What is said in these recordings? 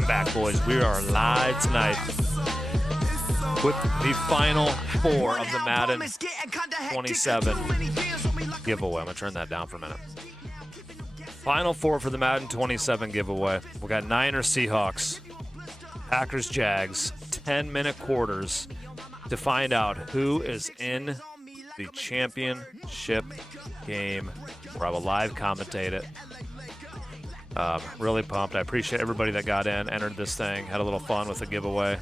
Welcome back, boys. We are live tonight with the final four of the Madden 27 giveaway. I'm going to turn that down for a minute. Final four for the Madden 27 giveaway. We got Niners, Seahawks, Packers, Jags, 10-minute quarters to find out who is in the championship game, where I will live commentate it. Really pumped. I appreciate everybody that got in, entered this thing, had a little fun with the giveaway.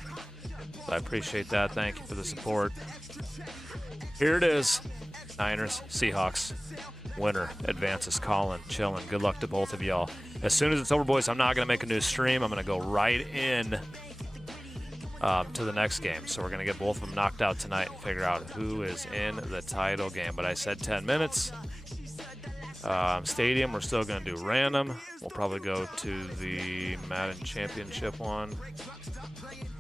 So I appreciate that. Thank you for the support. Here it is. Niners, Seahawks. Winner advances. Colin, chilling. Good luck to both of y'all. As soon as it's over, boys, I'm not going to make a new stream. I'm going to go right in to the next game. So we're going to get both of them knocked out tonight and figure out who is in the title game. But I said 10 minutes. Stadium, we're still going to do random. We'll probably go to the Madden Championship one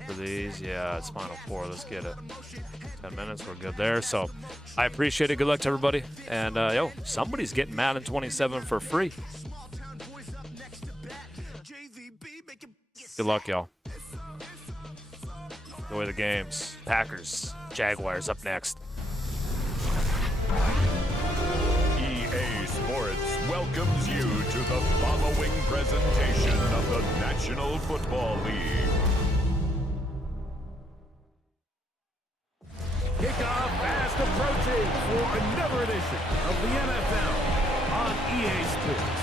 for these. Yeah, it's final four. Let's get it. 10 minutes, we're good there. So I appreciate it. Good luck to everybody. And yo, somebody's getting Madden 27 for free. Good luck, y'all. Enjoy the games. Packers, Jaguars up next. EA Sports welcomes you to the following presentation of the National Football League. Kickoff fast approaching for another edition of the NFL on EA Sports.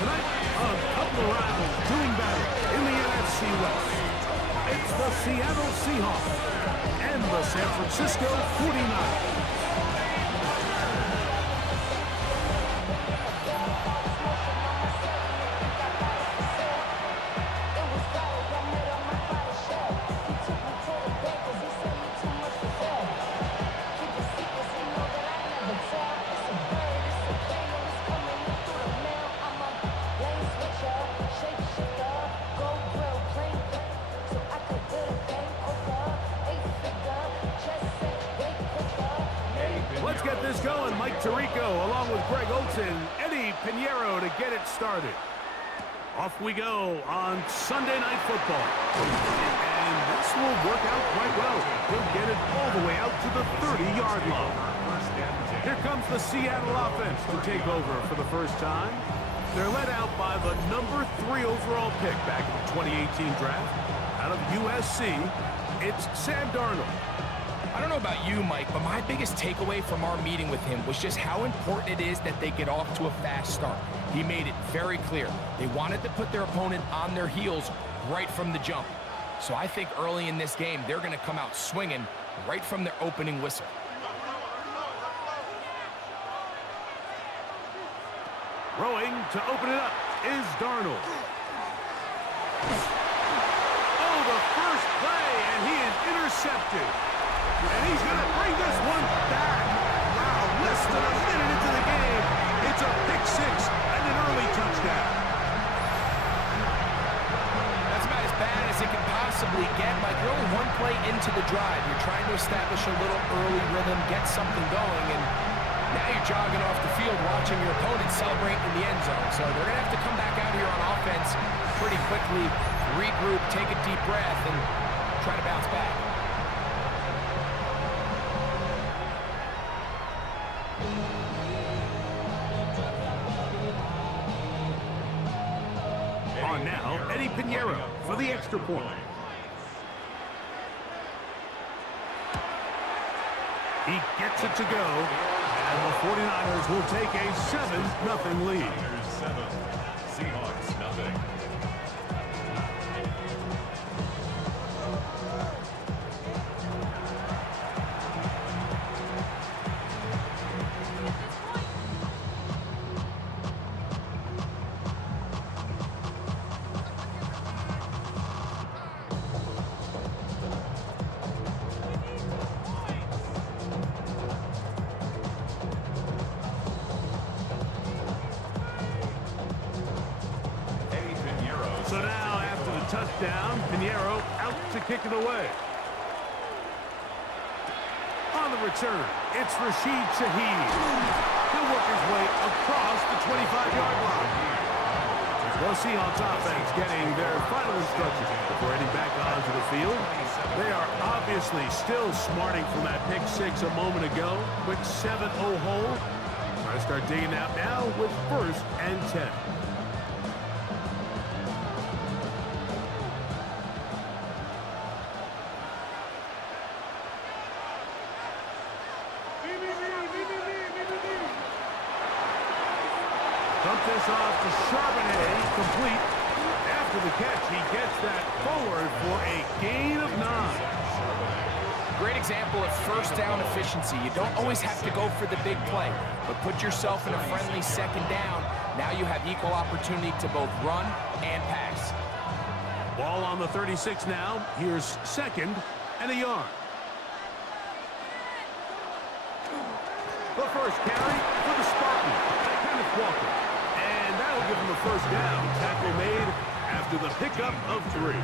Tonight, a couple of rivals doing battle in the NFC West. It's the Seattle Seahawks and the San Francisco 49ers. Let's get this going. Mike Tirico along with Greg Olson, Eddie Pinheiro to get it started. Off we go on Sunday Night Football. And this will work out quite well. He'll get it all the way out to the 30-yard line. Here comes the Seattle offense to take over for the first time. They're led out by the number 3 overall pick back in the 2018 draft. Out of USC, it's Sam Darnold. I don't know about you, Mike, but my biggest takeaway from our meeting with him was just how important it is that they get off to a fast start. He made it very clear. They wanted to put their opponent on their heels right from the jump. So I think early in this game, they're going to come out swinging right from their opening whistle. Throwing to open it up is Darnold. Oh, the first play, and he is intercepted. And he's going to bring this one back. Wow, less than a minute into the game. It's a pick six and an early touchdown. That's about as bad as it can possibly get. Mike, you're only one play into the drive. You're trying to establish a little early rhythm, get something going, and now you're jogging off the field watching your opponent celebrate in the end zone. So they're going to have to come back out here on offense pretty quickly, regroup, take a deep breath, and try to bounce back. On now, Eddie Pinheiro for the extra point. He gets it to go, and the 49ers will take a 7-0 lead. 7, Seahawks nothing. So now, after the touchdown, Pinheiro out to kick it away. On the return, it's Rashid Shaheed. He'll work his way across the 25-yard line. The Seahawks offense getting their final instructions before heading back onto the field. They are obviously still smarting from that pick six a moment ago. Quick 7-0 hole. Trying to start digging out now with 1st and 10. Dump this off to Charbonnet, complete. After the catch, he gets that forward for a gain of 9. Great example of first down efficiency. You don't always have to go for the big play, but put yourself in a friendly second down. Now you have equal opportunity to both run and pass. Ball on the 36 now. Here's 2nd and a yard. The first carry for the Spartan, Kenneth Walker. And that'll give him a 1st down. Tackle made after the pickup of 3.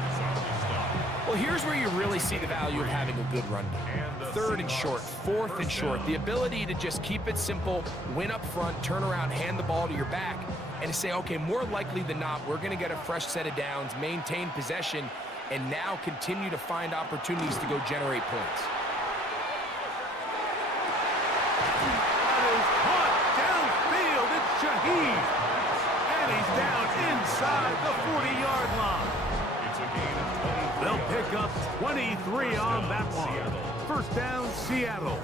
Well, here's where you really see the value of having a good run game. 3rd and short, 4th and short. The ability to just keep it simple, win up front, turn around, hand the ball to your back, and to say, okay, more likely than not, we're going to get a fresh set of downs, maintain possession, and now continue to find opportunities to go generate points. That is caught downfield. It's Shaheed. And he's down inside the 40-yard line. They'll pick up 23 on that one. 1st down, Seattle.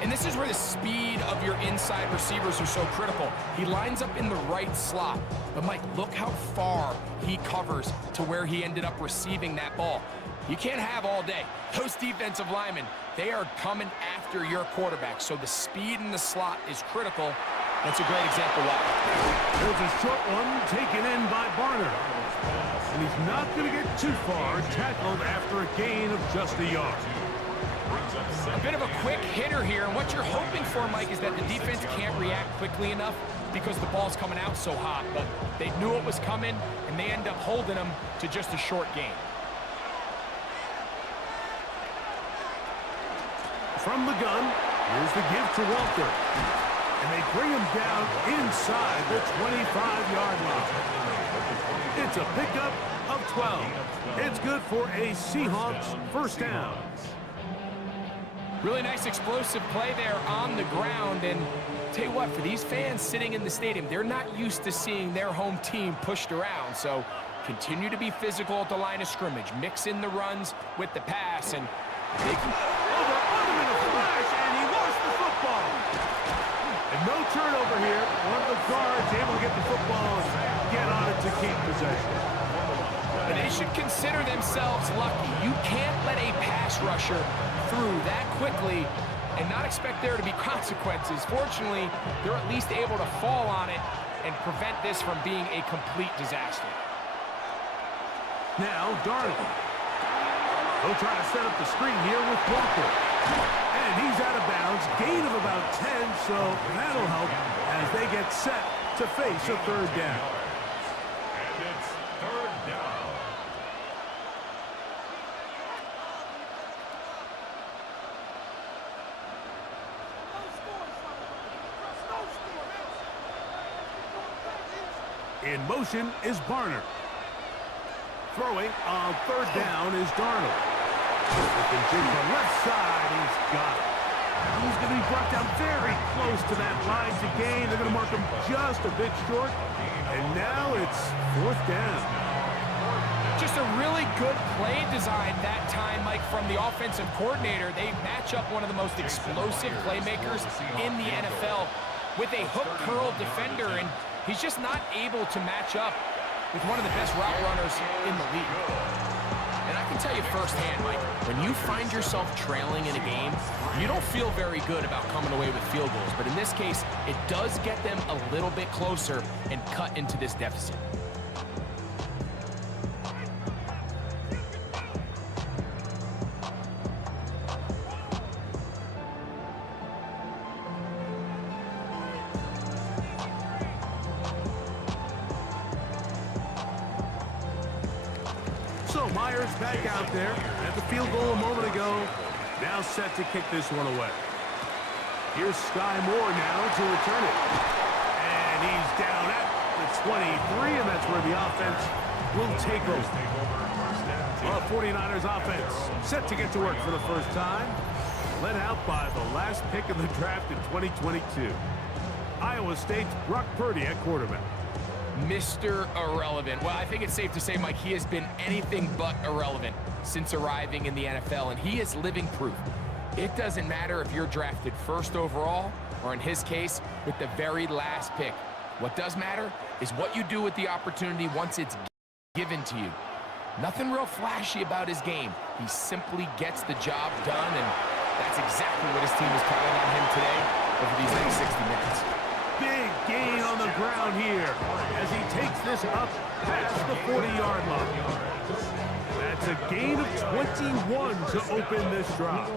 And this is where the speed of your inside receivers are so critical. He lines up in the right slot. But, Mike, look how far he covers to where he ended up receiving that ball. You can't have all day. Those defensive linemen, they are coming after your quarterback. So the speed in the slot is critical. That's a great example why. There's a short one taken in by Barner. And he's not going to get too far, tackled after a gain of just a yard. A bit of a quick hitter here, and what you're hoping for, Mike, is that the defense can't react quickly enough because the ball's coming out so hot. But they knew it was coming, and they end up holding them to just a short gain. From the gun, here's the give to Walker. And they bring him down inside the 25-yard line. It's a pickup of 12. It's good for a Seahawks 1st down. Really nice explosive play there on the ground. And tell you what, for these fans sitting in the stadium, they're not used to seeing their home team pushed around. So continue to be physical at the line of scrimmage. Mix in the runs with the pass. And they can... Over in a flash, and he lost the football. And no turnover here. One of the guards able to get the football and get on it to keep possession. And they should consider themselves lucky. You can't let a pass rusher through that quickly and not expect there to be consequences. Fortunately, they're at least able to fall on it and prevent this from being a complete disaster. Now, Darnold. They'll try to set up the screen here with Walker. And he's out of bounds. Gain of about 10, so that'll help as they get set to face a 3rd down. And it's 3rd down. In motion is Barner. Throwing on 3rd down is Darnold. Looking to the left side, he's got it. He's going to be brought down very close to that line to gain. They're going to mark him just a bit short. And now it's 4th down. Just a really good play design that time, Mike, from the offensive coordinator. They match up one of the most explosive playmakers in the NFL with a hook curl defender, and he's just not able to match up with one of the best route runners in the league. And I can tell you firsthand, Mike, when you find yourself trailing in a game, you don't feel very good about coming away with field goals. But in this case, it does get them a little bit closer and cut into this deficit. So Myers back out there at the field goal a moment ago. Now set to kick this one away. Here's Sky Moore now to return it. And he's down at the 23, and that's where the offense will take over. 49ers offense set to get to work for the first time. Led out by the last pick of the draft in 2022. Iowa State's Brock Purdy at quarterback. Mr. Irrelevant. Well, I think it's safe to say, Mike, he has been anything but irrelevant since arriving in the NFL, and he is living proof. It doesn't matter if you're drafted first overall, or in his case, with the very last pick. What does matter is what you do with the opportunity once it's given to you. Nothing real flashy about his game. He simply gets the job done, and that's exactly what his team is counting on him today over these next 60 minutes. Big gain on the ground here as he takes this up past the 40-yard line. That's a gain of 21 to open this drive.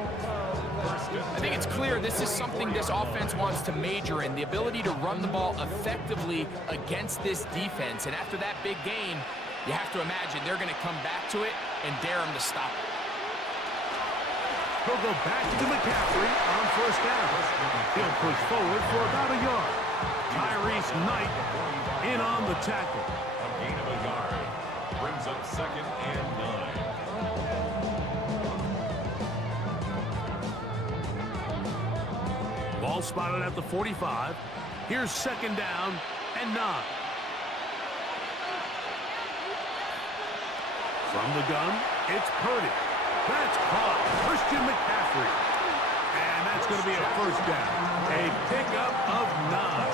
I think it's clear this is something this offense wants to major in, the ability to run the ball effectively against this defense. And after that big gain, you have to imagine they're going to come back to it and dare him to stop it. He'll go back to McCaffrey on first down. He'll push forward for about a yard. Tyrese Knight in on the tackle. A gain of a yard brings up 2nd and 9. Ball spotted at the 45. Here's 2nd down and 9. From the gun, it's Purdy. That's caught. Christian McCaffrey. And that's going to be a first down. A pickup of 9.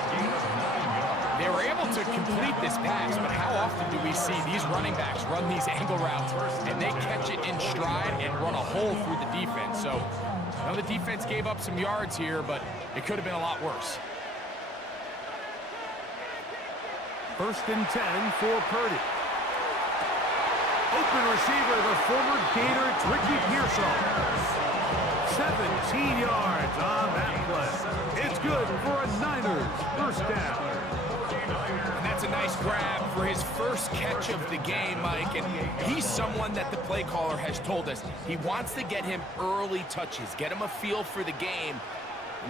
They were able to complete this pass, but how often do we see these running backs run these angle routes and they catch it in stride and run a hole through the defense? So, I know the defense gave up some yards here, but it could have been a lot worse. 1st and 10 for Purdy. Open receiver, the former Gator, it's Ricky Pearsall. 17 yards on that play. It's good for a Niners first down. And that's a nice grab for his first catch of the game, Mike. And he's someone that the play caller has told us he wants to get him early touches, get him a feel for the game.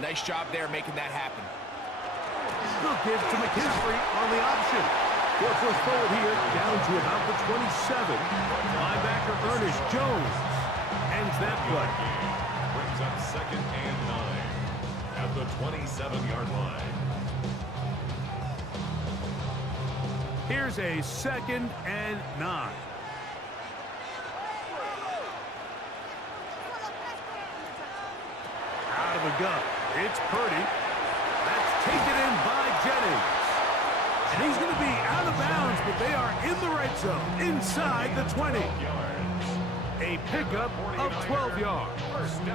Nice job there making that happen. He'll give to McCaffrey on the option. He'll push forward here, down to about the 27. Linebacker Ernest Jones ends that play. Brings up 2nd and 9 at the 27-yard line. Here's a 2nd and 9. Out of the gun, it's Purdy. That's taken in by Jennings. And he's going to be out of bounds, but they are in the red zone, inside the 20. A pickup of 12 yards.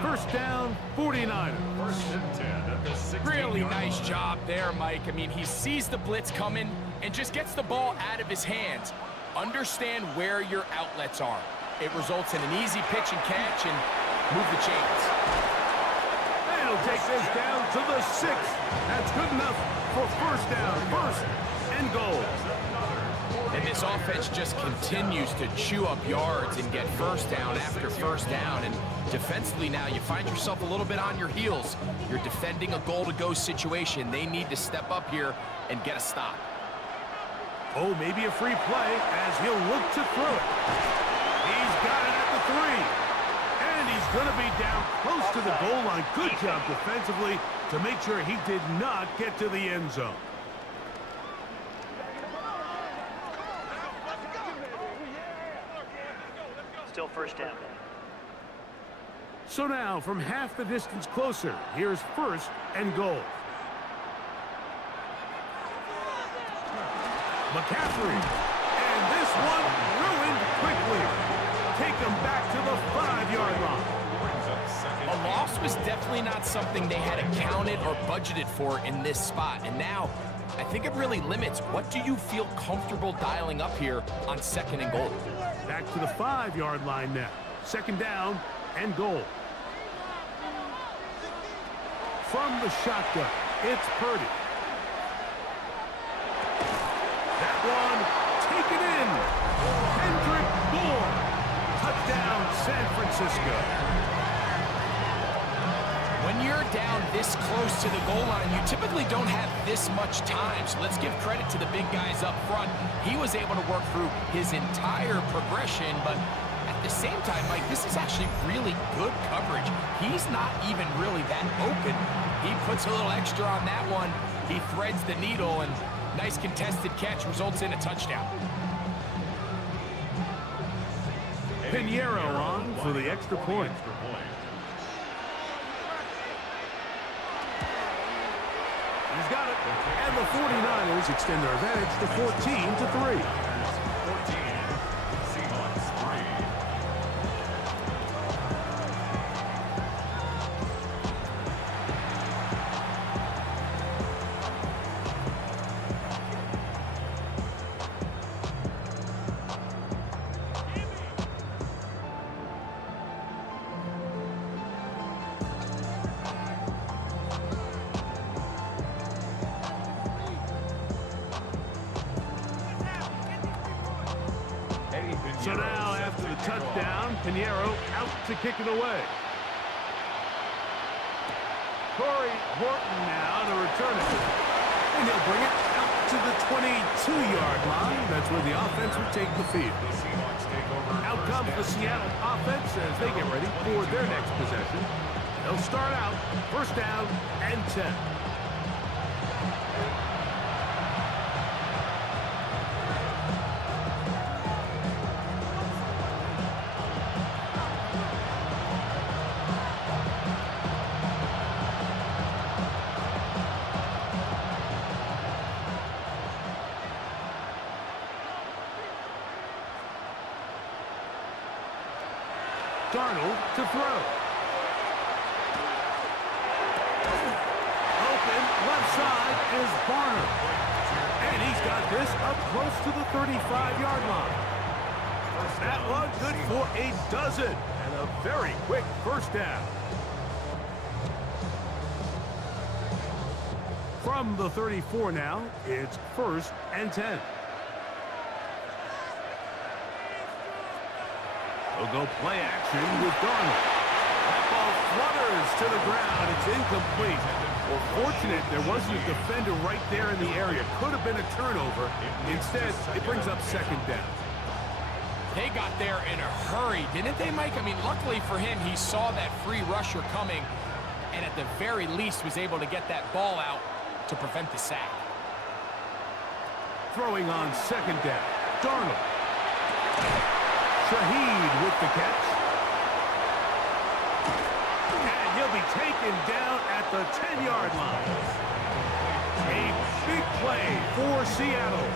First down, 49ers. 1st and 10 at the 16-yard line. Really nice job there, Mike. I mean, he sees the blitz coming and just gets the ball out of his hands. Understand where your outlets are. It results in an easy pitch and catch and move the chains. And he'll take this down to the 6. That's good enough for first down. First and goal. And this offense just continues to chew up yards and get first down after first down. And defensively now, you find yourself a little bit on your heels. You're defending a goal-to-go situation. They need to step up here and get a stop. Oh, maybe a free play as he'll look to throw it. He's got it at the 3. And he's going to be down close to the goal line. Good job defensively to make sure he did not get to the end zone. Still first down. So now, from half the distance closer, here's 1st and goal. McCaffrey. And this one ruined quickly. Take him back to the 5-yard line. A loss was definitely not something they had accounted or budgeted for in this spot. And now, I think it really limits what do you feel comfortable dialing up here on 2nd and goal. Back to the 5-yard line now. 2nd down and goal. From the shotgun, it's Purdy. That one taken in. Kendrick Bourne. Touchdown, San Francisco. When you're down this close to the goal line, you typically don't have this much time. So let's give credit to the big guys up front. He was able to work through his entire progression, but at the same time, Mike, this is actually really good coverage. He's not even really that open. He puts a little extra on that one. He threads the needle, and nice contested catch results in a touchdown. Pinheiro on for the extra point. He's got it. And the 49ers extend their advantage to 14-3. 14, Seahawks 3. So now, after the touchdown, Pinheiro out to kick it away. Corey Horton now to return it. And he'll bring it out to the 22-yard line. That's where the offense will take the field. Out comes the Seattle offense as they get ready for their next possession. They'll start out first down and 10. Darnold to throw. Open, left side is Barner. And he's got this up close to the 35-yard line. That one good for a dozen. And a very quick first down. From the 34 now, it's first and 10. They'll go play action with Darnold. That ball flutters to the ground. It's incomplete. Well, fortunate there wasn't a defender right there in the area. Could have been a turnover. Instead, it brings up second down. They got there in a hurry, didn't they, Mike? I mean, luckily for him, he saw that free rusher coming and at the very least was able to get that ball out to prevent the sack. Throwing on second down. Darnold. Shaheed with the catch. And he'll be taken down at the 10-yard line. A big play for Seattle.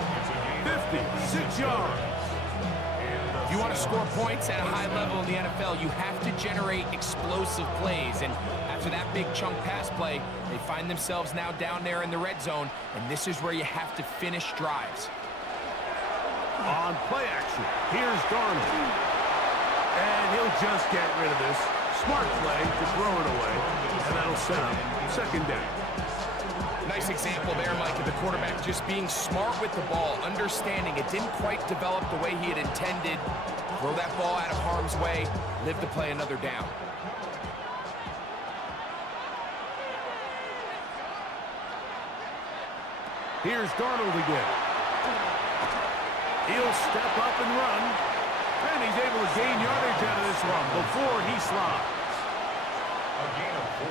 56 yards. If you want to score points at a high level in the NFL, you have to generate explosive plays. And after that big chunk pass play, they find themselves now down there in the red zone. And this is where you have to finish drives. On play action, here's Darnold. And he'll just get rid of this. Smart play to throw it away. And that'll set up second down. Nice example there, Mike, of the quarterback just being smart with the ball, understanding it didn't quite develop the way he had intended. Throw that ball out of harm's way, live to play another down. Here's Darnold again. He'll step up and run. And he's able to gain yardage out of this one before he slides. A gain of 4.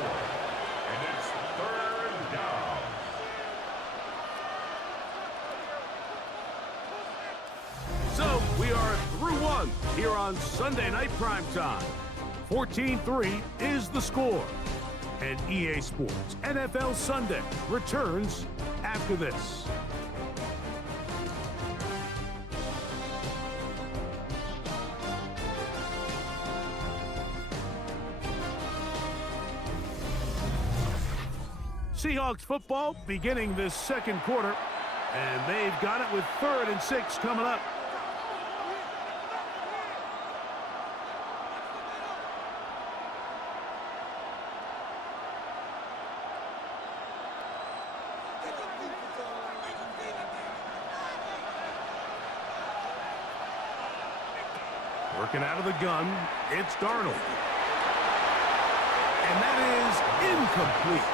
And it's third down. So we are through one here on Sunday Night Primetime. 14-3 is the score. And EA Sports NFL Sunday returns after this. Seahawks football beginning this second quarter, and they've got it with 3rd and 6 coming up. Working out of the gun, it's Darnold. And that is incomplete.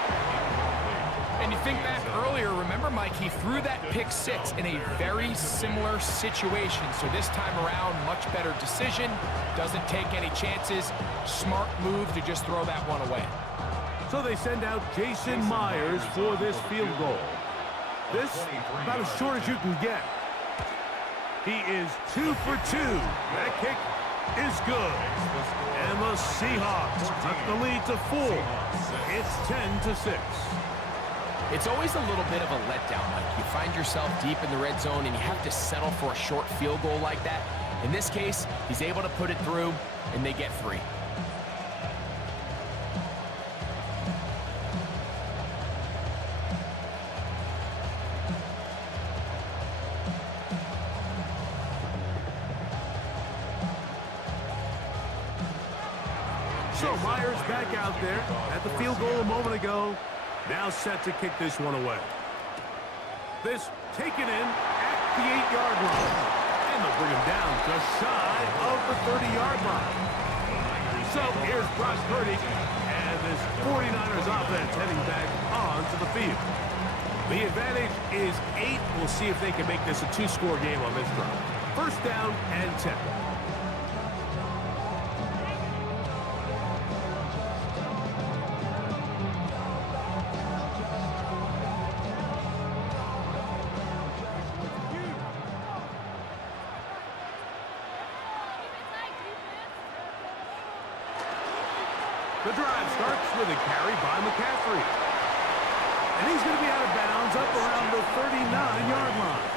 And you think back earlier, remember, Mike, he threw that pick six in a very similar situation. So this time around, much better decision. Doesn't take any chances. Smart move to just throw that one away. So they send out Jason Myers for this field goal. This, about as short as you can get. He is 2 for 2. That kick is good. And the Seahawks took the lead to 4. It's 10-6. It's always a little bit of a letdown, Mike. You find yourself deep in the red zone and you have to settle for a short field goal like that. In this case, he's able to put it through and they get 3. So Myers back out there at the field goal a moment ago. Now set to kick this one away. This taken in at the 8-yard line. And they'll bring him down just shy of the 30-yard line. So here's Brock Purdy and this 49ers offense heading back onto the field. The advantage is 8. We'll see if they can make this a 2-score game on this drive. First down and 10. The drive starts with a carry by McCaffrey. And he's going to be out of bounds up around the 39-yard line.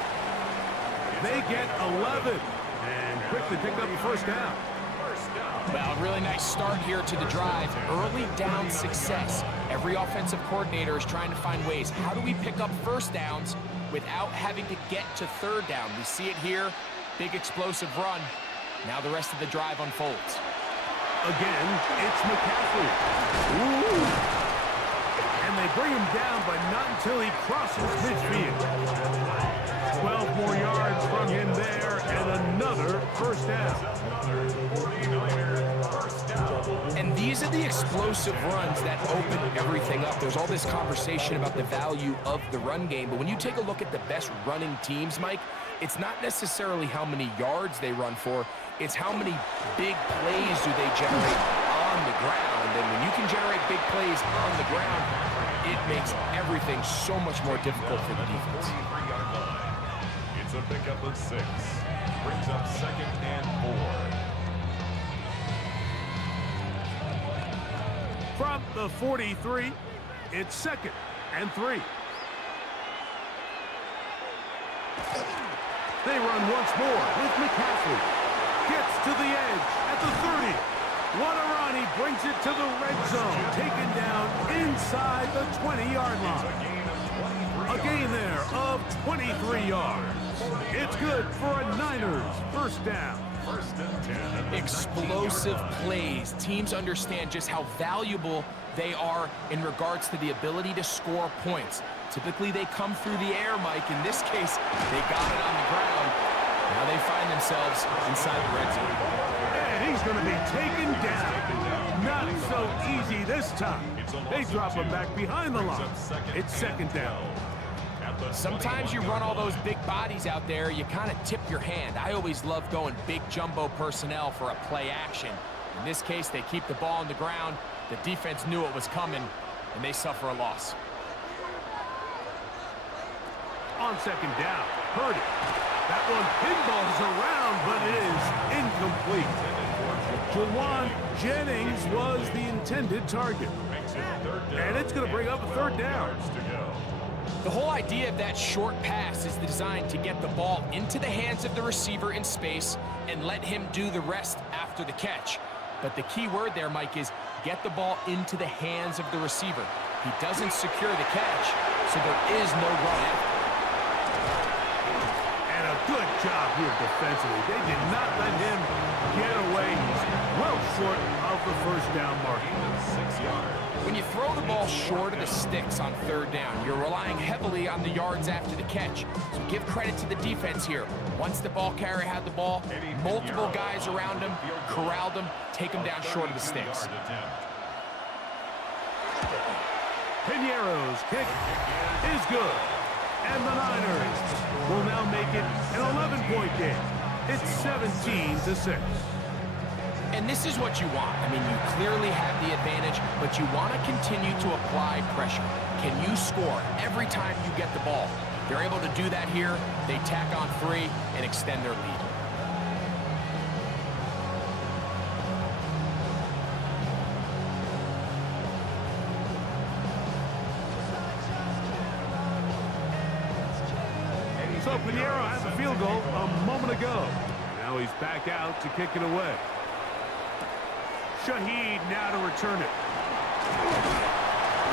They get 11 and quickly pick up the first down. Well, really nice start here to the drive. Early down success. Every offensive coordinator is trying to find ways. How do we pick up first downs without having to get to third down? We see it here. Big explosive run. Now the rest of the drive unfolds. Again, it's McCaffrey. Ooh. And they bring him down, but not until he crosses midfield. 12 more yards from him there, and another first down. And these are the explosive runs that open everything up. There's all this conversation about the value of the run game, but when you take a look at the best running teams, Mike, it's not necessarily how many yards they run for, it's how many big plays do they generate on the ground. And when you can generate big plays on the ground, it makes everything so much more difficult for the defense. It's a pickup of 6. Brings up 2nd and 4. From the 43, it's 2nd and 3. They run once more with McCaffrey. Gets to the edge at the 30. What a run. He brings it to the red zone. Taken down inside the 20-yard line. A gain there of 23 yards. It's good for a Niners first down. Explosive plays. Teams understand just how valuable they are in regards to the ability to score points. Typically, they come through the air, Mike. In this case, they got it on the ground. Now they find themselves inside the red zone. And he's going to be taken down. Not so easy this time. They drop him back behind the line. It's 2nd down. Sometimes you run all those big bodies out there, you kind of tip your hand. I always love going big jumbo personnel for a play action. In this case, they keep the ball on the ground. The defense knew it was coming, and they suffer a loss. On 2nd down, Purdy. That one pinballs around, but it is incomplete. Jawan Jennings was the intended target. And it's going to bring up a 3rd down. The whole idea of that short pass is designed to get the ball into the hands of the receiver in space and let him do the rest after the catch. But the key word there, Mike, is get the ball into the hands of the receiver. He doesn't secure the catch, so there is no run after. And a good job here defensively. They did not let him get away. He's well short of the first down mark. 6 yards. When you throw the ball short of the sticks on 3rd down, you're relying heavily on the yards after the catch. So give credit to the defense here. Once the ball carrier had the ball, multiple guys around him, corralled him, take him down short of the sticks. Pinero's kick is good. And the Niners will now make it an 11-point game. It's 17-6. And this is what you want. I mean, you clearly have the advantage, but you want to continue to apply pressure. Can you score every time you get the ball? They're able to do that here. They tack on 3 and extend their lead. So Pinero has a field goal a moment ago. Now he's back out to kick it away. Shaheed now to return it.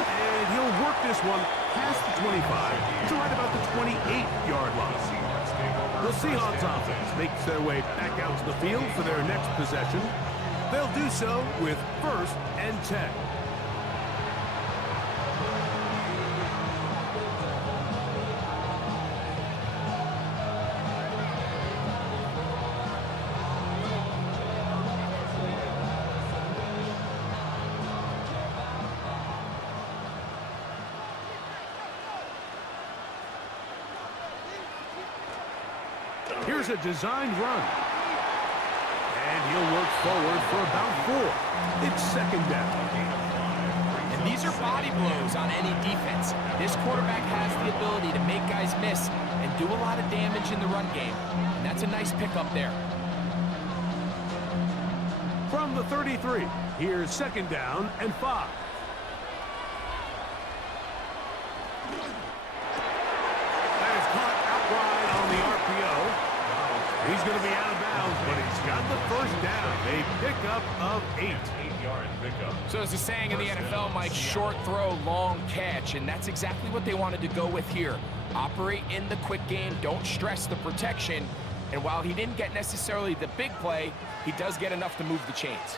And he'll work this one past the 25 to right about the 28-yard line. The Seahawks offense makes their way back out to the field for their next possession. They'll do so with 1st and 10. Here's a designed run. And he'll work forward for about 4. It's 2nd down. And these are body blows on any defense. This quarterback has the ability to make guys miss and do a lot of damage in the run game. And that's a nice pickup there. From the 33, here's 2nd down and 5. That is caught outright on the RPO. He's going to be out of bounds, but he's got the 1st down. A pickup of 8. 8-yard pickup. So as a saying in the NFL, Mike, short throw, long catch, and that's exactly what they wanted to go with here. Operate in the quick game, don't stress the protection, and while he didn't get necessarily the big play, he does get enough to move the chains.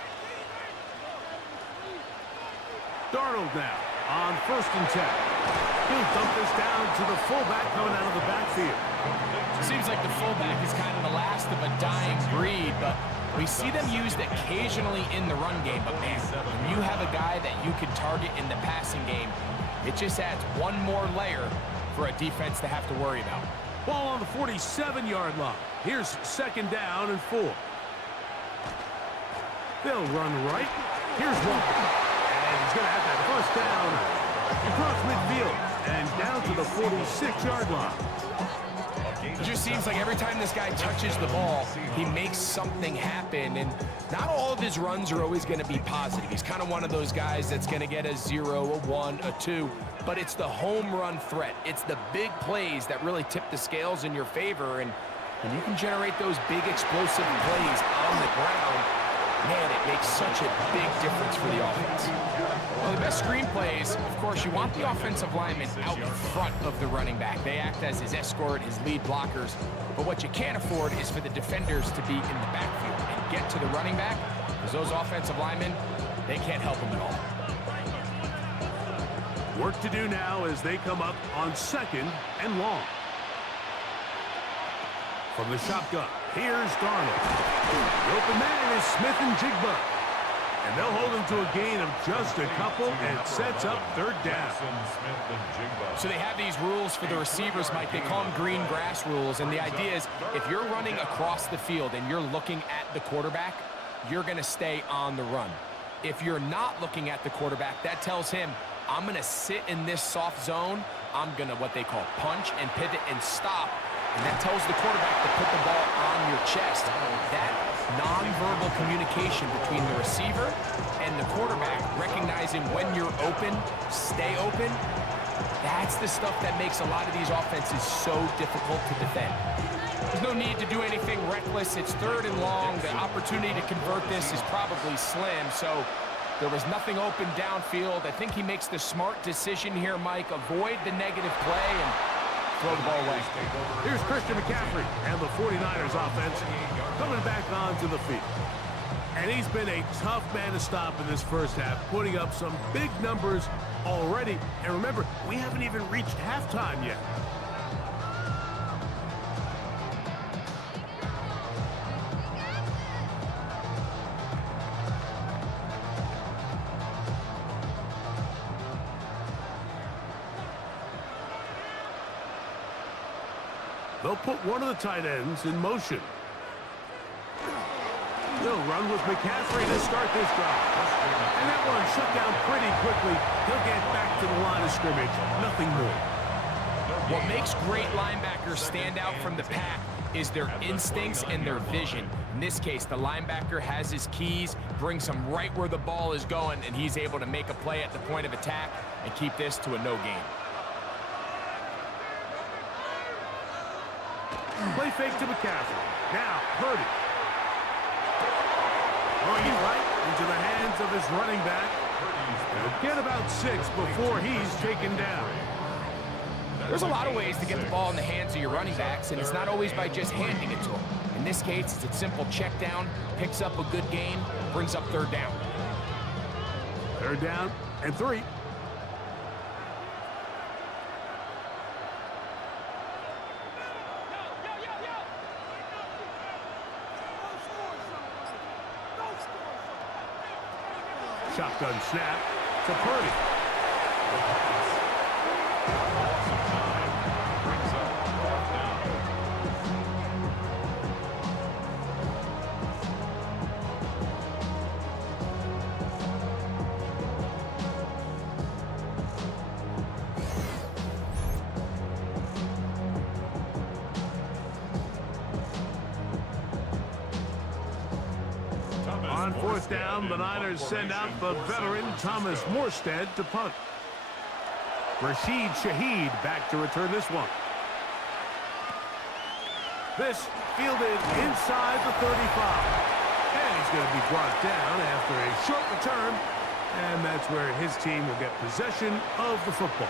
Darnold now on 1st and 10. He'll dump this down to the fullback coming out of the backfield. Seems like the fullback is kind of the last of a dying breed, but we see them used occasionally in the run game. But man, when you have a guy that you can target in the passing game, it just adds one more layer for a defense to have to worry about. Ball on the 47-yard line. Here's 2nd down and 4. They'll run right. Here's Walker. And he's going to have that 1st down across midfield and down to the 46-yard line. It just seems like every time this guy touches the ball, he makes something happen, and not all of his runs are always going to be positive. He's kind of one of those guys that's going to get a 0, a 1, a 2, but it's the home run threat. It's the big plays that really tip the scales in your favor, and when you can generate those big explosive plays on the ground, man, it makes such a big difference for the offense. Well, the best screen plays, of course, you want the offensive lineman out in front of the running back. They act as his escort, his lead blockers. But what you can't afford is for the defenders to be in the backfield and get to the running back, because those offensive linemen, they can't help him at all. Work to do now as they come up on 2nd and long. From the shotgun, here's Darnold. The open man is Smith and Jigba. And they'll hold him to a gain of just a couple, and it sets up 3rd down. So they have these rules for the receivers, Mike. They call them green grass rules, and the idea is if you're running across the field and you're looking at the quarterback, you're going to stay on the run. If you're not looking at the quarterback, that tells him, I'm going to sit in this soft zone. I'm going to what they call punch and pivot and stop. And that tells the quarterback to put the ball on your chest. That non-verbal communication between the receiver and the quarterback, recognizing when you're open, stay open, that's the stuff that makes a lot of these offenses so difficult to defend. There's no need to do anything reckless. It's 3rd and long. The opportunity to convert this is probably slim. So there was nothing open downfield. I think he makes the smart decision here, Mike. Avoid the negative play and throw the ball away. Here's Christian McCaffrey and the 49ers offense coming back onto the field. And he's been a tough man to stop in this 1st half, putting up some big numbers already. And remember, we haven't even reached halftime yet. They'll put one of the tight ends in motion. They'll run with McCaffrey to start this drive. And that one shut down pretty quickly. He'll get back to the line of scrimmage. Nothing more. What makes great linebackers stand out from the pack is their instincts and their vision. In this case, the linebacker has his keys, brings him right where the ball is going, and he's able to make a play at the point of attack and keep this to a no gain. Play fake to McCaffrey. Now, Purdy. Throwing it right into the hands of his running back. He'll get about 6 before he's taken down. There's a lot of ways to get the ball in the hands of your running backs, and it's not always by just handing it to them. In this case, it's a simple check down, picks up a good gain, brings up third down. Third down and 3. Shotgun snap to Purdy. On fourth down, the Niners send out the veteran Thomas Morstead to punt. Rashid Shaheed back to return this one. This fielded inside the 35. And he's going to be brought down after a short return. And that's where his team will get possession of the football.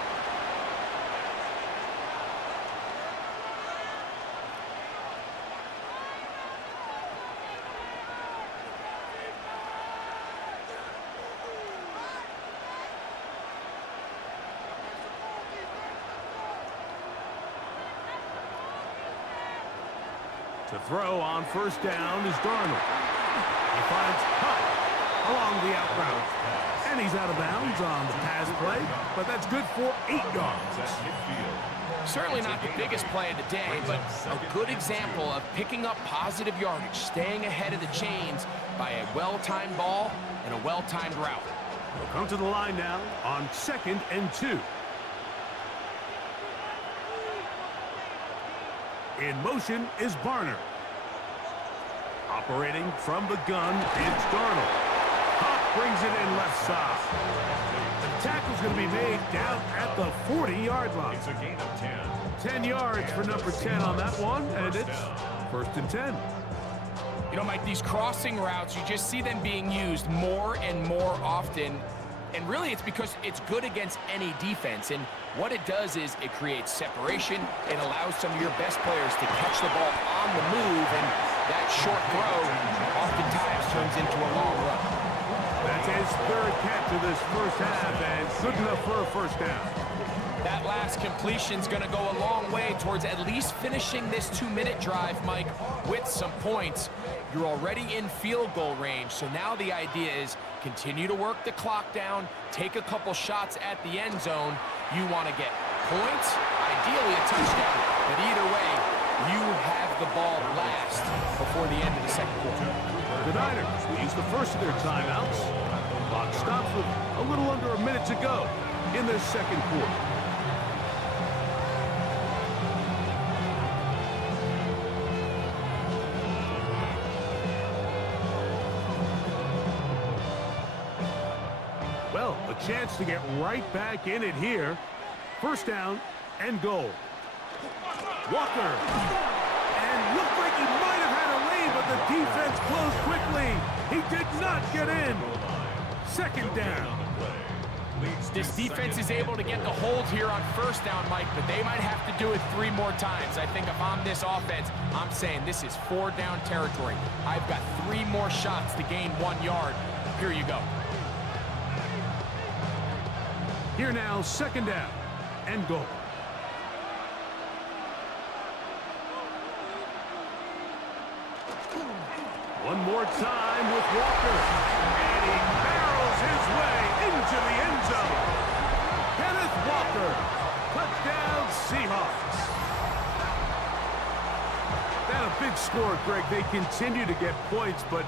To throw on first down is Darnold. He finds Hunt along the out route. And he's out of bounds on the pass play, but that's good for 8 yards. Certainly not the biggest play of the day, but a good example of picking up positive yardage, staying ahead of the chains by a well-timed ball and a well-timed route. We'll come to the line now on 2nd and 2. In motion is Barner. Operating from the gun, it's Darnold. Hunt brings it in left side. The tackle's going to be made down at the 40-yard line. It's a gain of 10. 10 yards for number 10 on that one, and it's 1st and 10. You know, Mike, these crossing routes, you just see them being used more and more often. And really, it's because it's good against any defense. And what it does is it creates separation. It allows some of your best players to catch the ball on the move. And that short throw oftentimes turns into a long run. That's his 3rd catch of this first half, and good enough for a first down. That last completion's going to go a long way towards at least finishing this 2-minute drive, Mike, with some points. You're already in field goal range, so now the idea is continue to work the clock down, take a couple shots at the end zone. You want to get points, ideally a touchdown, but either way, you have the ball last before the end of the second quarter. The Niners will use the first of their timeouts. Clock stops with a little under a minute to go in their second quarter. Well, a chance to get right back in it here. First down and goal. Walker. And looked like he might have had a lead, but the defense closed quickly. He did not get in. Second down. This defense is able to get the hold here on first down, Mike, but they might have to do it 3 more times. I think if I'm this offense, I'm saying this is 4-down territory. I've got 3 more shots to gain 1 yard. Here you go. Here now, second down and goal. One more time with Walker. And he barrels his way into the end zone. Kenneth Walker. Touchdown, Seahawks. score, Greg, they continue to get points, but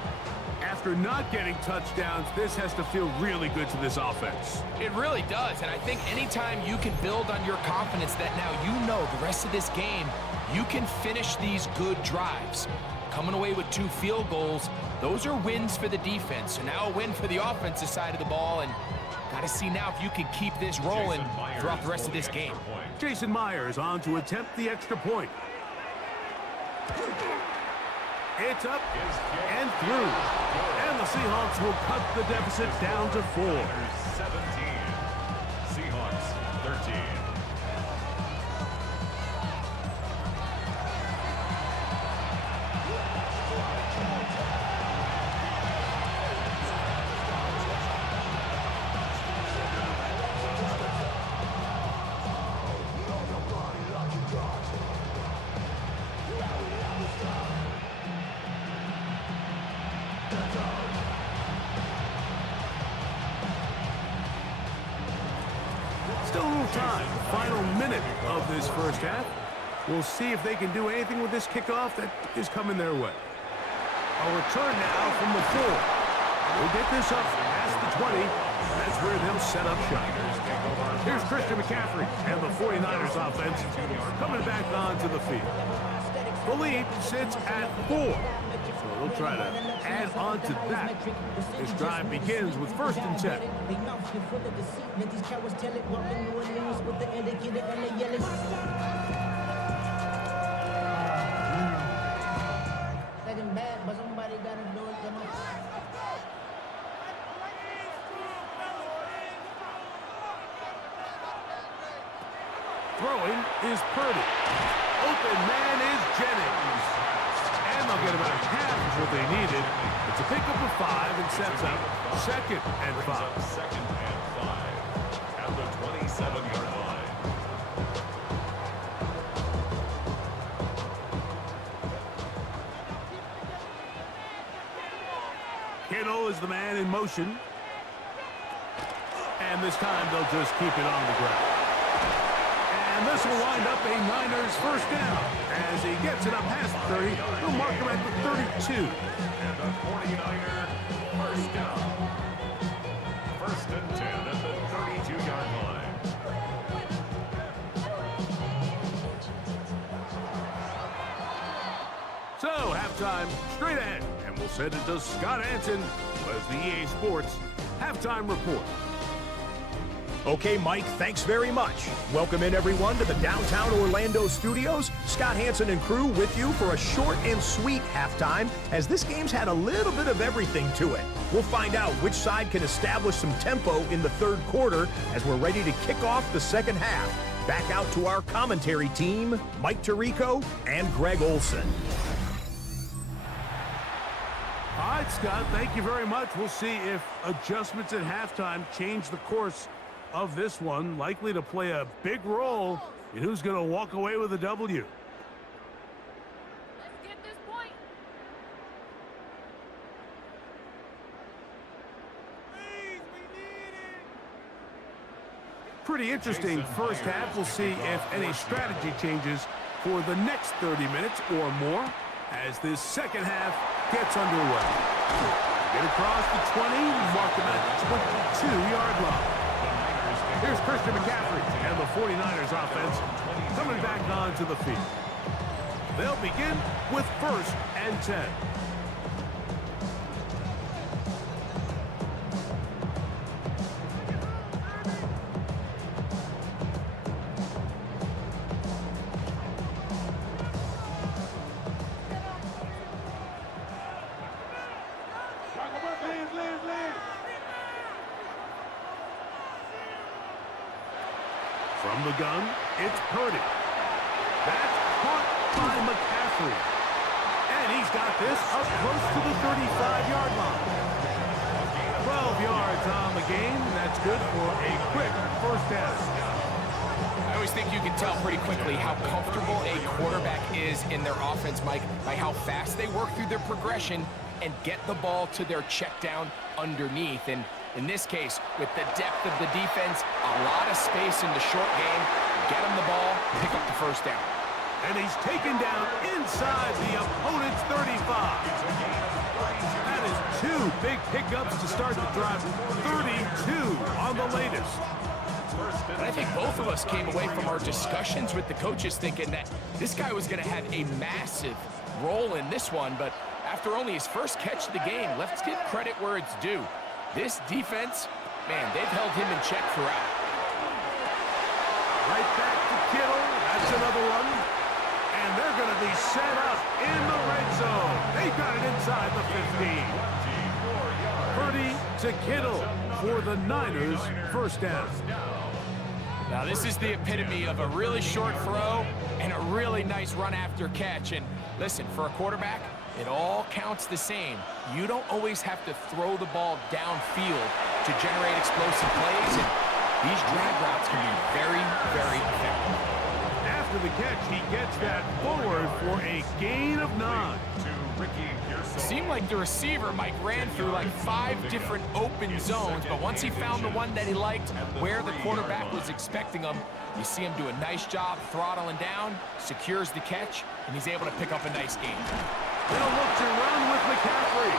after not getting touchdowns, this has to feel really good to this offense. It really does, and I think anytime you can build on your confidence that now you know the rest of this game, you can finish these good drives. Coming away with 2 field goals, those are wins for the defense. So now a win for the offensive side of the ball, and got to see now if you can keep this rolling throughout the rest of this game. Jason Myers on to attempt the extra point. It's up and through. And the Seahawks will cut the deficit down to 4. 17. Seahawks 13. Still a little time. Final minute of this first half. We'll see if they can do anything with this kickoff that is coming their way. A return now from the 4. We'll get this up past the 20. That's where they'll set up shop. Here's Christian McCaffrey and the 49ers offense coming back onto the field. The lead sits at 4. So they'll try to add on to that. This drive begins with 1st and 10. Throwing is Purdy. Open man is Jennings. And they'll get about half of what they needed. It's a pickup of 5 and sets up 2nd and 5. 2nd and 5 at the 27-yard line. Kittle is the man in motion. And this time they'll just keep it on the ground. And this will wind up a Niners first down. As he gets it up past the 30, they'll mark him at the 32. And the 49er first down. 1st and 10 at the 32-yard line. So, halftime straight ahead. And we'll send it to Scott Hansen as the EA Sports halftime report. Okay, Mike, thanks very much. Welcome in, everyone, to the downtown Orlando studios. Scott Hansen and crew with you for a short and sweet halftime, as this game's had a little bit of everything to it. We'll find out which side can establish some tempo in the 3rd quarter as we're ready to kick off the 2nd half. Back out to our commentary team, Mike Tirico and Greg Olson. All right, Scott, thank you very much. We'll see if adjustments at halftime change the course of this one, likely to play a big role in who's going to walk away with a W. Let's get this point. Please, we need it. Pretty interesting first half. We'll see if any strategy changes for the next 30 minutes or more as this 2nd half gets underway. Get across the 20, mark him at the 22-yard line. Here's Christian McCaffrey and the 49ers offense coming back onto the field. They'll begin with 1st and 10. From the gun, it's Purdy. That's caught by McCaffrey. And he's got this up close to the 35-yard line. 12 yards on the game. That's good for a quick first down. I always think you can tell pretty quickly how comfortable a quarterback is in their offense, Mike, by how fast they work through their progression and get the ball to their check down underneath. And in this case, with the depth of the defense, a lot of space in the short game, get them the ball, pick up the first down. And he's taken down inside the opponent's 35. That is 2 big pickups to start the drive. 32 on the latest. And I think both of us came away from our discussions with the coaches thinking that this guy was going to have a massive role in this one, but after only his first catch of the game, let's give credit where it's due. This defense, man, they've held him in check throughout. Right back to Kittle. That's another one. And they're going to be set up in the red zone. They got it inside the 15. Purdy to Kittle for the Niners, first down. Now this is the epitome of a really short throw and a really nice run after catch. And listen, for a quarterback, it all counts the same. You don't always have to throw the ball downfield to generate explosive plays, and these drag routes can be very, very effective. After the catch, he gets that forward for a gain of 9. Seemed like the receiver, Mike, ran through like 5 different open zones, but once he found the one that he liked where the quarterback was expecting him, you see him do a nice job throttling down, secures the catch, and he's able to pick up a nice gain. They'll look to run with McCaffrey.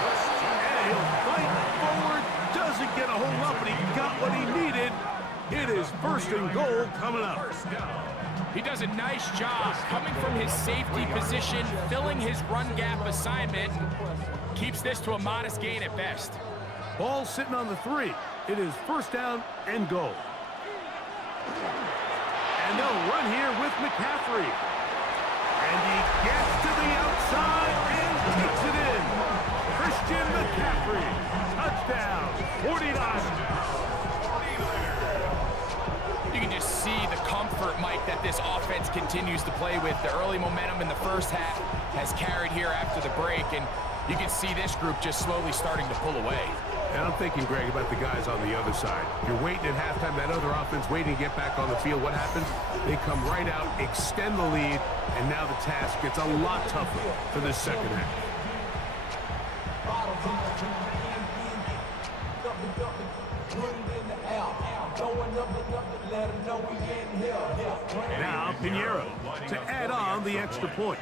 And he'll fight forward, doesn't get a whole lot, but he got what he needed. It is first and goal coming up. He does a nice job coming from his safety position, filling his run gap assignment, keeps this to a modest gain at best. Ball sitting on the 3. It is first down and goal. And they'll run here with McCaffrey. And he gets to the outside and takes it in. Christian McCaffrey, touchdown, 49. You can just see the comfort, Mike, that this offense continues to play with. The early momentum in the first half has carried here after the break, and you can see this group just slowly starting to pull away. And I'm thinking, Greg, about the guys on the other side. You're waiting at halftime, that other offense waiting to get back on the field. What happens? They come right out, extend the lead, and now the task gets a lot tougher for this second half. Now Pinheiro to add on the extra point.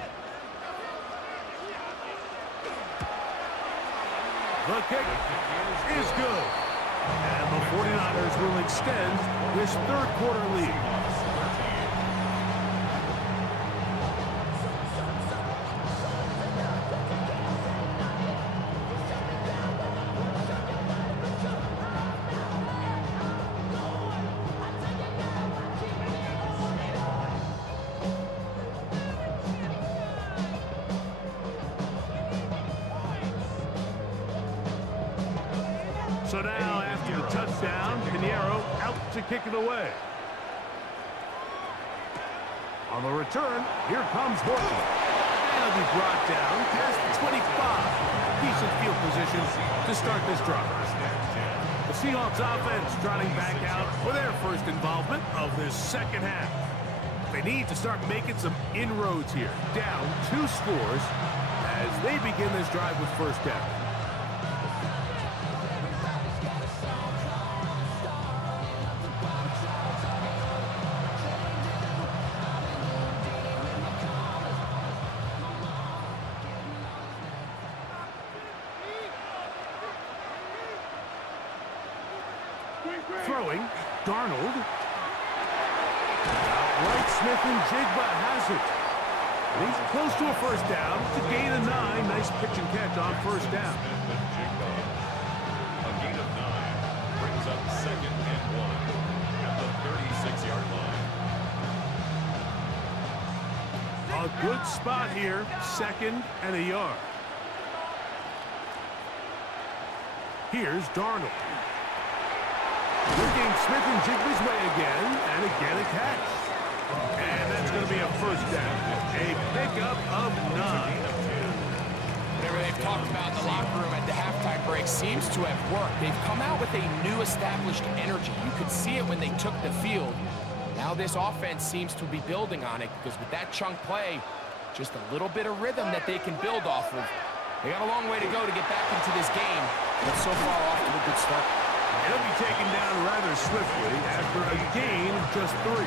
The kick is good. And the 49ers will extend this third quarter lead. So now, after the touchdown, Pinheiro out to kick it away. On the return, here comes Horton. And he'll be brought down past the 25. Decent field position to start this drive. The Seahawks offense trotting back out for their first involvement of this second half. They need to start making some inroads here. Down 2 scores as they begin this drive with first down. Throwing, Darnold. Outright Smith and Jigba has it. And he's close to a first down to gain a 9. Nice pitch and catch on first down. A gain of 9 brings up 2nd and 1 at the 36-yard line. A good spot here, 2nd and a yard. Here's Darnold. Working Smith and Jigba's way again, and again a catch. And that's going to be a first down. A pickup of 9. Whatever they've talked about in the locker room at the halftime break seems to have worked. They've come out with a new established energy. You could see it when they took the field. Now this offense seems to be building on it because with that chunk play, just a little bit of rhythm that they can build off of. They got a long way to go to get back into this game, but so far off to a good start. He'll be taken down rather swiftly after a gain of just 3.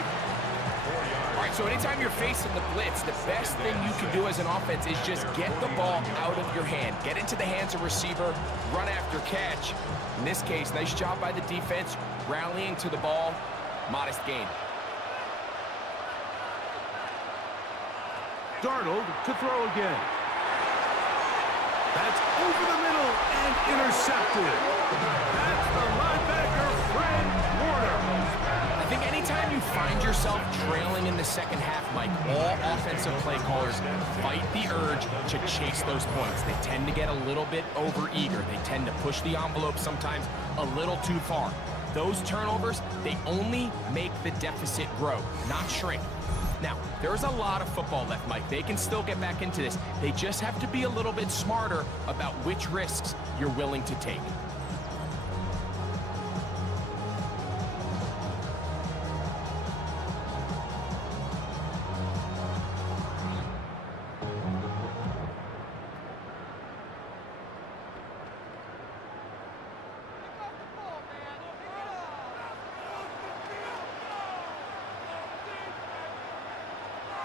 All right, so anytime you're facing the blitz, the best thing you can do as an offense is just get the ball out of your hand. Get into the hands of receiver, run after catch. In this case, nice job by the defense, rallying to the ball, modest gain. Darnold to throw again. That's over the middle and intercepted. That's the linebacker, Fred Warner. I think anytime you find yourself trailing in the second half, Mike, all offensive play callers fight the urge to chase those points. They tend to get a little bit overeager. They tend to push the envelope sometimes a little too far. Those turnovers, they only make the deficit grow, not shrink. Now, there's a lot of football left, Mike. They can still get back into this. They just have to be a little bit smarter about which risks you're willing to take.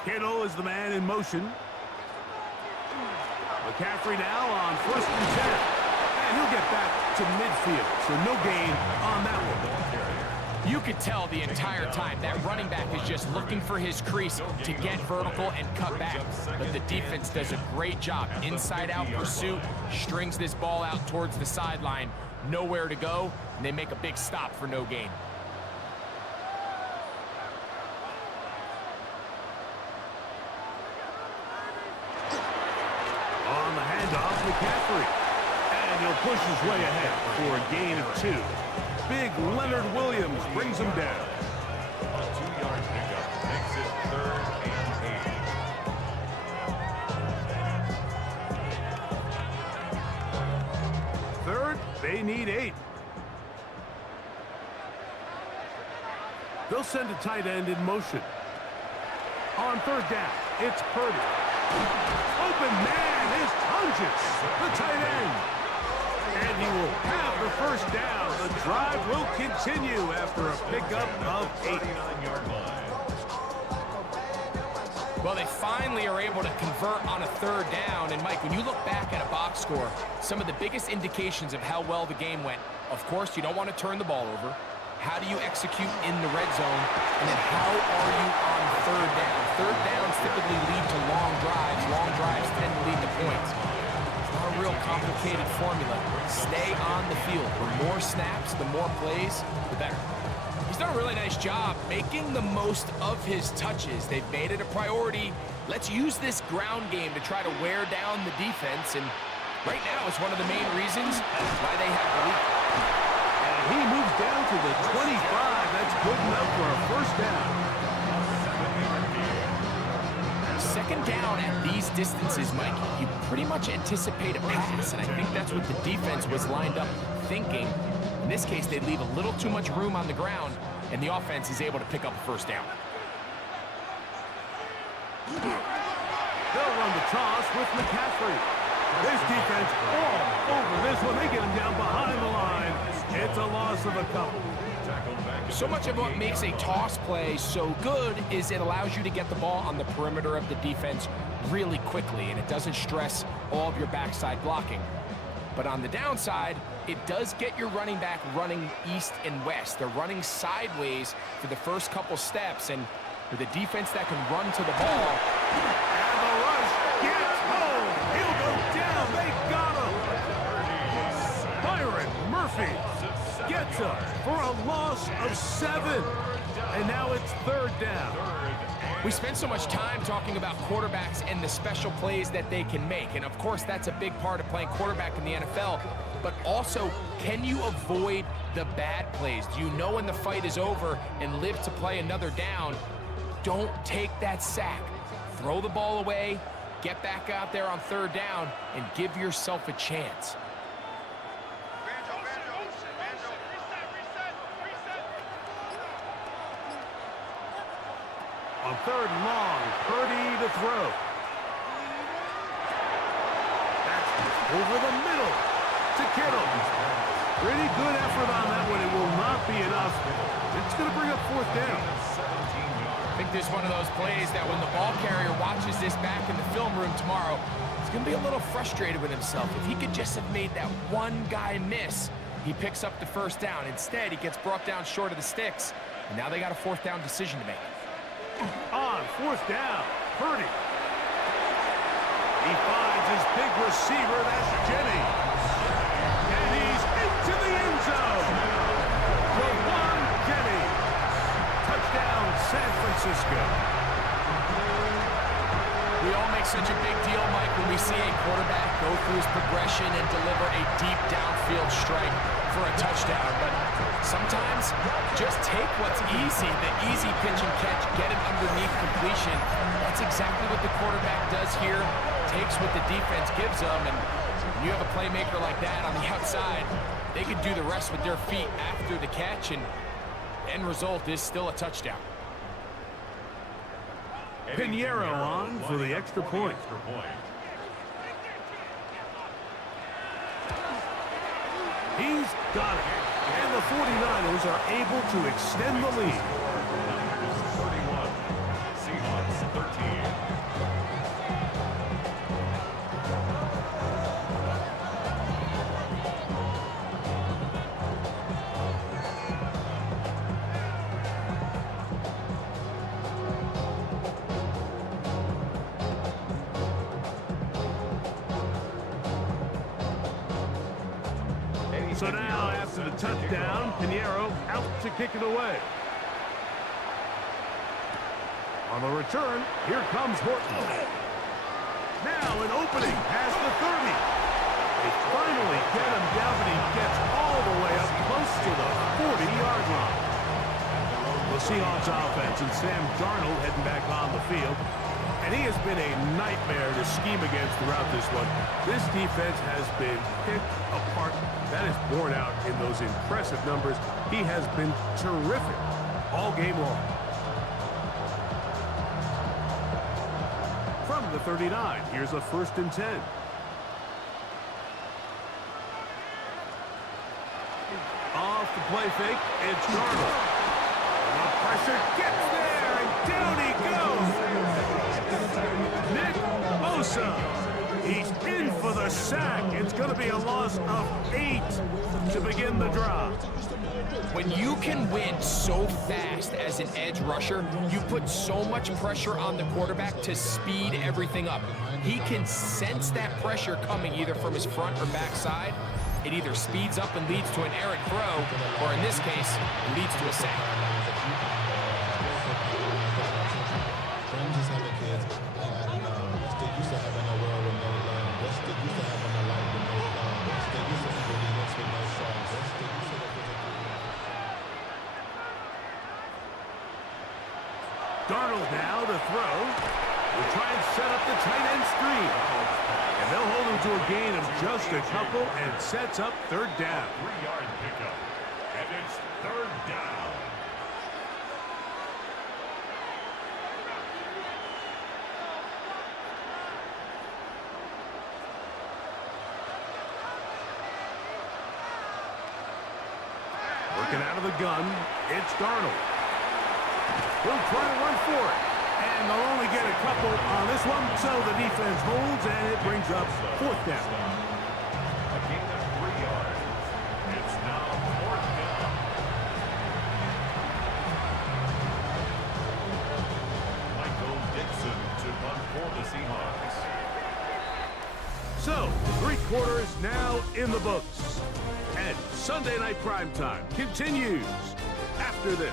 Kittle is the man in motion. McCaffrey now on 1st and 10. And he'll get back to midfield, so no gain on that one. You could tell the entire time that running back is just looking for his crease to get vertical and cut back. But the defense does a great job. Inside-out pursuit, strings this ball out towards the sideline. Nowhere to go, and they make a big stop for no gain. On the handoff, McCaffrey. And he'll push his way ahead for a gain of 2. Big Leonard Williams brings him down. A 2-yard pickup makes it 3rd and 8. Third, they need 8. They'll send a tight end in motion. On 3rd down, it's Purdy. Open man is Tunges, the tight end. And he will have the 1st down. The drive will continue after a pickup of 8. 39-yard line. Well, they finally are able to convert on a 3rd down. And, Mike, when you look back at a box score, some of the biggest indications of how well the game went, of course, you don't want to turn the ball over. How do you execute in the red zone? And then how are you on 3rd down? 3rd downs typically lead to long drives. Long drives tend to lead to points. It's not a real complicated formula. Stay on the field. The more snaps, the more plays, the better. He's done a really nice job making the most of his touches. They've made it a priority. Let's use this ground game to try to wear down the defense. And right now, it's one of the main reasons why they have the lead. He moves down to the 25. That's good enough for a 1st down. 2nd down at these distances, Mike, you pretty much anticipate a pass, and I think that's what the defense was lined up thinking. In this case, they leave a little too much room on the ground, and the offense is able to pick up a 1st down. They'll run the toss with McCaffrey. This defense all over this one. They get him down behind the line. It's a loss of a couple. So much of what makes a toss play so good is it allows you to get the ball on the perimeter of the defense really quickly, and it doesn't stress all of your backside blocking. But on the downside, it does get your running back running east and west. They're running sideways for the first couple steps, and with a defense that can run to the ball. And the rush gets home. He'll go down. They got him. Byron Murphy gets up for a loss of 7. And now it's 3rd down. We spend so much time talking about quarterbacks and the special plays that they can make. And of course, that's a big part of playing quarterback in the NFL. But also, can you avoid the bad plays? Do you know when the fight is over and live to play another down? Don't take that sack. Throw the ball away, get back out there on 3rd down, and give yourself a chance. On 3rd and long, Purdy to throw. That's over the middle to Kittle. Pretty good effort on that one. It will not be enough. It's going to bring up 4th down. I think think this is one of those plays that when the ball carrier watches this back in the film room tomorrow, he's going to be a little frustrated with himself. If he could just have made that one guy miss, he picks up the first down. Instead, he gets brought down short of the sticks, and now they got a fourth down decision to make. On fourth down, Purdy. He finds his big receiver, that's Jennings. And he's into the end zone. Jaguar Jennings. Touchdown, San Francisco. We all make such a big deal, Mike, when we see a quarterback go through his progression and deliver a deep downfield strike for a touchdown. But sometimes just take what's easy, the easy pitch and catch, get it underneath completion. That's exactly what the quarterback does here. Takes what the defense gives them, and when you have a playmaker like that on the outside, they could do the rest with their feet after the catch, and the end result is still a touchdown. Pinheiro on for the extra point. He's got it. And the 49ers are able to extend the lead. 31, Seahawks 13. So now, after the touchdown, Pinheiro out to kick it away. On the return, here comes Horton. Now an opening past the 30. They finally get him down, but he gets all the way up close to the 40-yard line. The Seahawks offense and Sam Darnold heading back on the field. And he has been a nightmare to scheme against throughout this one. This defense has been picked apart. That is borne out in those impressive numbers. He has been terrific all game long. From the 39, here's a 1st and 10. Off the play fake, it's Darnold. And the pressure gets there, and down he goes. Nick Bosa. He's in for the sack. It's going to be a loss of 8 to begin the drive. When you can win so fast as an edge rusher, you put so much pressure on the quarterback to speed everything up. He can sense that pressure coming either from his front or back side. It either speeds up and leads to an errant throw, or in this case, it leads to a sack. Darnold now to throw. Will try and set up the tight end screen. And they'll hold him to a gain of just a couple and sets up 3rd down. 3-yard pickup. And it's 3rd down. Working out of the gun, it's Darnold. He'll try to run for it. And they'll only get a couple on this one, so the defense holds, and it brings up 4th down. A gain of 3 yards. It's now 4th down. Michael Dixon to punt for the Seahawks. So, 3 quarters now in the books. And Sunday Night Primetime continues after this.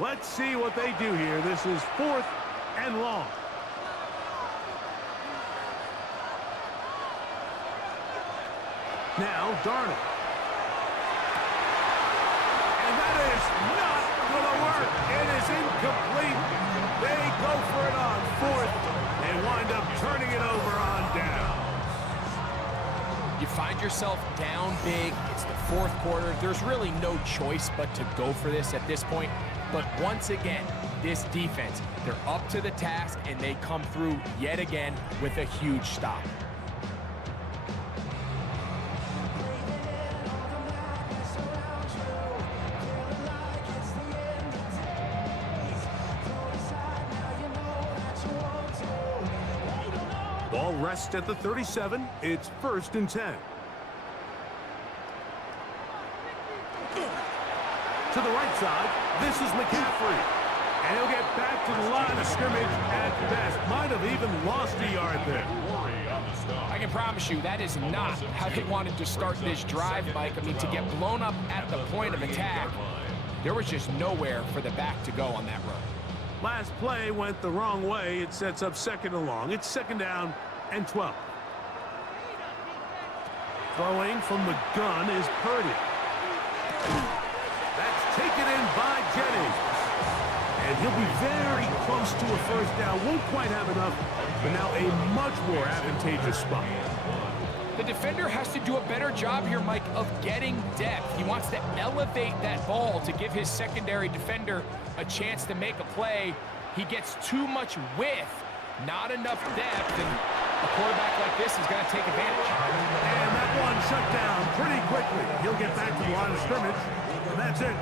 Let's see what they do here. This is 4th and long. Now, Darnold. And that is not going to work. It is incomplete. They go for it on 4th and wind up turning it over on down. You find yourself down big. It's the fourth quarter. There's really no choice but to go for this at this point. But once again, this defense, they're up to the task, and they come through yet again with a huge stop. Ball rests at the 37. It's 1st and 10. To the right side, this is McCaffrey. And he'll get back to the line of scrimmage at best. Might have even lost a yard there. I can promise you that is not how they wanted to start this drive, Mike. I mean, to get blown up at the point of attack, there was just nowhere for the back to go on that run. Last play went the wrong way. It sets up 2nd and long. It's 2nd down and 12. Throwing from the gun is Purdy. That's taken in by Jennings. And he'll be very close to a 1st down. Won't quite have enough, but now a much more advantageous spot. The defender has to do a better job here, Mike, of getting depth. He wants to elevate that ball to give his secondary defender a chance to make a play. He gets too much width, not enough depth, and a quarterback like this is going to take advantage. And that one shut down pretty quickly. He'll get back to the line of scrimmage, and that's it.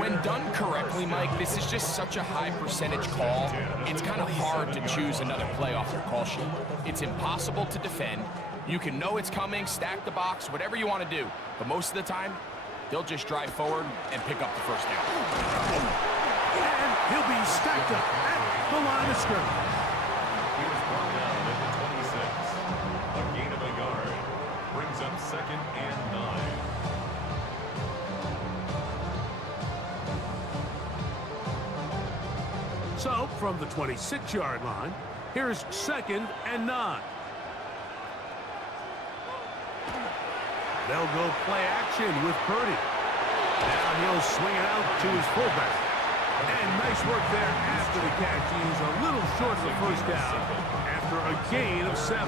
When done correctly, Mike, this is just such a high percentage call. It's kind of hard to choose another play off your call sheet. It's impossible to defend. You can know it's coming, stack the box, whatever you want to do. But most of the time, they'll just drive forward and pick up the 1st down. And he'll be stacked up at the line of scrimmage. He was brought down at the 26. A gain of a yard brings up 2nd and 9. So, from the 26-yard line, here's 2nd and 9. They'll go play action with Purdy. Now he'll swing it out to his fullback. And nice work there after the catch. He's a little short of the 1st down after a gain of 7.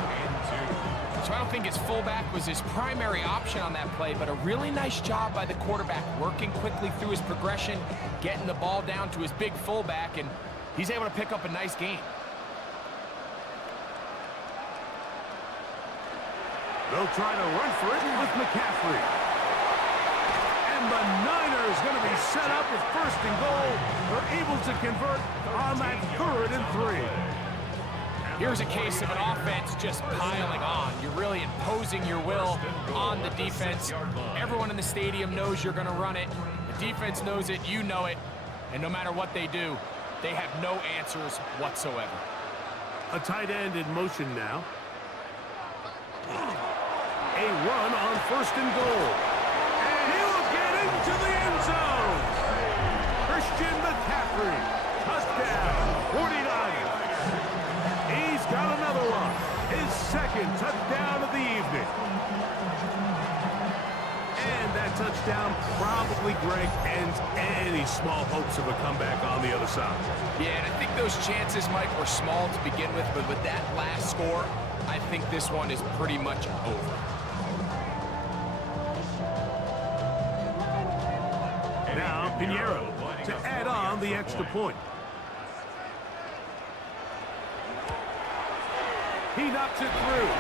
So I don't think his fullback was his primary option on that play, but a really nice job by the quarterback working quickly through his progression, getting the ball down to his big fullback, and he's able to pick up a nice gain. They'll try to run for it with McCaffrey. And the Niners going to be set up with 1st and goal. They're able to convert on that 3rd and 3. Here's a case of an offense just piling on. You're really imposing your will on the defense. Everyone in the stadium knows you're going to run it. The defense knows it, you know it. And no matter what they do, they have no answers whatsoever. A tight end in motion now. A run on 1st and goal. And he'll get into the end zone. Christian McCaffrey. Touchdown. 49ers. He's got another one. His 2nd touchdown of the evening. And that touchdown probably, Greg, ends any small hopes of a comeback on the other side. Yeah, and I think those chances, Mike, were small to begin with, but with that last score, I think this one is pretty much over. Now, Pinheiro to add on the extra point. He knocks it through.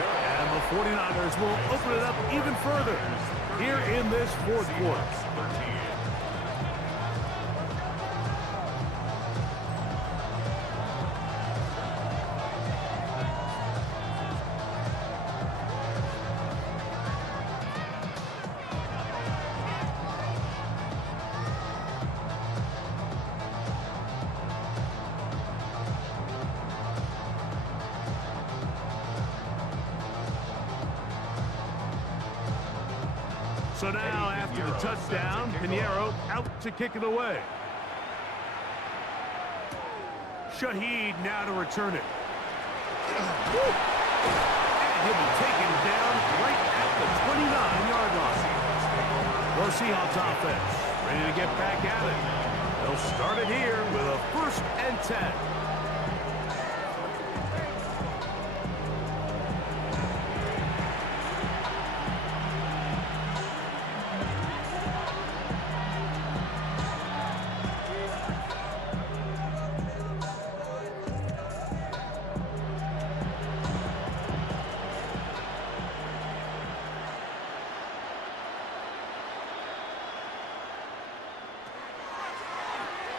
And the 49ers will open it up even further here in this 4th quarter. So now, after the touchdown, Pinheiro out to kick it away. Shaheed now to return it. And he'll be taken down right at the 29-yard line. The Seahawks offense ready to get back at it. They'll start it here with a 1st and 10.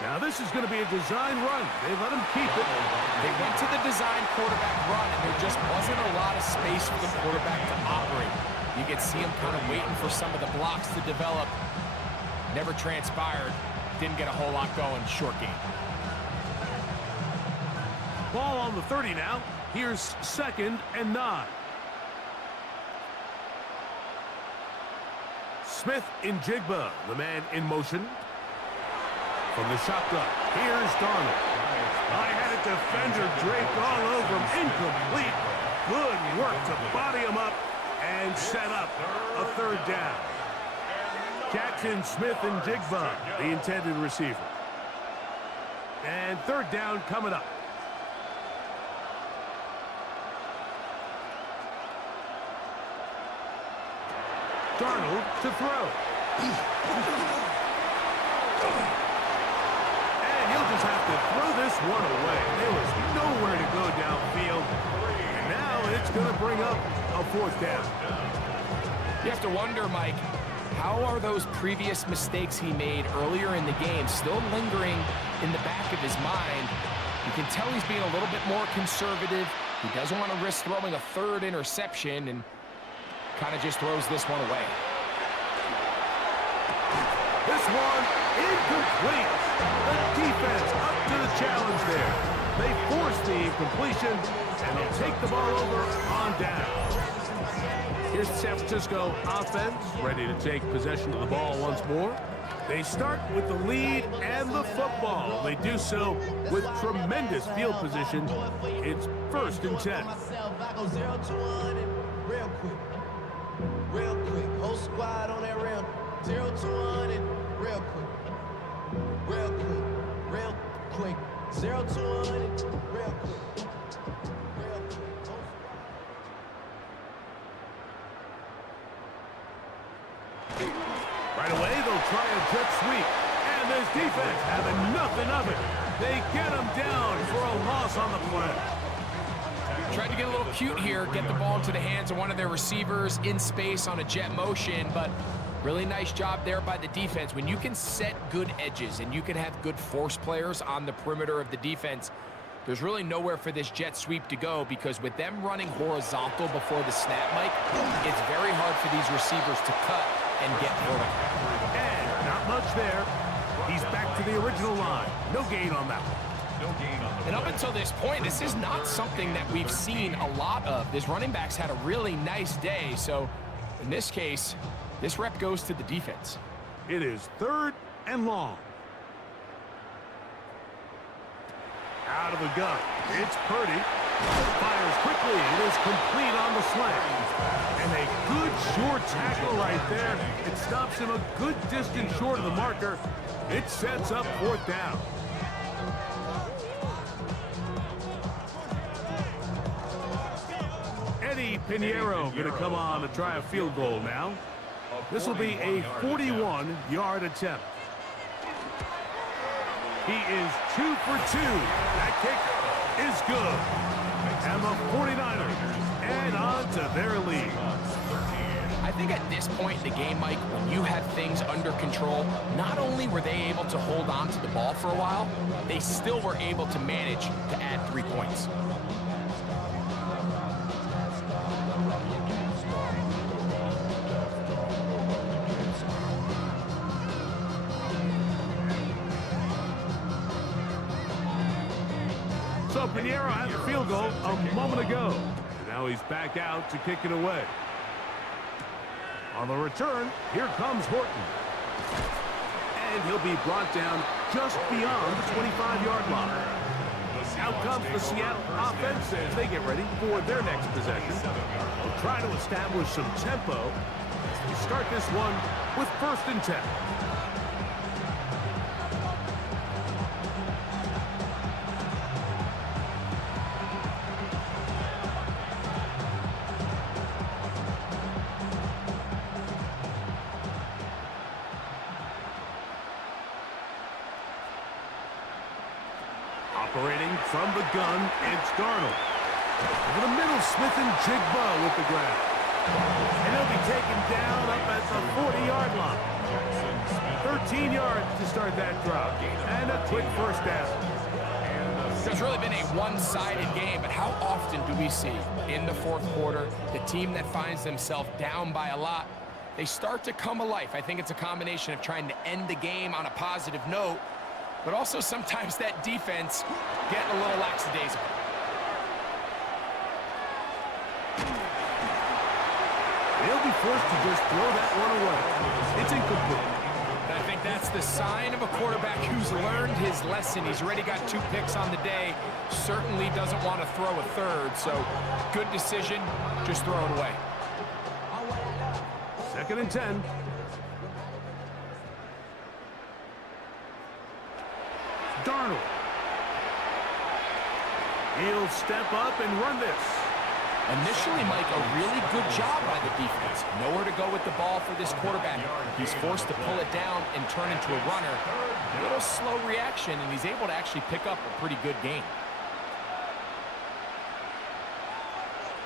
Now this is going to be a design run. They let him keep it. They went to the design quarterback run, and there just wasn't a lot of space for the quarterback to operate. You could see him kind of waiting for some of the blocks to develop. Never transpired. Didn't get a whole lot going. Short game. Ball on the 30 now. Here's 2nd and 9. Smith in Jigba, the man in motion. From the shotgun, here's Darnold. I had a defender draped all over him. Incomplete. Good work to body him up and set up a 3rd down. Jackson, Smith, and Jigba, the intended receiver. And 3rd down coming up. Darnold to throw. And he'll just have to throw this one away. There was nowhere to go downfield. And now it's going to bring up a 4th down. You have to wonder, Mike, how are those previous mistakes he made earlier in the game still lingering in the back of his mind? You can tell he's being a little bit more conservative. He doesn't want to risk throwing a 3rd interception and kind of just throws this one away. This one incomplete. The defense up to the challenge there. They force the incompletion, and they'll take the ball over on down. Here's the San Francisco offense, ready to take possession of the ball once more. They start with the lead and the football. They do so with tremendous field position. It's 1st and 10. Real quick, whole squad on that rail. 0 to 100, real quick. Real quick, real quick. 0 to 100, real quick. Real quick. Right away, they'll try a jet sweep. And this defense having nothing of it. They get him down for a loss on the play. Tried to get a little cute here, get the ball into the hands of one of their receivers in space on a jet motion, but really nice job there by the defense. When you can set good edges and you can have good force players on the perimeter of the defense, there's really nowhere for this jet sweep to go, because with them running horizontal before the snap, Mike, it's very hard for these receivers to cut and get vertical. And not much there. He's back to the original line. No gain on that one. And up until this point, this is not something that we've seen a lot of. This running back's had a really nice day, so in this case, this rep goes to the defense. It is 3rd and long. Out of the gun. It's Purdy. Fires quickly. It is complete on the slant. And a good short tackle right there. It stops him a good distance short of the marker. It sets up 4th down. Pinheiro going to come on to try a field goal now. This will be a 41-yard attempt. He is 2 for 2. That kick is good. And the 49ers add on to their lead. I think at this point in the game, Mike, when you have things under control, not only were they able to hold on to the ball for a while, they still were able to manage to add 3 points. So Pinheiro had the field goal a moment ago. And now he's back out to kick it away. On the return, here comes Horton. And he'll be brought down just beyond the 25-yard line. Out comes the Seattle offense as they get ready for their next possession. They'll try to establish some tempo. We start this one with 1st and 10. Operating from the gun, it's Darnold. Over the middle, Smith and Jigba with the grab. And he'll be taken down up at the 40-yard line. 13 yards. yard to start that drive. And a quick first down. It's really been a one-sided game, but how often do we see in the fourth quarter the team that finds themselves down by a lot, they start to come alive? I think it's a combination of trying to end the game on a positive note, but also sometimes that defense getting a little lackadaisical. They'll be forced to just throw that one away. It's incomplete. And I think that's the sign of a quarterback who's learned his lesson. He's already got 2 picks on the day. Certainly doesn't want to throw a third. So good decision. Just throw it away. 2nd and 10. Darnold. He'll step up and run this. Initially, Mike, a really good job by the defense. Nowhere to go with the ball for this quarterback. He's forced to pull it down and turn into a runner. A little slow reaction, and he's able to actually pick up a pretty good game.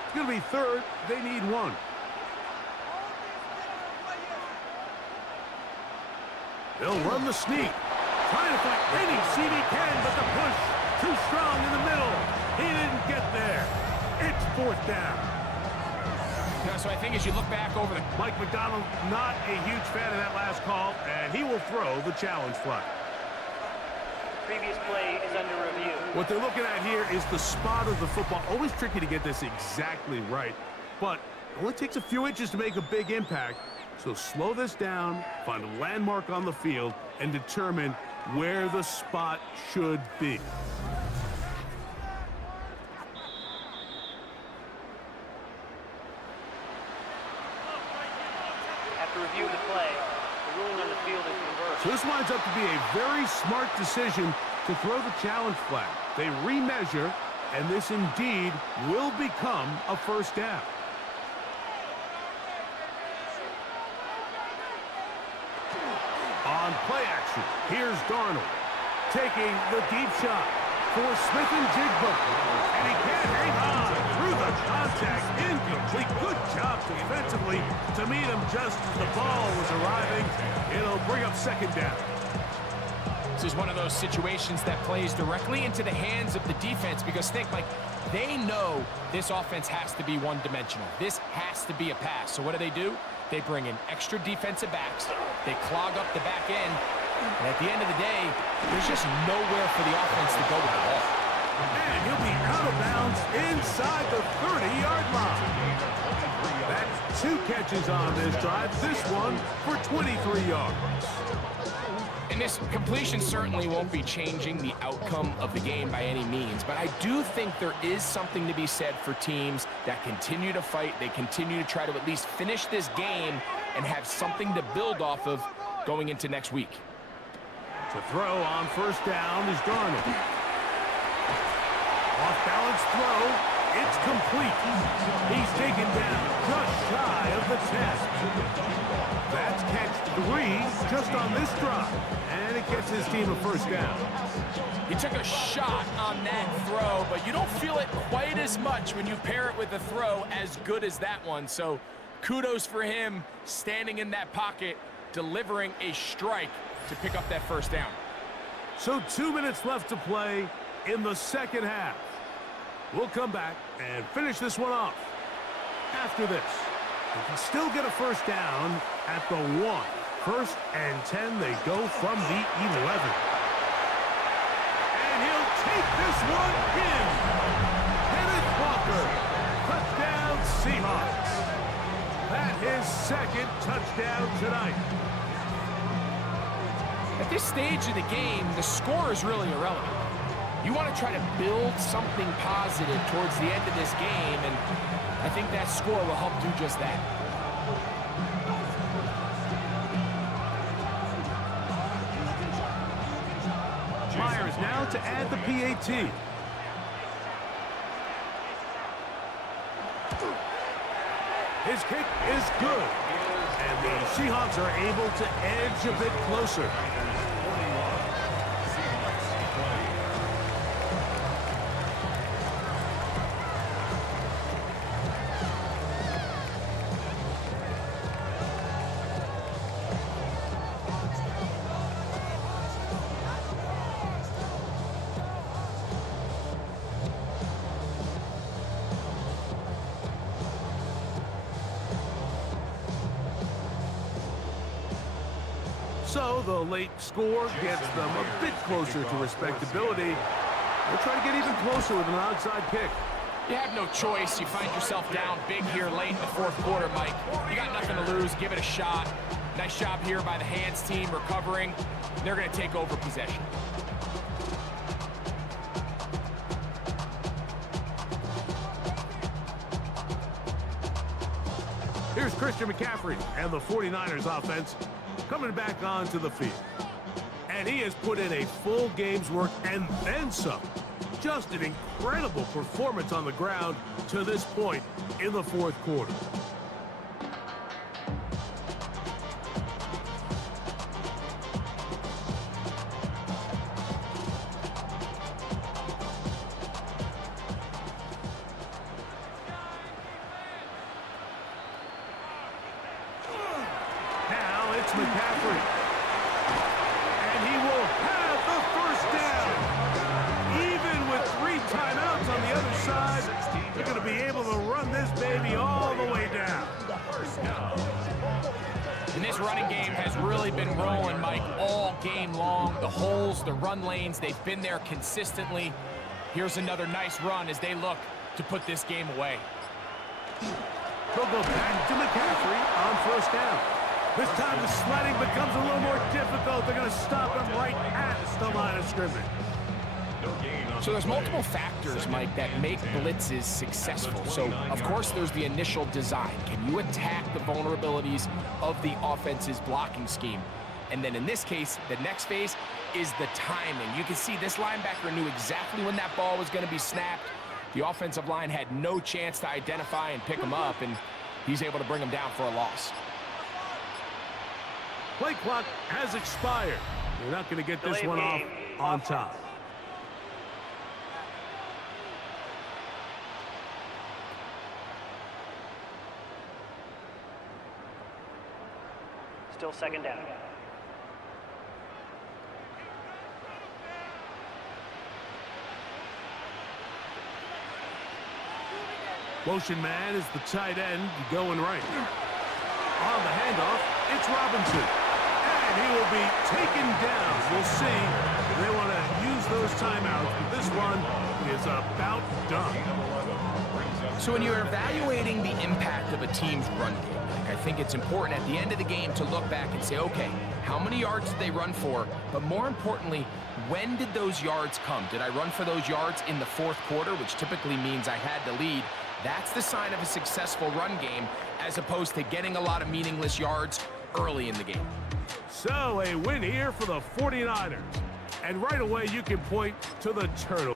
It's going to be 3rd. They need 1. They'll run the sneak. Trying to find any seed he can, but the push too strong in the middle. He didn't get there. It's 4th down. Yeah, so I think as you look back over the... Mike McDonald, not a huge fan of that last call, and he will throw the challenge flag. Previous play is under review. What they're looking at here is the spot of the football. Always tricky to get this exactly right, but it only takes a few inches to make a big impact. So slow this down, find a landmark on the field, and determine where the spot should be. After reviewing the play, the ruling on the field is reversed. So this winds up to be a very smart decision to throw the challenge flag. They remeasure, and this indeed will become a 1st down. On play action, here's Darnold taking the deep shot for Smith and Jigba. And he can't hang on through the contact. Incomplete. Good job defensively to meet him just as the ball was arriving. It'll bring up 2nd down. This is one of those situations that plays directly into the hands of the defense because think, like, they know this offense has to be one-dimensional. This has to be a pass. So what do? They bring in extra defensive backs. They clog up the back end. And at the end of the day, there's just nowhere for the offense to go with the ball. And he'll be out of bounds inside the 30-yard line. That's 2 catches on this drive. This one for 23 yards. And this completion certainly won't be changing the outcome of the game by any means, but I do think there is something to be said for teams that continue to fight. They continue to try to at least finish this game and have something to build off of going into next week. To throw on 1st down is Darnold. Off-balance throw. It's complete. He's taken down just shy of the 10. That's catch 3 just on this drive. And it gets his team a 1st down. He took a shot on that throw, but you don't feel it quite as much when you pair it with a throw as good as that one. So kudos for him standing in that pocket, delivering a strike to pick up that 1st down. So 2 minutes left to play in the 2nd half. We'll come back and finish this one off. After this, they can still get a 1st down at the 1. 1st and 10, they go from the 11. And he'll take this one in. Kenneth Walker, touchdown Seahawks. That's his 2nd touchdown tonight. At this stage of the game, the score is really irrelevant. You want to try to build something positive towards the end of this game, and I think that score will help do just that. Myers now to add the PAT. His kick is good, and the Seahawks are able to edge a bit closer. So the late score gets them a bit closer to respectability. They'll try to get even closer with an onside kick. You have no choice. You find yourself down big here late in the fourth quarter, Mike. You got nothing to lose. Give it a shot. Nice job here by the hands team recovering. They're going to take over possession. Here's Christian McCaffrey and the 49ers offense coming back onto the field. And he has put in a full game's work and then some. Just an incredible performance on the ground to this point in the fourth quarter. Now it's McCaffrey. And he will have the first down. Even with 3 timeouts on the other side, they're going to be able to run this baby all the way down. And this running game has really been rolling, Mike, all game long. The holes, the run lanes, they've been there consistently. Here's another nice run as they look to put this game away. They'll go back to McCaffrey on first down. This time the sledding becomes a little more difficult. They're going to stop him right at the line of scrimmage. So there's multiple factors, Mike, that make blitzes successful. So, of course, there's the initial design. Can you attack the vulnerabilities of the offense's blocking scheme? And then in this case, the next phase is the timing. You can see this linebacker knew exactly when that ball was going to be snapped. The offensive line had no chance to identify and pick him up, and he's able to bring him down for a loss. Play clock has expired. You're not going to get this one off on top. Still second down. Motion man is the tight end going right. On the handoff, it's Robinson. And he will be taken down. We'll see if they want to use those timeouts, but this one is about done. So when you're evaluating the impact of a team's run game, I think it's important at the end of the game to look back and say, okay, how many yards did they run for? But more importantly, when did those yards come? Did I run for those yards in the fourth quarter, which typically means I had to lead? That's the sign of a successful run game, as opposed to getting a lot of meaningless yards early in the game. So a win here for the 49ers. And right away you can point to the turtle.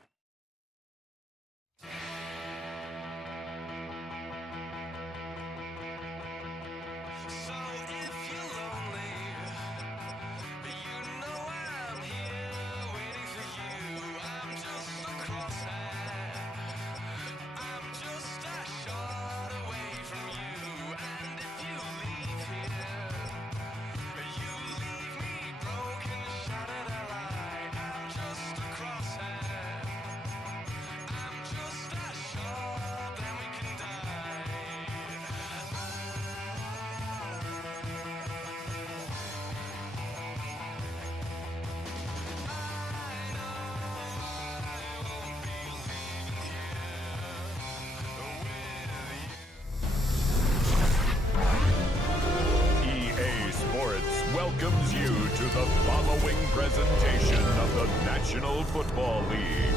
Welcomes you to the following presentation of the National Football League.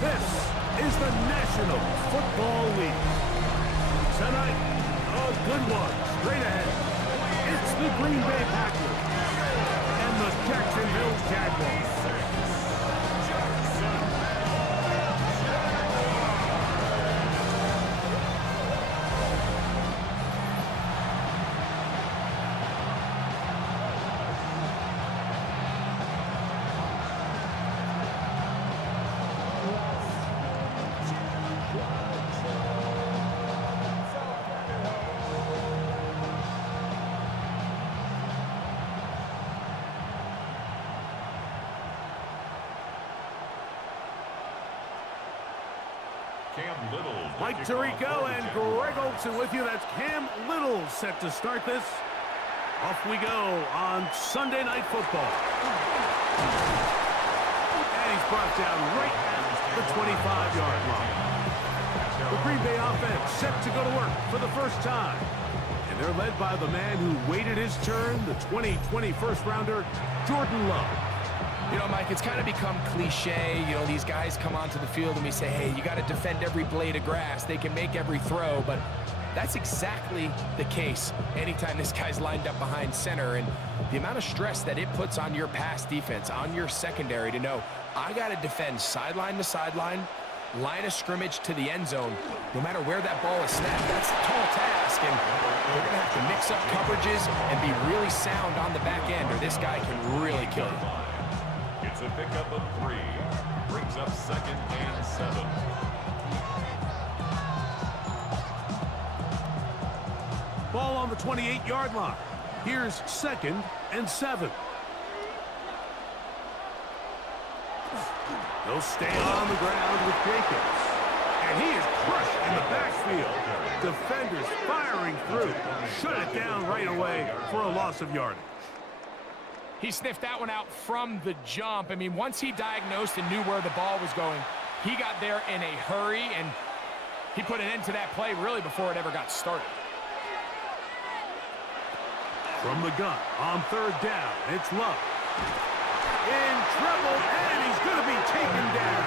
This is the National Football League. Tonight, a good one straight ahead. It's the Green Bay Packers and the Jacksonville Jaguars. Cam Little Mike Tirico and Greg Olson with you. That's Cam Little set to start this. Off we go on Sunday Night Football. And he's brought down right at the 25-yard line. The Green Bay offense set to go to work for the first time. And they're led by the man who waited his turn, the 2020 first-rounder, Jordan Love. You know, Mike, it's kind of become cliche. You know, these guys come onto the field and we say, hey, you got to defend every blade of grass. They can make every throw, but that's exactly the case anytime this guy's lined up behind center. And the amount of stress that it puts on your pass defense, on your secondary to know, I got to defend sideline to sideline, line of scrimmage to the end zone, no matter where that ball is snapped. That's a tall task, and they're going to have to mix up coverages and be really sound on the back end, or this guy can really kill you. It's a pickup of 3. Brings up 2nd and 7. Ball on the 28-yard line. Here's 2nd and 7. He'll stay on the ground with Jacobs. And he is crushed in the backfield. Defenders firing through. Shut it down right away for a loss of yardage. He sniffed that one out from the jump. I mean, once he diagnosed and knew where the ball was going, he got there in a hurry, and he put an end to that play really before it ever got started. From the gun on 3rd down, it's Love. In trouble, and he's going to be taken down.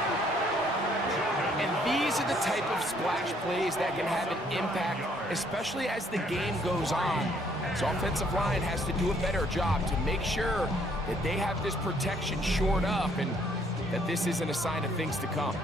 And these are the type of splash plays that can have an impact, especially as the game goes on. So offensive line has to do a better job to make sure that they have this protection shored up and that this isn't a sign of things to come.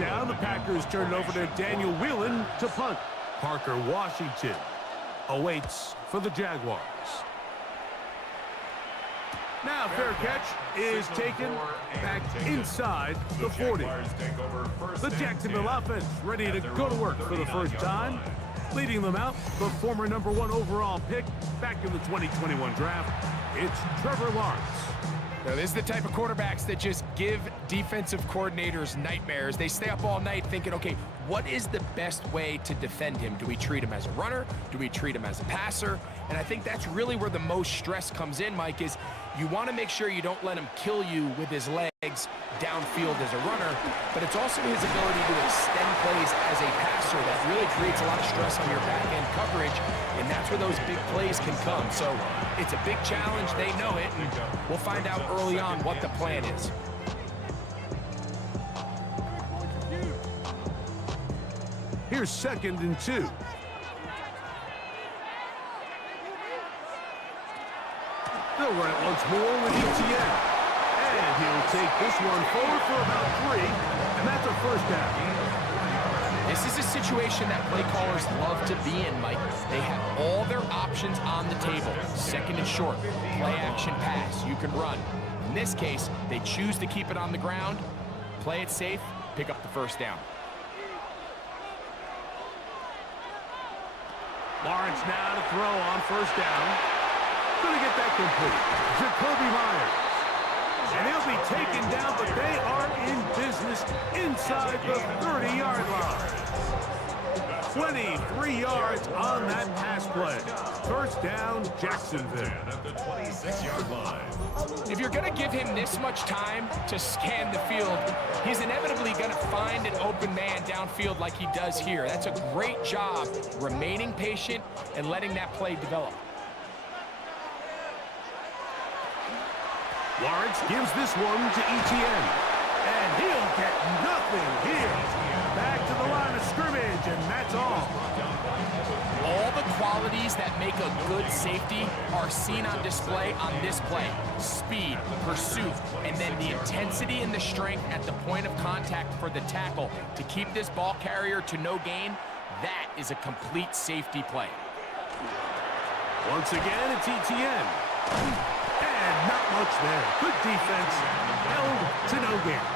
Down, the Packers turn it over to Daniel Whelan to punt. Parker Washington awaits for the Jaguars. Now fair catch is taken back inside the 40. The Jacksonville offense ready to go to work for the first time. Leading them out, the former #1 overall pick back in the 2021 draft. It's Trevor Lawrence. Now, this is the type of quarterbacks that just give defensive coordinators nightmares. They stay up all night thinking, okay, what is the best way to defend him? Do we treat him as a runner? Do we treat him as a passer? And I think that's really where the most stress comes in, Mike, is you want to make sure you don't let him kill you with his legs downfield as a runner, but it's also his ability to extend plays as a passer that really creates a lot of stress on your back-end coverage, and that's where those big plays can come. So it's a big challenge. They know it, and we'll find out early on what the plan is. Here's 2nd and 2. They'll run it once more with ETN. And he'll take this one forward for about 3, and that's a first down. This is a situation that play callers love to be in, Mike. They have all their options on the table. 2nd and short, play action pass, you can run. In this case, they choose to keep it on the ground, play it safe, pick up the first down. Lawrence now to throw on first down. Going to get that complete. Jacoby Myers. And he'll be taken down, but they are in business inside the 30-yard line. 23 yards on that pass play. First down, Jacksonville. At the 26-yard line. If you're going to give him this much time to scan the field, he's inevitably going to find an open man downfield like he does here. That's a great job remaining patient and letting that play develop. Lawrence gives this one to ETN. And he'll get nothing here. Back to the line of scrimmage, and that's all. All the qualities that make a good safety are seen on display on this play. Speed, pursuit, and then the intensity and the strength at the point of contact for the tackle to keep this ball carrier to no gain. That is a complete safety play. Once again, it's ETN. And not much there. Good defense. Held to no gain.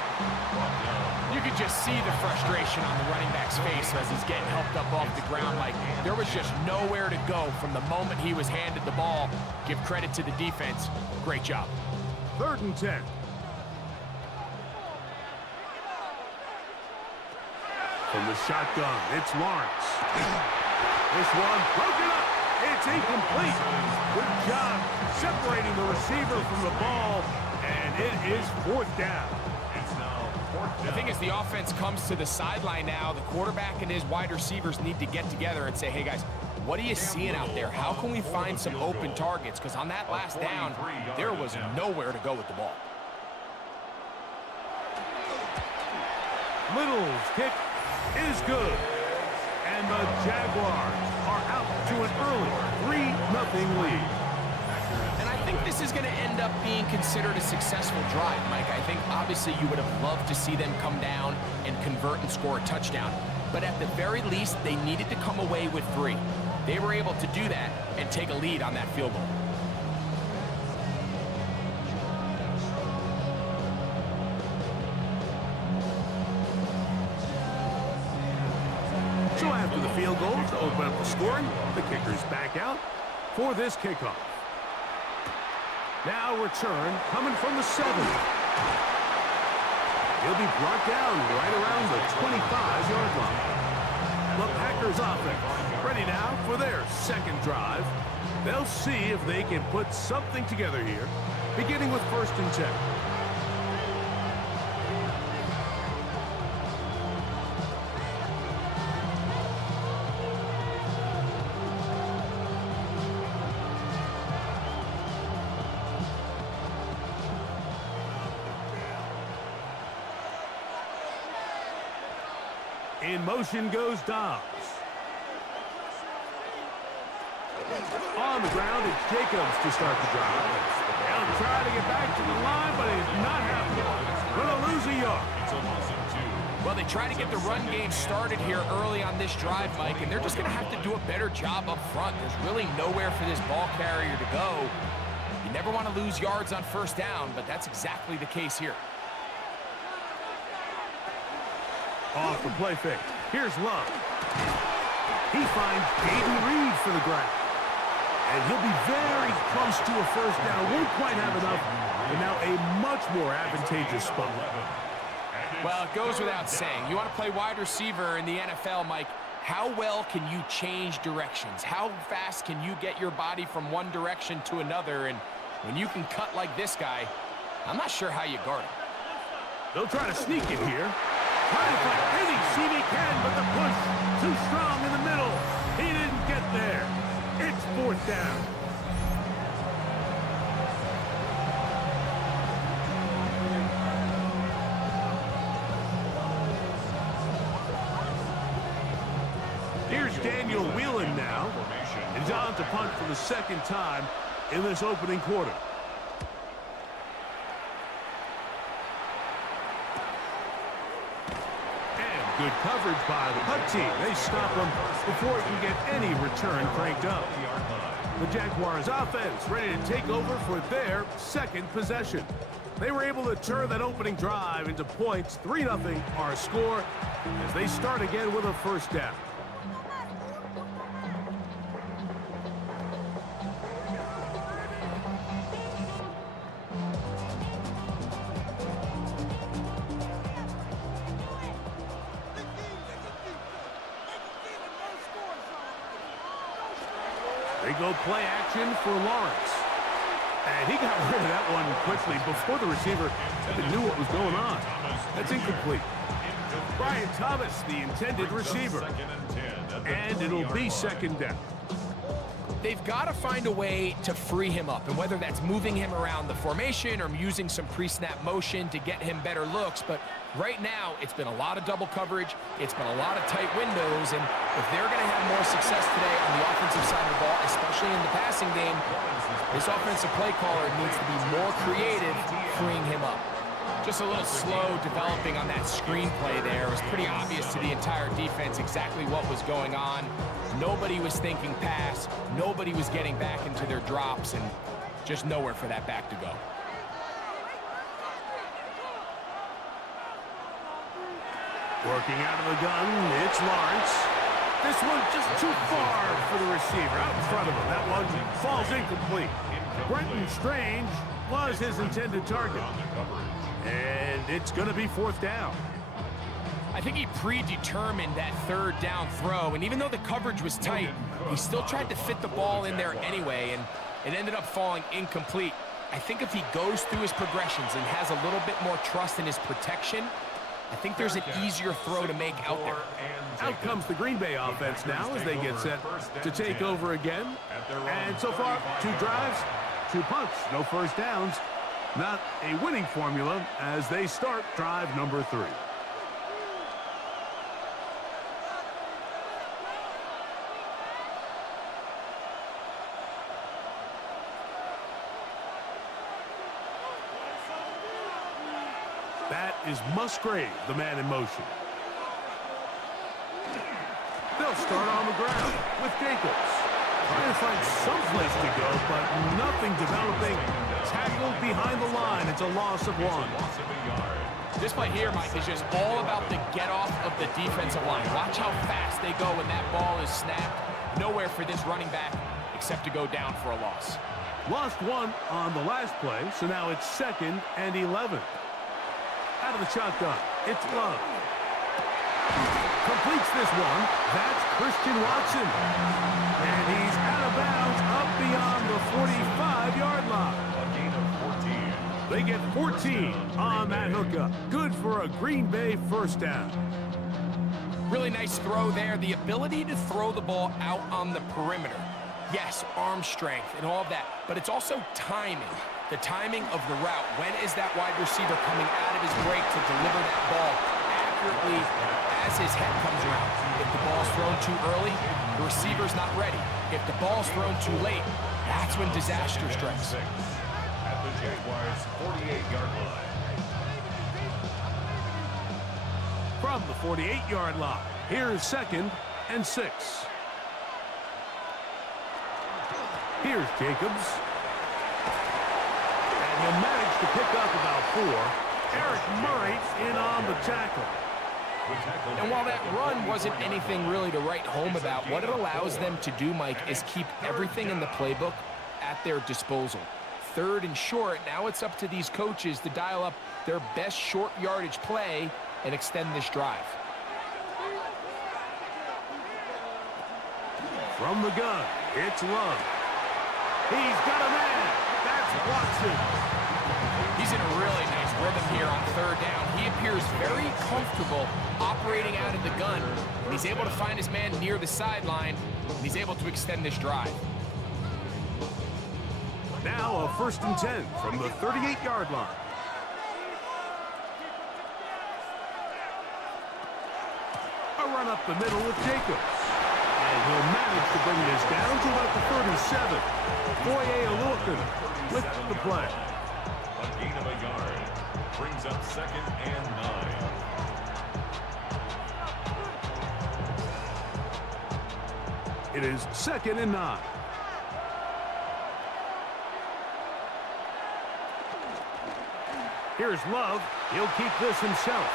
You could just see the frustration on the running back's face as he's getting helped up off the ground. Like, there was just nowhere to go from the moment he was handed the ball. Give credit to the defense. Great job. 3rd and 10. From the shotgun, it's Lawrence. This one broken up. It's incomplete. Good job separating the receiver from the ball, and it is 4th down. I think as the offense comes to the sideline now, the quarterback and his wide receivers need to get together and say, hey, guys, what are you seeing out there? How can we find some open targets? Because on that last down, there was nowhere to go with the ball. Little's kick is good. And the Jaguars are out to an early 3-0 lead. And I think this is going to end up being considered a successful drive, Mike. I think obviously you would have loved to see them come down and convert and score a touchdown. But at the very least, they needed to come away with 3. They were able to do that and take a lead on that field goal. So after the field goal to open up the scoring, the kicker's back out for this kickoff. Now return coming from the 7. He'll be brought down right around the 25-yard line. The Packers offense ready now for their 2nd drive. They'll see if they can put something together here, beginning with 1st and 10. In motion goes Dobbs. On the ground, it's Jacobs to start the drive. They'll try to get back to the line, but it's not happening. Gonna lose a yard. Well, they try to get the run game started here early on this drive, Mike, and they're just going to have to do a better job up front. There's really nowhere for this ball carrier to go. You never want to lose yards on 1st down, but that's exactly the case here. Off the play fake. Here's Love. He finds Jaden Reed for the grab. And he'll be very close to a 1st down. Won't quite have enough, but now a much more advantageous spot. Well, it goes without saying. You want to play wide receiver in the NFL, Mike. How well can you change directions? How fast can you get your body from one direction to another? And when you can cut like this guy, I'm not sure how you guard him. They'll try to sneak it here. Trying to find any seam he can, but the push too strong in the middle. He didn't get there. It's 4th down. Here's Daniel Whelan now. He's on to punt for the 2nd time in this opening quarter. Good coverage by the punt team. They stop him before he can get any return cranked up. The Jaguars offense ready to take over for their 2nd possession. They were able to turn that opening drive into points. 3-0 our score as they start again with a 1st down. They go play action for Lawrence. And he got rid of that one quickly before the receiver even knew what was going on. That's incomplete. Brian Thomas, the intended receiver. And it'll be 2nd down. They've got to find a way to free him up, and whether that's moving him around the formation or using some pre-snap motion to get him better looks. But right now, it's been a lot of double coverage. It's been a lot of tight windows, and if they're going to have more success today on the offensive side of the ball, especially in the passing game, this offensive play caller needs to be more creative freeing him up. Just a little slow developing on that screenplay there. It was pretty obvious to the entire defense exactly what was going on. Nobody was thinking pass. Nobody was getting back into their drops, and just nowhere for that back to go. Working out of the gun, it's Lawrence. This one just too far for the receiver, out in front of him. That one falls incomplete. Brenton Strange was his intended target. And it's going to be 4th down. I think he predetermined that 3rd down throw, and even though the coverage was tight, he still tried to fit the ball in there anyway, and it ended up falling incomplete. I think if he goes through his progressions and has a little bit more trust in his protection, I think there's an easier throw to make out there. Out comes the Green Bay offense now as they get set to take over again. And so far, 2 drives, 2 punts, no first downs. Not a winning formula as they start drive number 3. That is Musgrave, the man in motion. They'll start on the ground with Jacobs. Trying to find some place to go, but nothing developing. Tackled behind the line. It's a loss of 1. This play here, Mike, is just all about the get-off of the defensive line. Watch how fast they go when that ball is snapped. Nowhere for this running back except to go down for a loss. Lost 1 on the last play, so now it's 2nd and 11. Out of the shotgun, it's Love. Completes this one. That's Christian Watson. And he's out of bounds up beyond the 45-yard line. A gain of 14. They get 14 on that hookup. Good for a Green Bay 1st down. Really nice throw there. The ability to throw the ball out on the perimeter. Yes, arm strength and all of that, but it's also timing. The timing of the route. When is that wide receiver coming out of his break to deliver that ball accurately as his head comes around? If the ball's thrown too early, the receiver's not ready. If the ball's thrown too late, that's when disaster strikes. At the Jaguars' 48-yard line. From the 48-yard line, here's 2nd and 6. Here's Jacobs. And he'll manage to pick up about 4. Eric Murray in on the tackle. And while that run wasn't anything really to write home about, what it allows them to do, Mike, is keep everything in the playbook at their disposal. 3rd and short, now it's up to these coaches to dial up their best short yardage play and extend this drive. From the gun, it's Love. He's got a man. That's Watson. He's in a really nice rhythm here on 3rd down. He appears very comfortable operating out of the gun. And he's able to find his man near the sideline, and he's able to extend this drive. Now a 1st and 10 from the 38-yard line. A run up the middle with Jacobs. And he'll manage to bring this down to about the 37. Foye Olukun with the play. A gain of a yard. Brings up 2nd and 9. It is 2nd and 9. Here's Love. He'll keep this himself.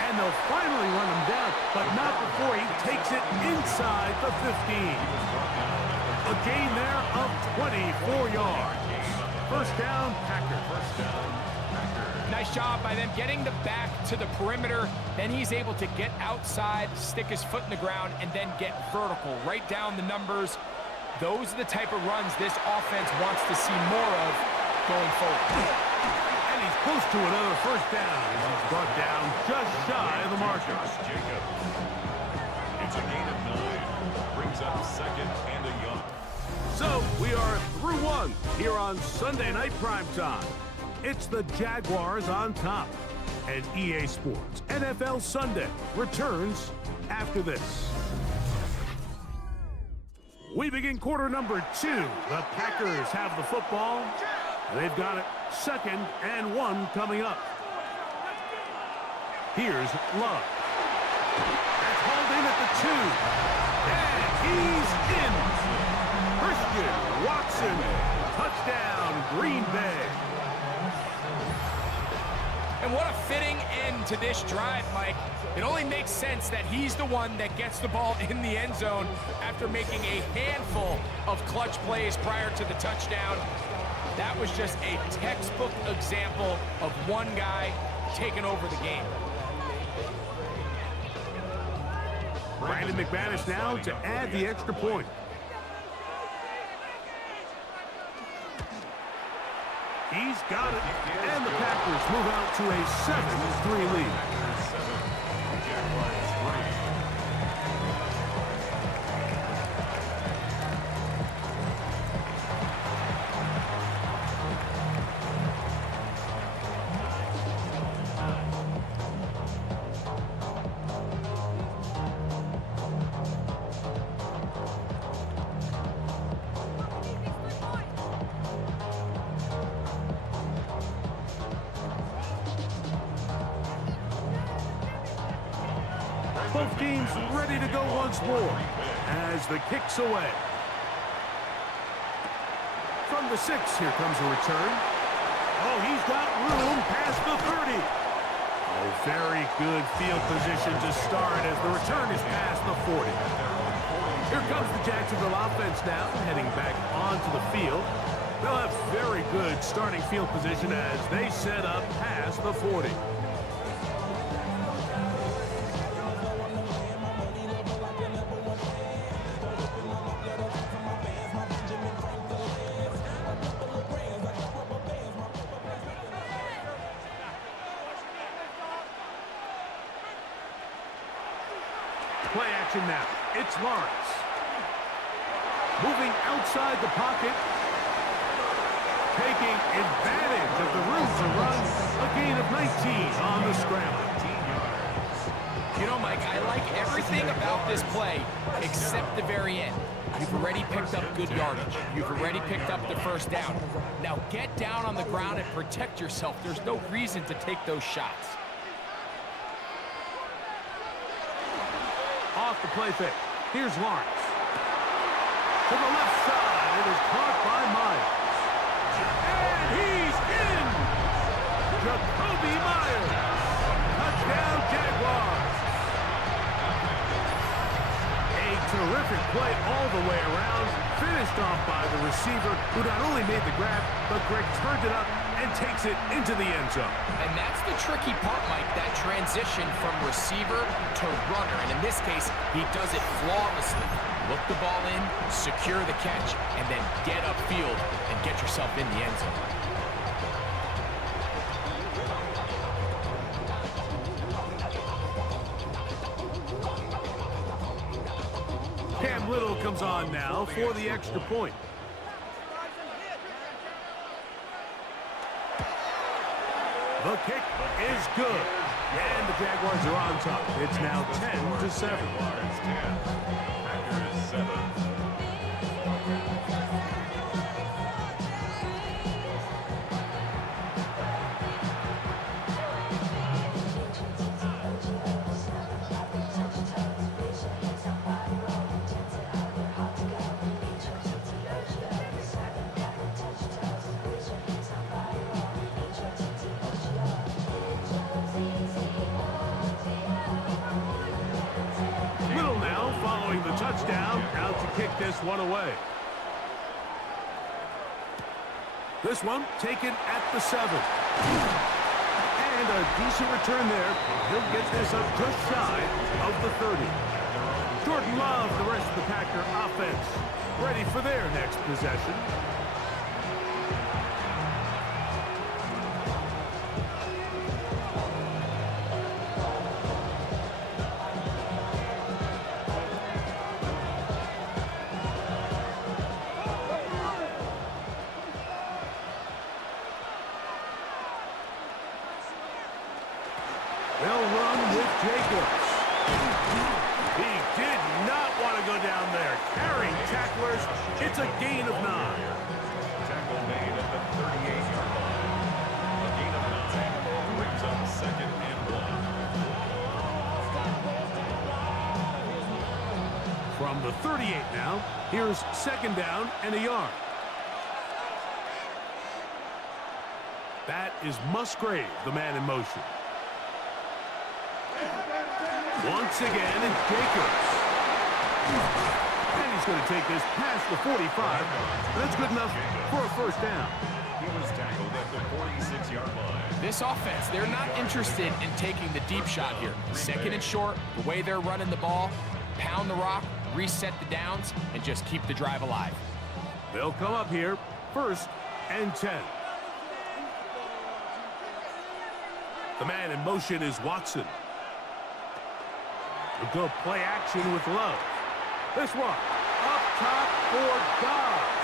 And they'll finally run him down, but not before he takes it inside the 15. A gain there of 24 yards. 1st down, Packers. Nice job by them getting the back to the perimeter. Then he's able to get outside, stick his foot in the ground, and then get vertical. Right down the numbers. Those are the type of runs this offense wants to see more of going forward. And he's close to another 1st down as he's brought down just shy of the marker. It's a gain of 9. Brings up 2nd and a yard. So we are through 1 here on Sunday Night Primetime. It's the Jaguars on top. And EA Sports NFL Sunday returns after this. We begin quarter number 2. The Packers have the football They've got it 2nd and 1 coming up. Here's Love. That's hauled in at the 2. And he's in. Christian Watson. Touchdown, Green Bay. And what a fitting end to this drive, Mike. It only makes sense that he's the one that gets the ball in the end zone after making a handful of clutch plays prior to the touchdown. That was just a textbook example of one guy taking over the game. Brandon McManus now to add the extra point. He's got it, and the Packers move out to a 7-3 lead. Both teams ready to go once more as the kick's away. From the 6, here comes a return. Oh, he's got room past the 30. Oh, very good field position to start as the return is past the 40. Here comes the Jacksonville offense now, heading back onto the field. They'll have very good starting field position as they set up past the 40. Play action now. It's Lawrence. Moving outside the pocket. Taking advantage of the room to run. A gain of 19 on the scramble. You know, Mike, I like everything about this play except the very end. You've already picked up good yardage. You've already picked up the first down. Now get down on the ground and protect yourself. There's no reason to take those shots. Off the play fake. Here's Lawrence. To the left side. It is caught by Myers. And he's in! Jacoby Myers. Touchdown, Jaguars. A terrific play all the way around. Finished off by the receiver, who not only made the grab, but Greg turned it up and takes it into the end zone. And that's the tricky part, Mike, that transition from receiver to runner. And in this case, he does it flawlessly. Look the ball in, secure the catch, and then get upfield and get yourself in the end zone. Cam Little comes on now for the extra point. The kick is good. And the Jaguars are on top. It's now 10-7. Packers 7. Little now following the touchdown, out to kick this one away. This one taken at the 7. And a decent return there. He'll get this up just shy of the 30. Jordan Love, the rest of the Packer offense, ready for their next possession. They'll run with Jacobs. He did not want to go down there. Carrying tacklers, it's a gain of 9. Tackle made at the 38. From the 38 now, here's second down and a yard. That is Musgrave, the man in motion. Once again, it's Jacobs. And he's going to take this past the 45. That's good enough for a first down. He was tackled at the 46-yard line. This offense, they're not interested in taking the deep shot here. Second and short, the way they're running the ball, pound the rock, reset the downs, and just keep the drive alive. They'll come up here, first and 10. The man in motion is Watson. We'll go play action with Love. This one, up top for Dobbs.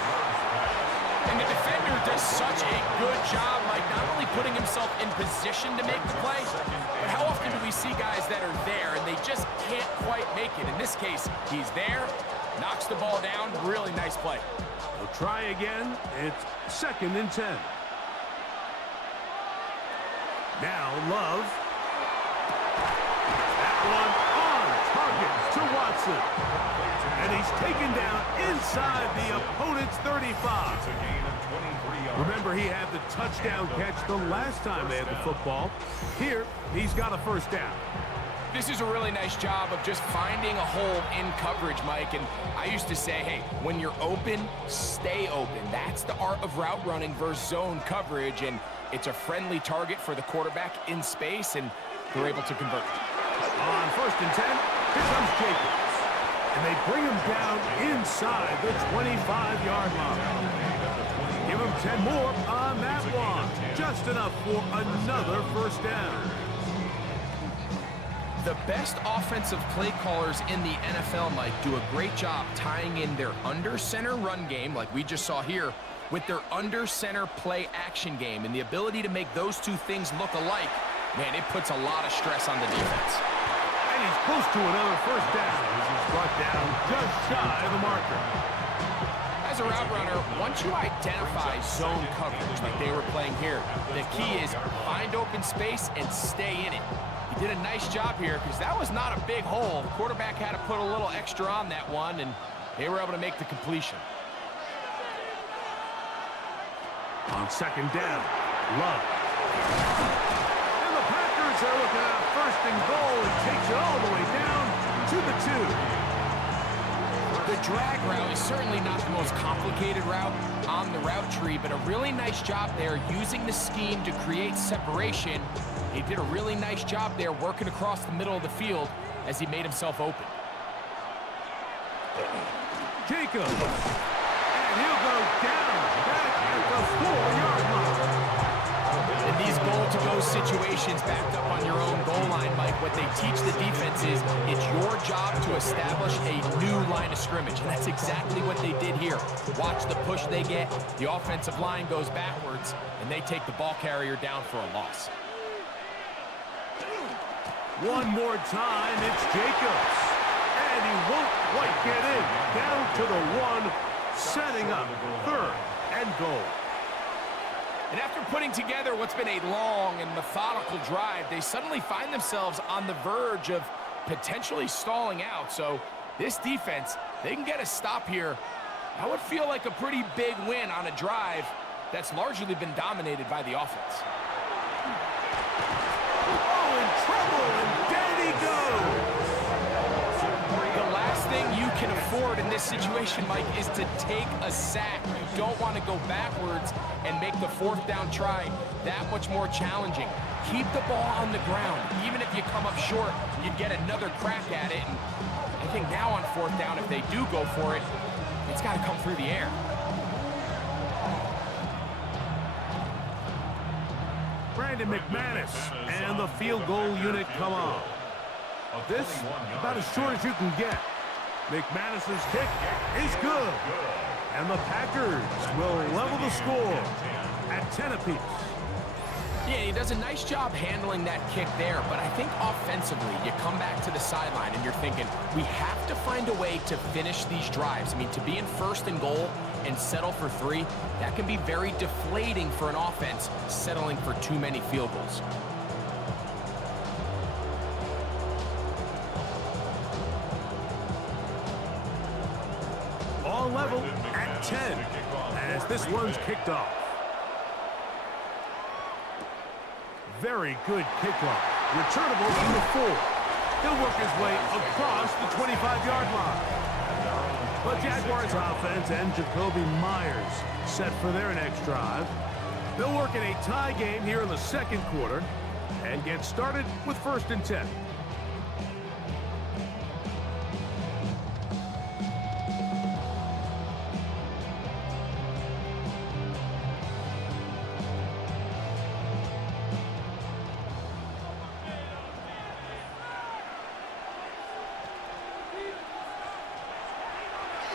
And the defender does such a good job, like not only putting himself in position to make the play, but how often do we see guys that are there and they just can't quite make it? In this case, he's there, knocks the ball down, really nice play. We'll try again. It's second and 10. Now Love. That one on target to Watson. And he's taken down inside the opponent's 35. It's a gain of 23 yards. Remember, he had the touchdown catch the last time they had the football. Here, he's got a first down. This is a really nice job of just finding a hole in coverage, Mike. And I used to say, hey, when you're open, stay open. That's the art of route running versus zone coverage. And it's a friendly target for the quarterback in space, and they're able to convert. On first and 10, here comes Jacobs. And they bring him down inside the 25-yard line. Give him 10 more on that one. Just enough for another first down. The best offensive play callers in the NFL, Mike, do a great job tying in their under-center run game, like we just saw here, with their under-center play action game. And the ability to make those two things look alike, man, it puts a lot of stress on the defense. And he's close to another first down as he's brought down just shy of the marker. As a route runner, once you identify zone coverage like they were playing here, the key is find open space and stay in it. He did a nice job here because that was not a big hole. The quarterback had to put a little extra on that one, and they were able to make the completion. On second down, Love. And the Packers are looking at first and goal and takes it all the way down to the 2. The drag route is certainly not the most complicated route on the route tree, but a really nice job there using the scheme to create separation. He did a really nice job there working across the middle of the field as he made himself open. Jacobs. And he'll go down back at the 4-yard line. In these goal-to-go situations backed up on your own goal line, Mike, what they teach the defense is it's your job to establish a new line of scrimmage, and that's exactly what they did here. Watch the push they get. The offensive line goes backwards, and they take the ball carrier down for a loss. One more time, it's Jacobs. And he won't quite get in. Down to the 1, setting up third and goal. And after putting together what's been a long and methodical drive, they suddenly find themselves on the verge of potentially stalling out. So this defense, they can get a stop here. That would feel like a pretty big win on a drive that's largely been dominated by the offense. Oh, in trouble, and down he goes. The last thing you can afford in this situation, Mike, is to take a sack. You don't want to go backwards and make the fourth down try that much more challenging. Keep the ball on the ground. Even if you come up short, you'd get another crack at it. And I think now on fourth down, if they do go for it, it's got to come through the air. Brandon McManus and the field goal unit come on. This, about as short as you can get. McManus's kick is good. And the Packers will level the score at 10 apiece. Yeah, he does a nice job handling that kick there, but I think offensively, you come back to the sideline and you're thinking, we have to find a way to finish these drives. I mean, to be in first and goal and settle for 3, that can be very deflating for an offense settling for too many field goals. as this one's kicked off. Very good kickoff. Returnable from the 4. He'll work his way across the 25-yard line. But Jaguars offense and Jacoby Myers set for their next drive. They'll work in a tie game here in the second quarter and get started with 1st and 10.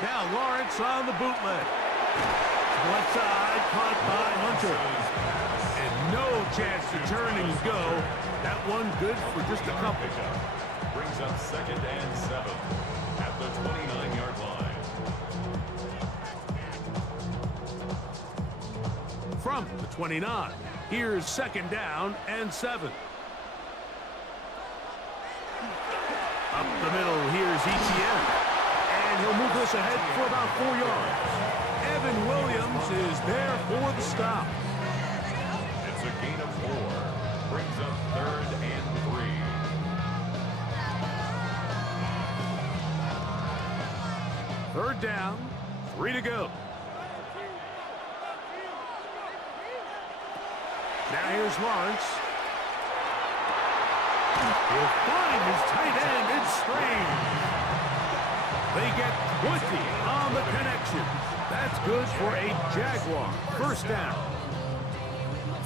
Now Lawrence on the bootleg. Left side, caught by Hunter. And no chance to turn and go. That one good for just a couple. Brings up 2nd and 7 at the 29-yard line. From the 29, here's 2nd down and 7. Up the middle, here's ETN. And he'll move this ahead for about 4 yards. Evan Williams is there for the stop. It's a gain of 4. Brings up 3rd and 3. 3rd down, 3 to go. Now here's Lawrence. He'll find his tight end. It's strange. They get 20 on the connection. That's good for a Jaguar. 1st down.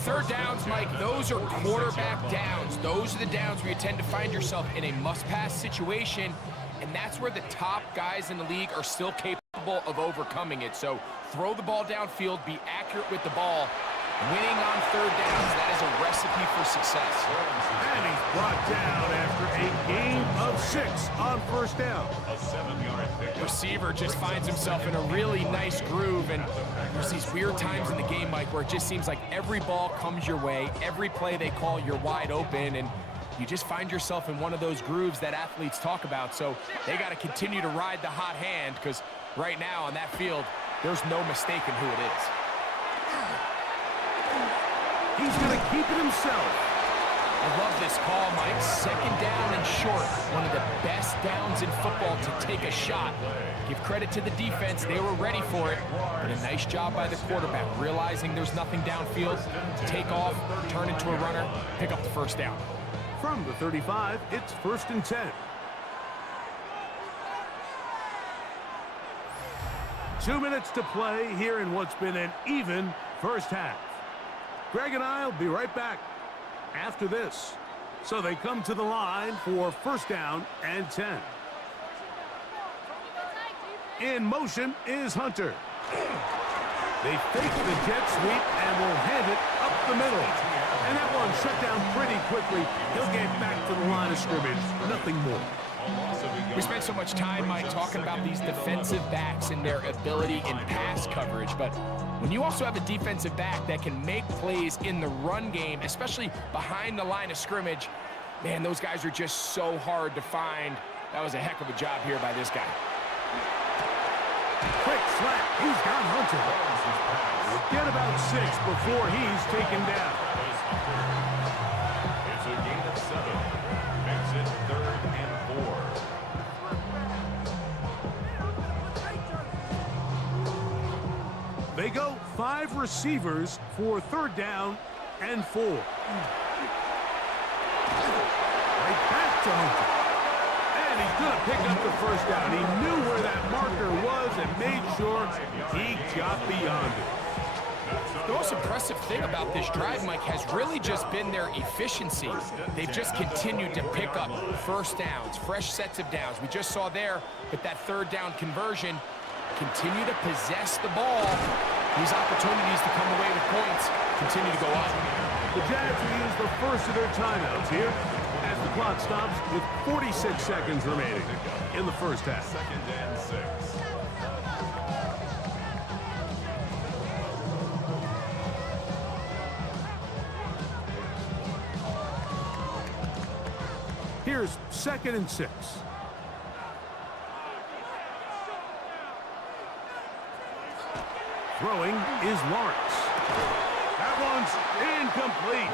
3rd downs, Mike, those are quarterback downs. Those are the downs where you tend to find yourself in a must-pass situation, and that's where the top guys in the league are still capable of overcoming it. So throw the ball downfield, be accurate with the ball. Winning on 3rd downs, that is a recipe for success. And he's brought down after a gain of 6 on 1st down. A 7-yard pickup. Receiver just finds himself in a really nice groove, and there's these weird times in the game, Mike, where it just seems like every ball comes your way, every play they call, you're wide open, and you just find yourself in one of those grooves that athletes talk about. So they got to continue to ride the hot hand, because right now on that field, there's no mistaking who it is. He's going to keep it himself. I love this call, Mike. 2nd down and short. One of the best downs in football to take a shot. Give credit to the defense. They were ready for it. But a nice job by the quarterback, realizing there's nothing downfield. Take off, turn into a runner, pick up the 1st down. From the 35, it's 1st and 10. 2 minutes to play here in what's been an even 1st half. Greg and I will be right back after this. So they come to the line for 1st down and 10. In motion is Hunter. They fake the jet sweep and will hand it up the middle. And that one shut down pretty quickly. He'll get back to the line of scrimmage. Nothing more. We spent so much time, Mike, talking about these defensive backs and their ability in pass coverage, but when you also have a defensive back that can make plays in the run game, especially behind the line of scrimmage, man, those guys are just so hard to find. That was a heck of a job here by this guy. Quick slap. He's got Hunter. We'll get about 6 before he's taken down. It's a gain of 7. Makes it 3rd and 4. They go 5 receivers for 3rd down and 4. Right back to Hunter. And he's going to pick up the 1st down. He knew where that marker was and made sure he got beyond it. The most impressive thing about this drive, Mike, has really just been their efficiency. They've just continued to pick up 1st downs, fresh sets of downs. We just saw there with that 3rd down conversion, continue to possess the ball. These opportunities to come away with points continue to go up. The Jags will use the first of their timeouts here as the clock stops with 46 seconds remaining in the 1st half. 2nd and 6. Here's 2nd and 6. Throwing is Lawrence. That one's incomplete.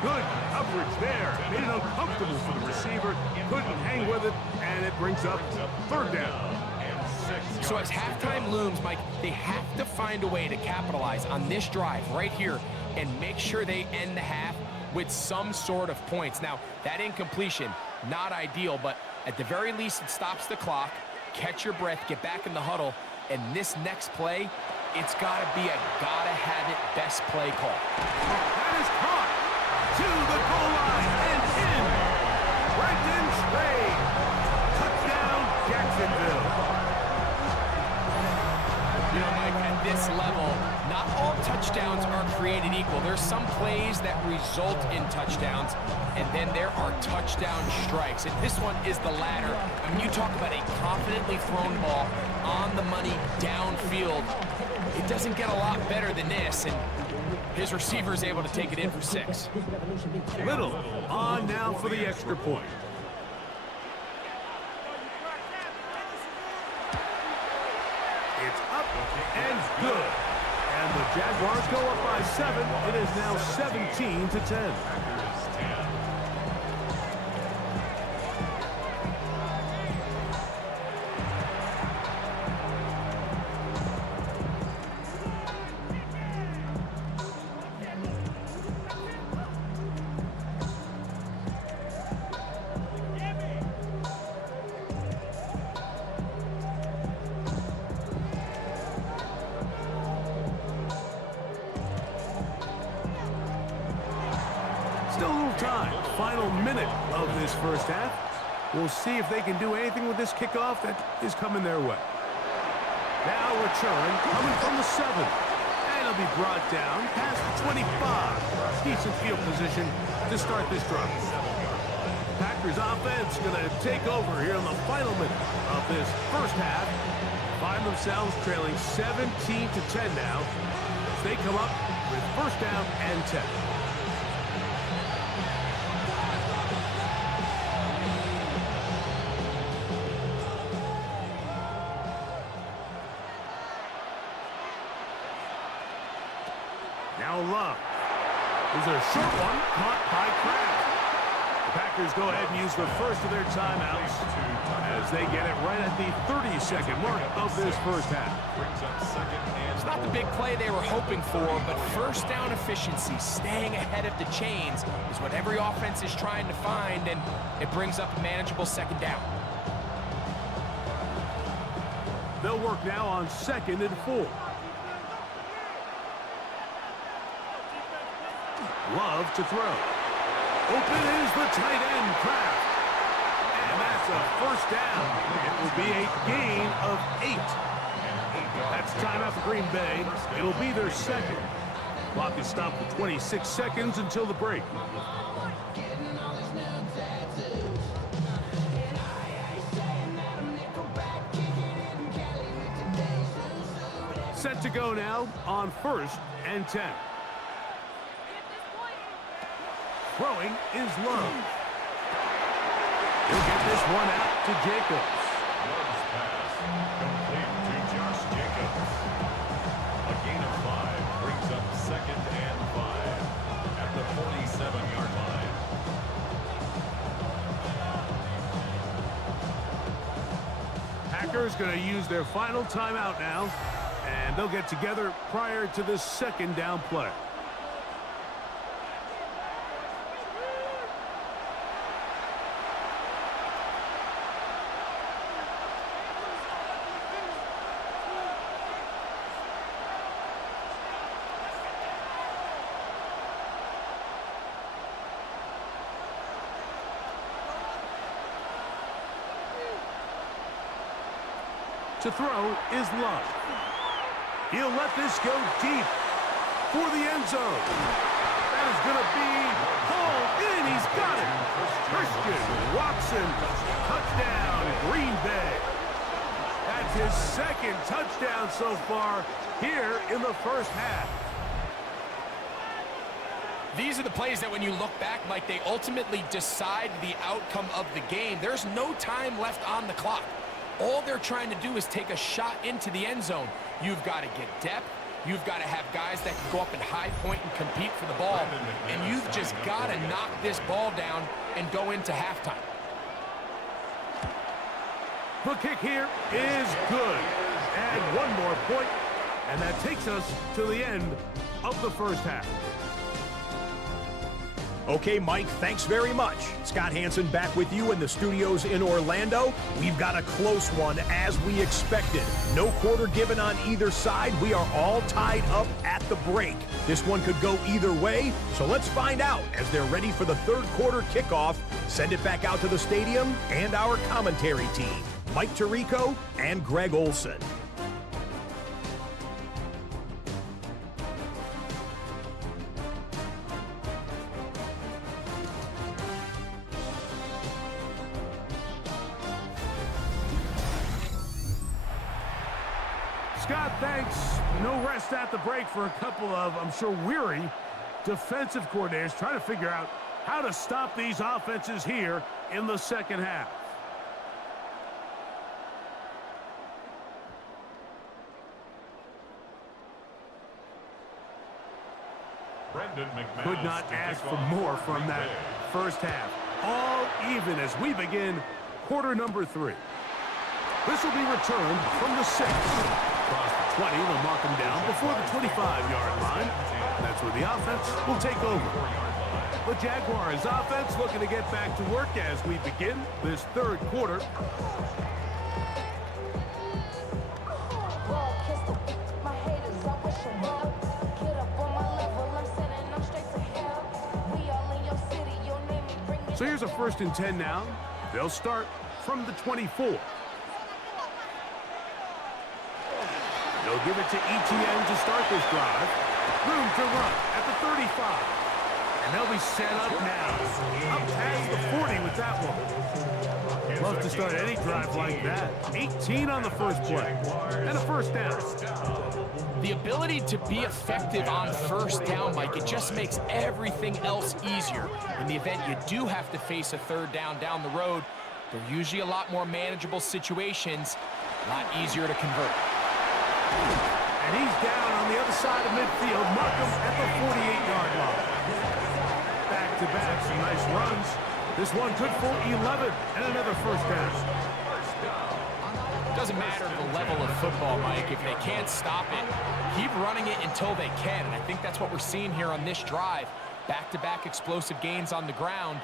Good coverage there. Made it uncomfortable for the receiver. Couldn't hang with it, and it brings up third down. So as halftime looms, Mike, they have to find a way to capitalize on this drive right here and make sure they end the half with some sort of points. Now, that incompletion, not ideal, but at the very least, it stops the clock. Catch your breath, get back in the huddle, and this next play, it's got to be a gotta-have-it best play call. That is caught to the goal line and in. Brendan Spade. Touchdown, Jacksonville. You know, Mike, at this level, not all touchdowns are created equal. There's some plays that result in touchdowns, and then there are touchdown strikes. And this one is the latter. I mean, you talk about a confidently thrown ball on the money downfield. It doesn't get a lot better than this, and his receiver is able to take it in for 6. Little on now for the extra point. It's up and good. And the Jaguars go up by 7. It is now 17-10. Still a little time. Final minute of this first half. We'll see if they can do anything with this kickoff that is coming their way. Now return, coming from the 7. And it'll be brought down past the 25. Decent field position to start this drive. Packers offense going to take over here in the final minute of this first half. Find themselves trailing 17-10 now as they come up with first down and 10. Now Love. This is a short one, caught by Kraft. The Packers go ahead and use the first of their timeouts as they get it right at the 30-second mark of this first half. It's not the big play they were hoping for, but first down efficiency, staying ahead of the chains, is what every offense is trying to find, and it brings up a manageable second down. They'll work now on 2nd and 4. Love to throw. Open is the tight end, Kraft. And that's a first down. It will be a gain of 8. That's timeout for Green Bay. It'll be their second. Clock is stopped for 26 seconds until the break. Set to go now on 1st and 10. Throwing is Love. He'll get this one out to Jacobs. Love's pass complete to Josh Jacobs. A gain of 5 brings up 2nd and 5 at the 47-yard line. Packers going to use their final timeout now, and they'll get together prior to the second down play. To throw is Love. He'll let this go deep for the end zone. That is going to be hauled in. He's got it. Christian Watson, touchdown, Green Bay. That's his second touchdown so far here in the first half. These are the plays that when you look back, Mike, they ultimately decide the outcome of the game. There's no time left on the clock. All they're trying to do is take a shot into the end zone. You've got to get depth. You've got to have guys that can go up and high point and compete for the ball, and you've just got to knock this ball down and go into halftime. The kick here is good. And one more point, and that takes us to the end of the first half. Okay, Mike, thanks very much. Scott Hansen back with you in the studios in Orlando. We've got a close one as we expected. No quarter given on either side. We are all tied up at the break. This one could go either way, so let's find out as they're ready for the third quarter kickoff. Send it back out to the stadium and our commentary team, Mike Tirico and Greg Olson. Scott, thanks. No rest at the break for a couple of, I'm sure, weary defensive coordinators trying to figure out how to stop these offenses here in the second half. Could not ask for more from that first half. All even as we begin quarter number 3. This will be returned from the 6. Across the 20, they'll mark him down before the 25-yard line. That's where the offense will take over. The Jaguars offense looking to get back to work as we begin this third quarter. So here's a 1st and 10 now. They'll start from the 24. They'll give it to ETN to start this drive. Room to run at the 35. And they'll be set up now. Up past the 40 with that one. Love to start any drive like that. 18 on the first play. And a first down. The ability to be effective on first down, Mike, it just makes everything else easier. In the event you do have to face a third down the road, they're usually a lot more manageable situations, a lot easier to convert. And he's down on the other side of midfield. Mark him at the 48-yard line. Back-to-back, some nice runs. This one good for 11 and another first down. Doesn't matter the level of football, Mike. If they can't stop it, keep running it until they can. And I think that's what we're seeing here on this drive. Back-to-back explosive gains on the ground.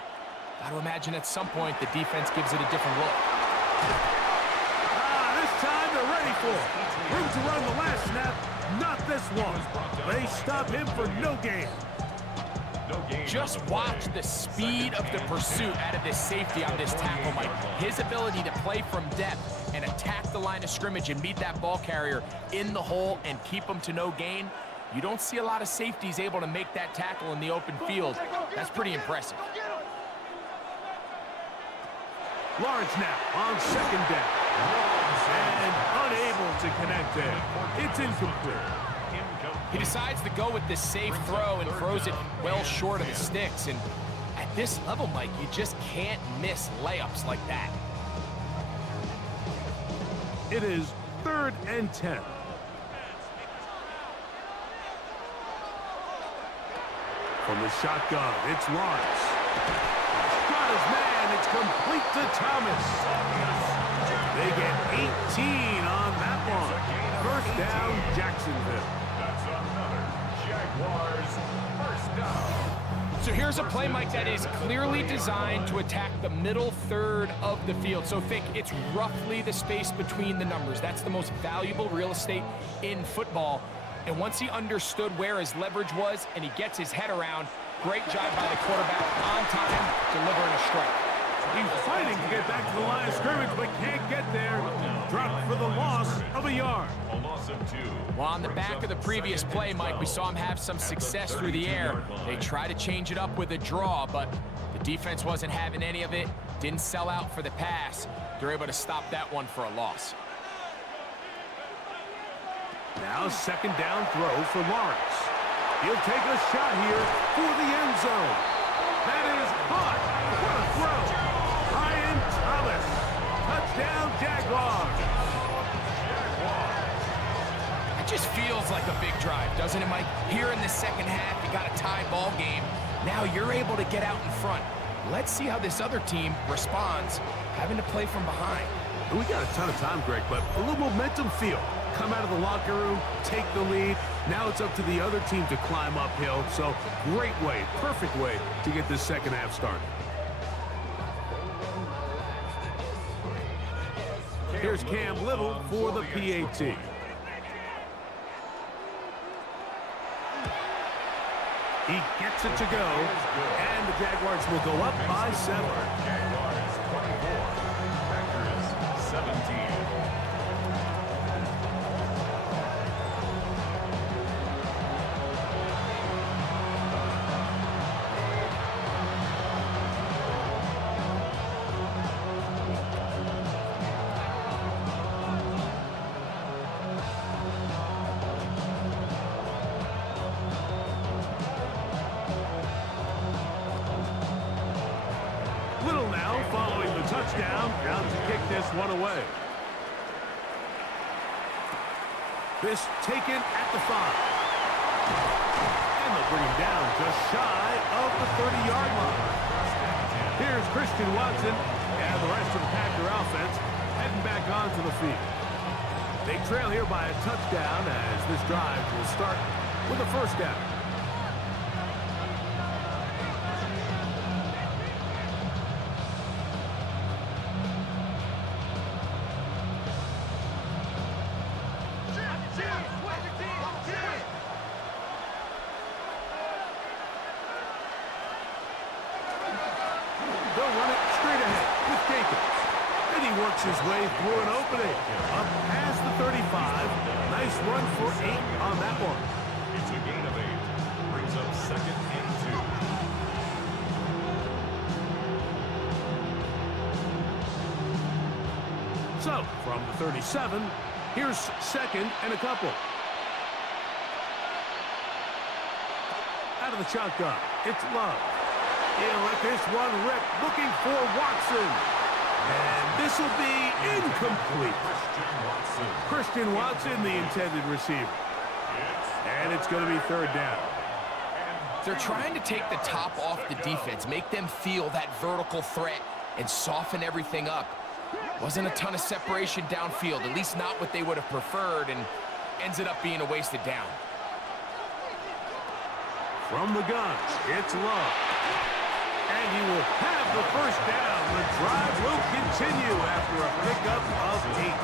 Got to imagine at some point the defense gives it a different look. This time they're ready for it. Room to run the last snap. Not this one. They stop him for no gain. Just watch the speed of the pursuit out of this safety on this tackle, Mike. His ability to play from depth and attack the line of scrimmage and meet that ball carrier in the hole and keep him to no gain. You don't see a lot of safeties able to make that tackle in the open field. That's pretty impressive. Lawrence now on second down. And unable to connect there. It's incomplete. He decides to go with this safe throw and throws it well short of the sticks. And at this level, Mike, you just can't miss layups like that. It is 3rd and 10. From the shotgun, it's Lawrence. Got his man, it's complete to Thomas. They get 18 on that one. First down, Jacksonville. That's another Jaguars first down. So here's a play, Mike, that is clearly designed to attack the middle third of the field. So think it's roughly the space between the numbers. That's the most valuable real estate in football. And once he understood where his leverage was and he gets his head around, great job by the quarterback on time, delivering a strike. He's fighting to get back to the line of scrimmage, but can't get there. Dropped for the loss of a yard. A loss of 2. Well, on the back of the previous play, Mike, we saw him have some success through the air. They try to change it up with a draw, but the defense wasn't having any of it. Didn't sell out for the pass. They're able to stop that one for a loss. Now second down throw for Lawrence. He'll take a shot here for the end zone. That is caught. What a throw. Ryan Thomas. Touchdown, Jaguars. I just feels like a big drive, doesn't it, Mike? Here in the second half, you got a tie ball game. Now you're able to get out in front. Let's see how this other team responds, having to play from behind. We got a ton of time, Greg, but a little momentum feel. Come out of the locker room, take the lead. Now it's up to the other team to climb uphill. So great way, perfect way to get this second half started. Here's Cam Little for the PAT. He gets it to go, and the Jaguars will go up by 7. Jaguars 24, Packers 17. Little now following the touchdown, down to kick this one away. This taken at the 5. And they'll bring him down just shy of the 30-yard line. Here's Christian Watson and the rest of the Packer offense heading back onto the field. They trail here by a touchdown as this drive will start with a first down. They'll run it straight ahead with Jacobs. And he works his way through an opening. Up past the 35. Nice run for 8 on that one. It's a gain of 8. Brings up second and 2. So, from the 37, here's second and a couple. Out of the shotgun, it's Love. He'll let this one rip, looking for Watson. And this will be incomplete. Christian Watson, the intended receiver. And it's going to be third down. They're trying to take the top off the defense, make them feel that vertical threat, and soften everything up. Wasn't a ton of separation downfield, at least not what they would have preferred, and ends it up being a wasted down. From the gun, it's Love. And he will have the first down. The drive will continue after a pickup of 8.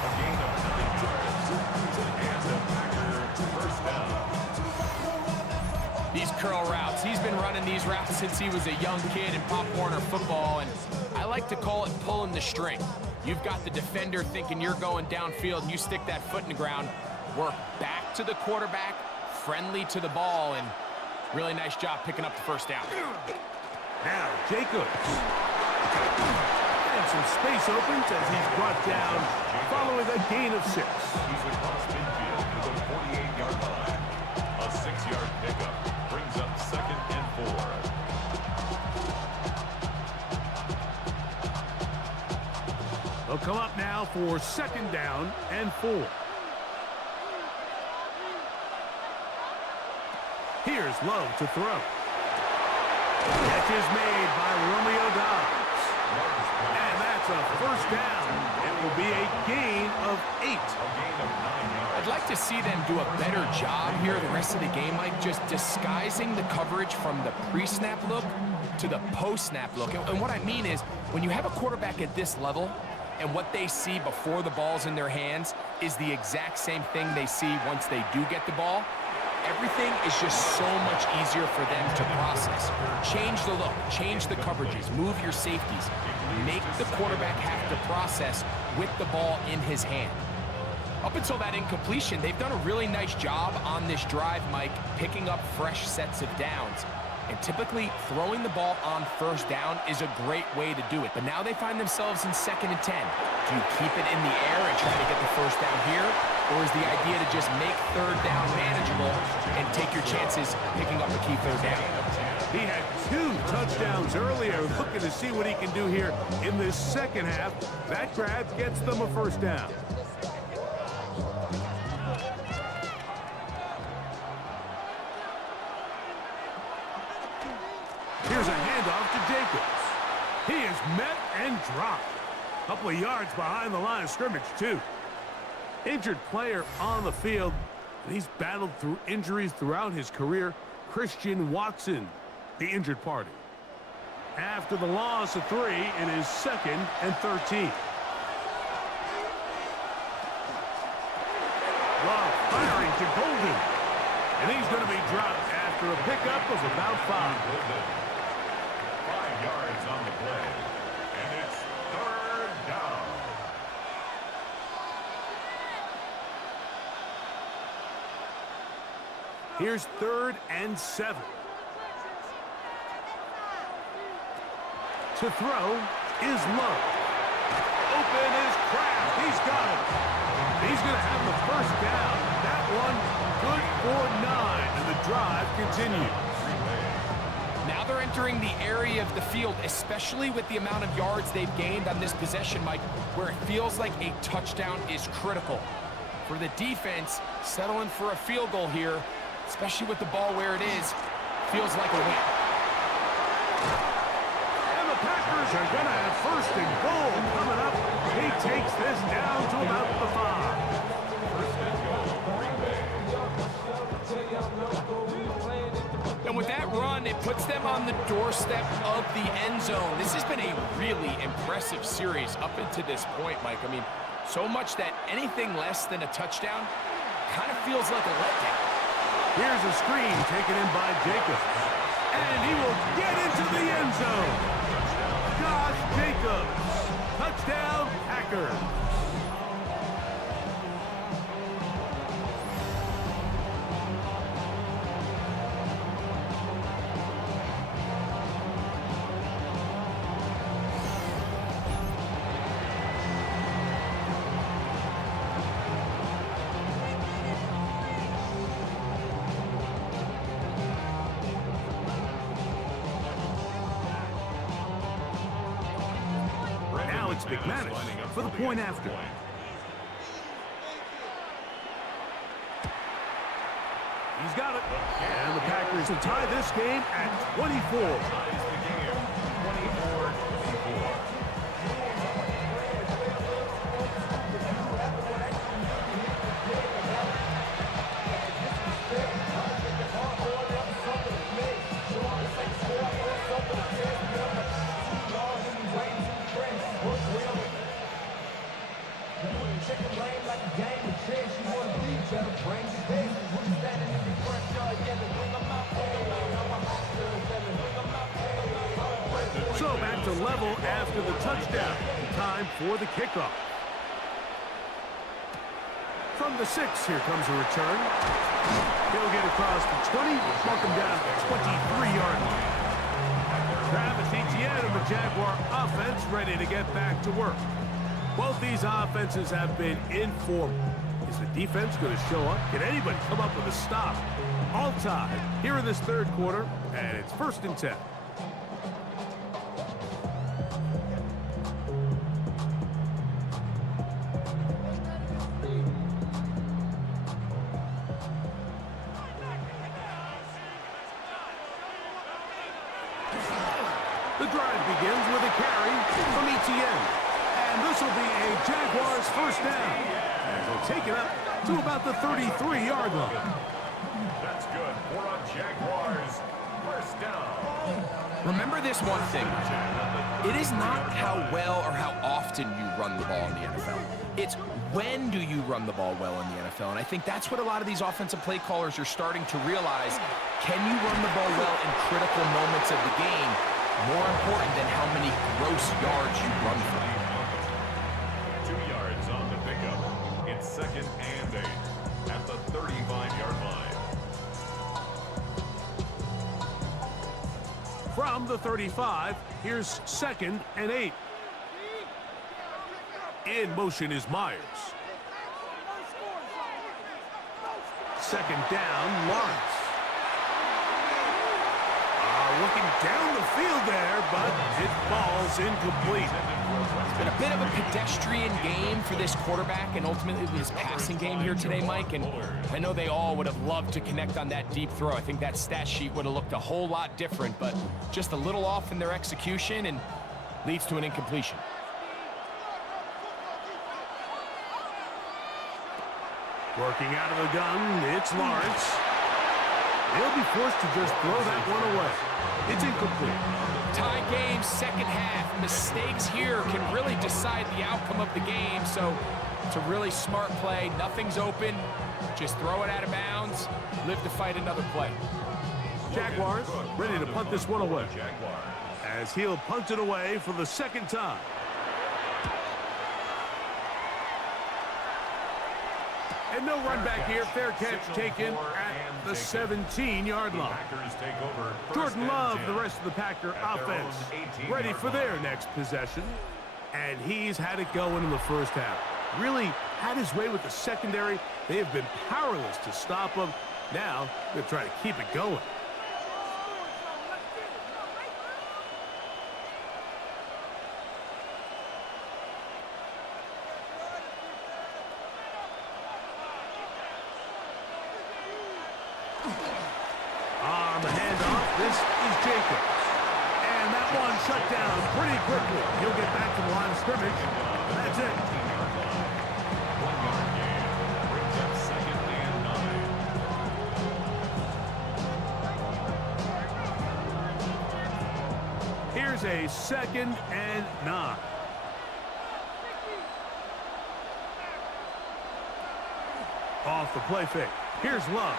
A gain of 9 yards. And the Packer first down. These curl routes, he's been running these routes since he was a young kid in Pop Warner football, and I like to call it pulling the string. You've got the defender thinking you're going downfield, and you stick that foot in the ground, work back to the quarterback, friendly to the ball, and really nice job picking up the first down. Now Jacobs. And some space opens as he's brought down following a gain of 6. He's across midfield to the 48-yard line. A 6-yard pickup brings up second and 4. They'll come up now for second down and 4. Here's Love to throw. Catch is made by Romeo Dobbs. And that's a first down. It will be a gain of 8. A gain of 9 yards. I'd like to see them do a better job here the rest of the game, Mike, just disguising the coverage from the pre-snap look to the post-snap look. And what I mean is, when you have a quarterback at this level, and what they see before the ball's in their hands is the exact same thing they see once they do get the ball, everything is just so much easier for them to process. Change the look, change the coverages, move your safeties. Make the quarterback have to process with the ball in his hand. Up until that incompletion, they've done a really nice job on this drive, Mike, picking up fresh sets of downs. And typically, throwing the ball on first down is a great way to do it. But now they find themselves in second and 10. Do you keep it in the air and try to get the first down here? Or is the idea to just make third down manageable and take your chances picking up a key third down? He had 2 touchdowns earlier, looking to see what he can do here in this second half. That grab gets them a first down. Here's a handoff to Jacobs. He is met and dropped. A couple of yards behind the line of scrimmage, too. Injured player on the field, and he's battled through injuries throughout his career. Christian Watson, the injured party. After the loss of 3, it is 2nd and 13. Well, firing to Golden. And he's going to be dropped after a pickup of about 5. 5 yards on the play. And it's 3rd down. Here's 3rd and 7. To throw is Love. Open is Kraft. He's got it. He's going to have the 1st down. That one good for 9, and the drive continues. Now they're entering the area of the field, especially with the amount of yards they've gained on this possession, Mike, where it feels like a touchdown is critical. For the defense, settling for a field goal here, especially with the ball where it is, feels like a win. And the Packers are going to have 1st and goal coming up. He takes this down to about the 5. 1st and goal, Green Bay. And with that run, it puts them on the doorstep of the end zone. This has been a really impressive series up into this point, Mike. I mean, so much that anything less than a touchdown kind of feels like a letdown. Here's a screen taken in by Jacobs. And he will get into the end zone. Josh Jacobs. Touchdown, Packers. Now it's McManus for the point after. He's got it. And the Packers will tie this game at 24. Ties the game, 24-24. So back to level after the touchdown. Time for the kickoff. From the 6, here comes a return. He'll get across the 20, mark him down at the 23-yard line. Travis Etienne and the Jaguar offense ready to get back to work. Both these offenses have been informal. Is the defense going to show up? Can anybody come up with a stop? All tied here in this 3rd quarter, and it's 1st and 10. The drive begins with a carry from Etienne. And this will be a Jaguars 1st down. And they'll take it up to about the 33-yard line. That's good for a Jaguars 1st down. Remember this one thing. It is not how well or how often you run the ball in the NFL. It's when do you run the ball well in the NFL. And I think that's what a lot of these offensive play callers are starting to realize. Can you run the ball well in critical moments of the game? More important than how many gross yards you run for. 2 yards on the pickup. It's 2nd and 8 at the 35-yard line. From the 35, here's 2nd and 8. In motion is Myers. 2nd down, Lawrence. Looking down the field there, but it falls incomplete. It's been a bit of a pedestrian game for this quarterback and ultimately his passing game here today, Mike. And I know they all would have loved to connect on that deep throw. I think that stat sheet would have looked a whole lot different, but just a little off in their execution and leads to an incompletion. Working out of the gun, it's Lawrence. He'll be forced to just throw that one away. It's incomplete. Tie game, second half. Mistakes here can really decide the outcome of the game, so it's a really smart play. Nothing's open. Just throw it out of bounds. Live to fight another play. Jaguars ready to punt this one away. As he'll punt it away for the second time. And no run back here. Fair catch taken at the 17-yard line. Jordan Love, the rest of the Packer offense, ready for their next possession. And he's had it going in the first half. Really had his way with the secondary. They have been powerless to stop him. Now they're trying to keep it going. On the handoff, this is Jacobs. And that one shut down pretty quickly. He'll get back to the line of scrimmage. That's it. 1 yard gain. Brings up second and 9. Here's a 2nd and 9. Off the play fake. Here's Love.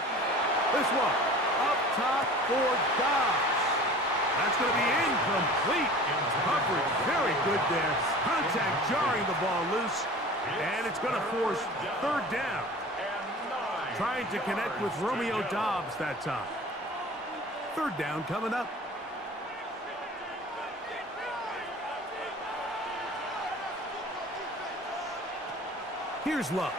This one up top for Dobbs. That's going to be incomplete. Coverage very good there. Contact jarring the ball loose. And it's going to force third down. Trying to connect with Romeo Dobbs that time. Third down coming up. Here's Love.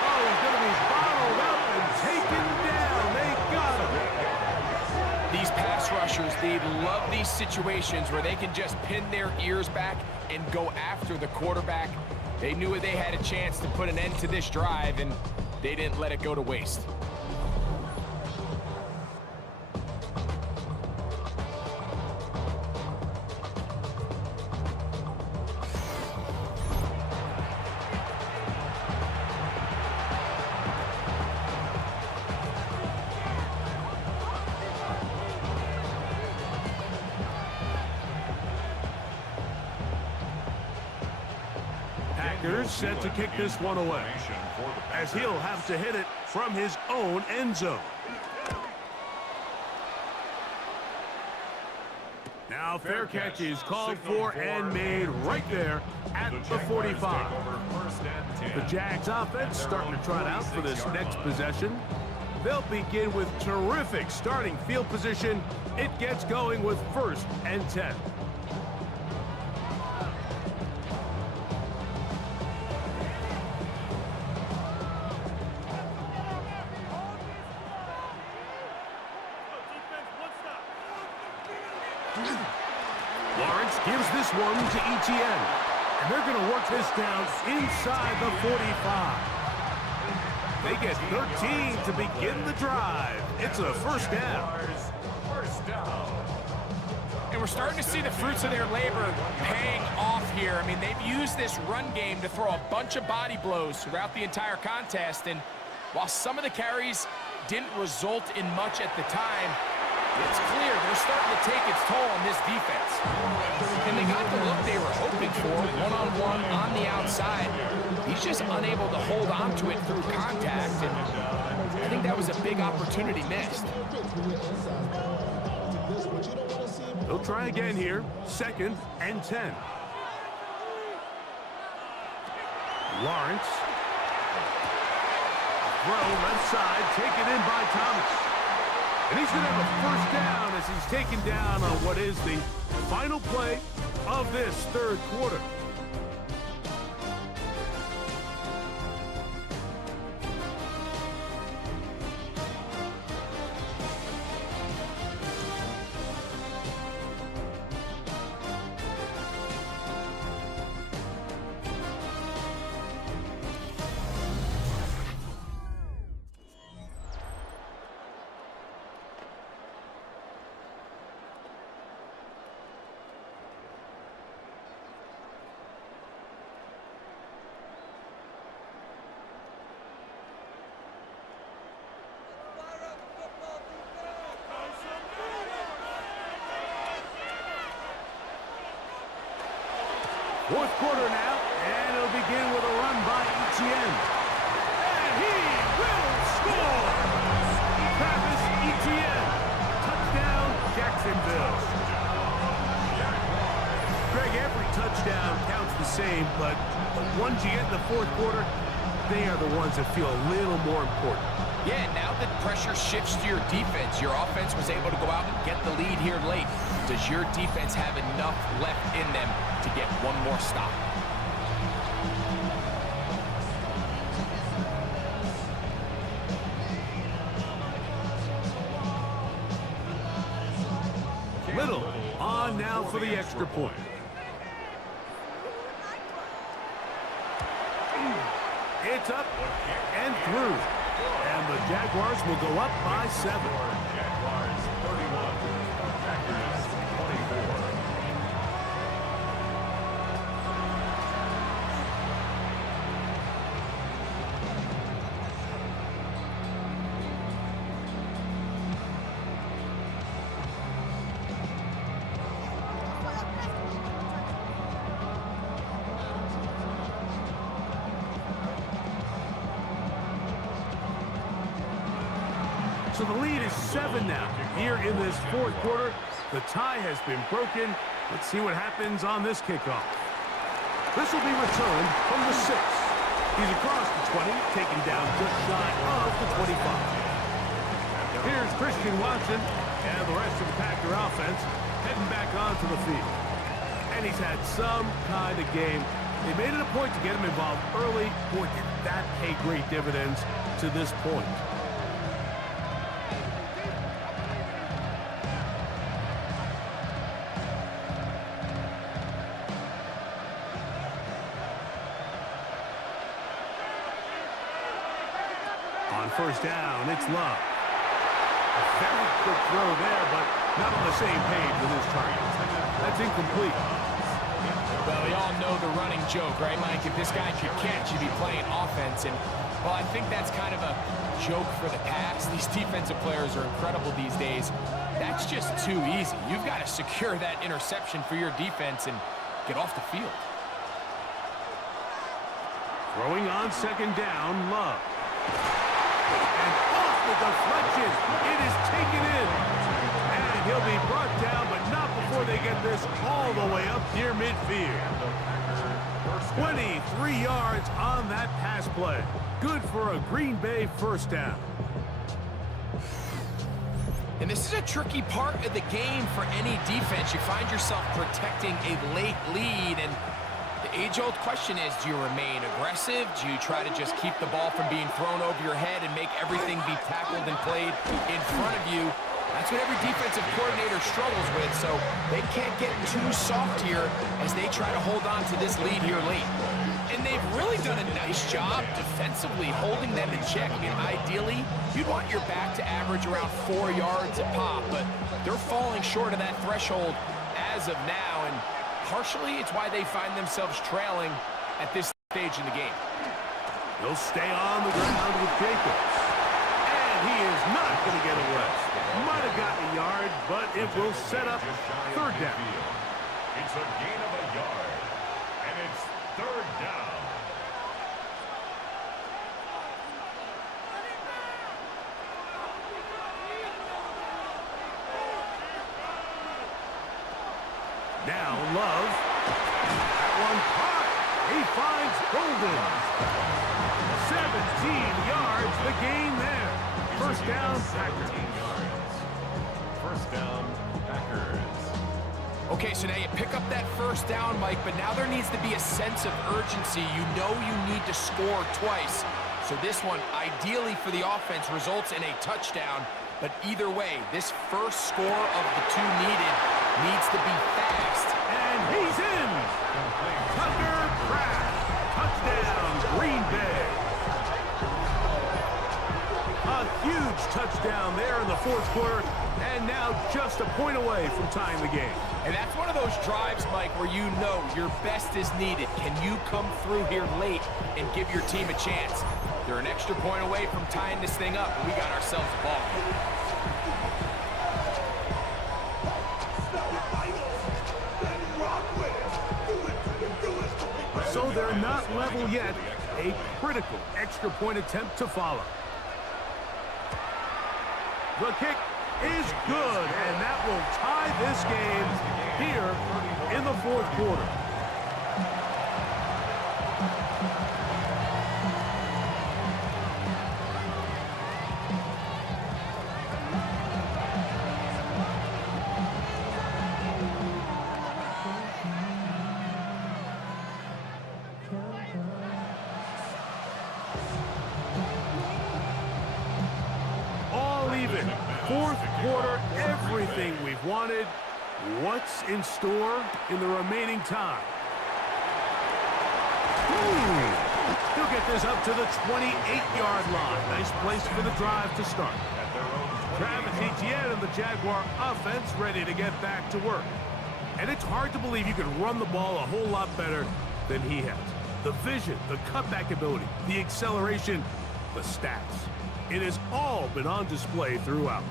Oh, he's going to be bottled up and taken down. They got him. These pass rushers, they love these situations where they can just pin their ears back and go after the quarterback. They knew they had a chance to put an end to this drive, and they didn't let it go to waste. Packers set to kick this one away, as he'll have to hit it from his own end zone. Now fair catch is called for and made right there at the 45. The Jags offense starting to trot out for this next possession. They'll begin with terrific starting field position. It gets going with 1st and 10. Lawrence gives this one to Etienne. And they're going to work this down inside the 45. They get 13 to begin the drive. It's a first down. And we're starting to see the fruits of their labor paying off here. I mean, they've used this run game to throw a bunch of body blows throughout the entire contest. And while some of the carries didn't result in much at the time, it's clear they're starting to take its toll on this defense. And they got the look they were hoping for, one-on-one on the outside. He's just unable to hold on to it through contact, and I think that was a big opportunity missed. They'll try again here, 2nd and 10. Lawrence. Throw left side, taken in by Thomas. And he's going to have a first down as he's taken down on what is the final play of this third quarter. Fourth quarter now, and it'll begin with a run by Etienne. And he will score! Travis Etienne. Touchdown, Jacksonville. Greg, every touchdown counts the same, but the ones you get in the fourth quarter, they are the ones that feel a little more important. Yeah, now that pressure shifts to your defense, your offense was able to go out and get the lead here late. Does your defense have enough left in them to get one more stop? Little on now for the extra point. It's up and through. And the Jaguars will go up by 7. Jaguars 31, Packers 24. So the lead is 7 now. Here in this fourth quarter, the tie has been broken. Let's see what happens on this kickoff. This will be returned from the 6. He's across the 20, taken down just shy of the 25. Here's Christian Watson and the rest of the Packer offense heading back onto the field. And he's had some kind of game. They made it a point to get him involved early. Boy, did that pay great dividends to this point. On first down, it's Love. A very quick throw there, but not on the same page with his target. That's incomplete. Well, we all know the running joke, right, Mike? If this guy could catch, he'd be playing offense. And, well, I think that's kind of a joke for the past. These defensive players are incredible these days. That's just too easy. You've got to secure that interception for your defense and get off the field. Throwing on second down, Love. And off the deflection. It is taken in. And he'll be brought down, but not before they get this all the way up near midfield. 23 yards on that pass play. Good for a Green Bay first down. And this is a tricky part of the game for any defense. You find yourself protecting a late lead, and the age-old question is, do you remain aggressive? Do you try to just keep the ball from being thrown over your head and make everything be tackled and played in front of you? That's what every defensive coordinator struggles with, so they can't get too soft here as they try to hold on to this lead here late. And they've really done a nice job defensively holding them in check. I mean, ideally, you'd want your back to average around 4 yards a pop, but they're falling short of that threshold as of now, and partially, it's why they find themselves trailing at this stage in the game. He'll stay on the ground with Jacobs. And he is not going to get a rest. Might have gotten a yard, but it will set up third down. It's a gain of a yard, and it's third down. Now Love. That one caught. He finds Golden. 17 yards, the gain there. First down, Packers. First down, Packers. Okay, so now you pick up that first down, Mike, but now there needs to be a sense of urgency. You know you need to score twice. So this one, ideally for the offense, results in a touchdown. But either way, this first score of the two needed needs to be fast. And he's in. Tucker Kraft. Touchdown, Green Bay. A huge touchdown there in the fourth quarter, and now just a point away from tying the game. And that's one of those drives, Mike, where you know your best is needed. Can you come through here late and give your team a chance? They're an extra point away from tying this thing up, and we got ourselves a ball. Do it. they're not level yet. A critical extra point attempt to follow. The kick is good, and that will tie this game here in the fourth quarter. Fourth quarter, everything we've wanted. What's in store in the remaining time? He'll get this up to the 28-yard line. Nice place for the drive to start. Travis Etienne and the Jaguar offense ready to get back to work. And it's hard to believe you can run the ball a whole lot better than he has. The vision, the cutback ability, the acceleration, the stats. It has all been on display throughout.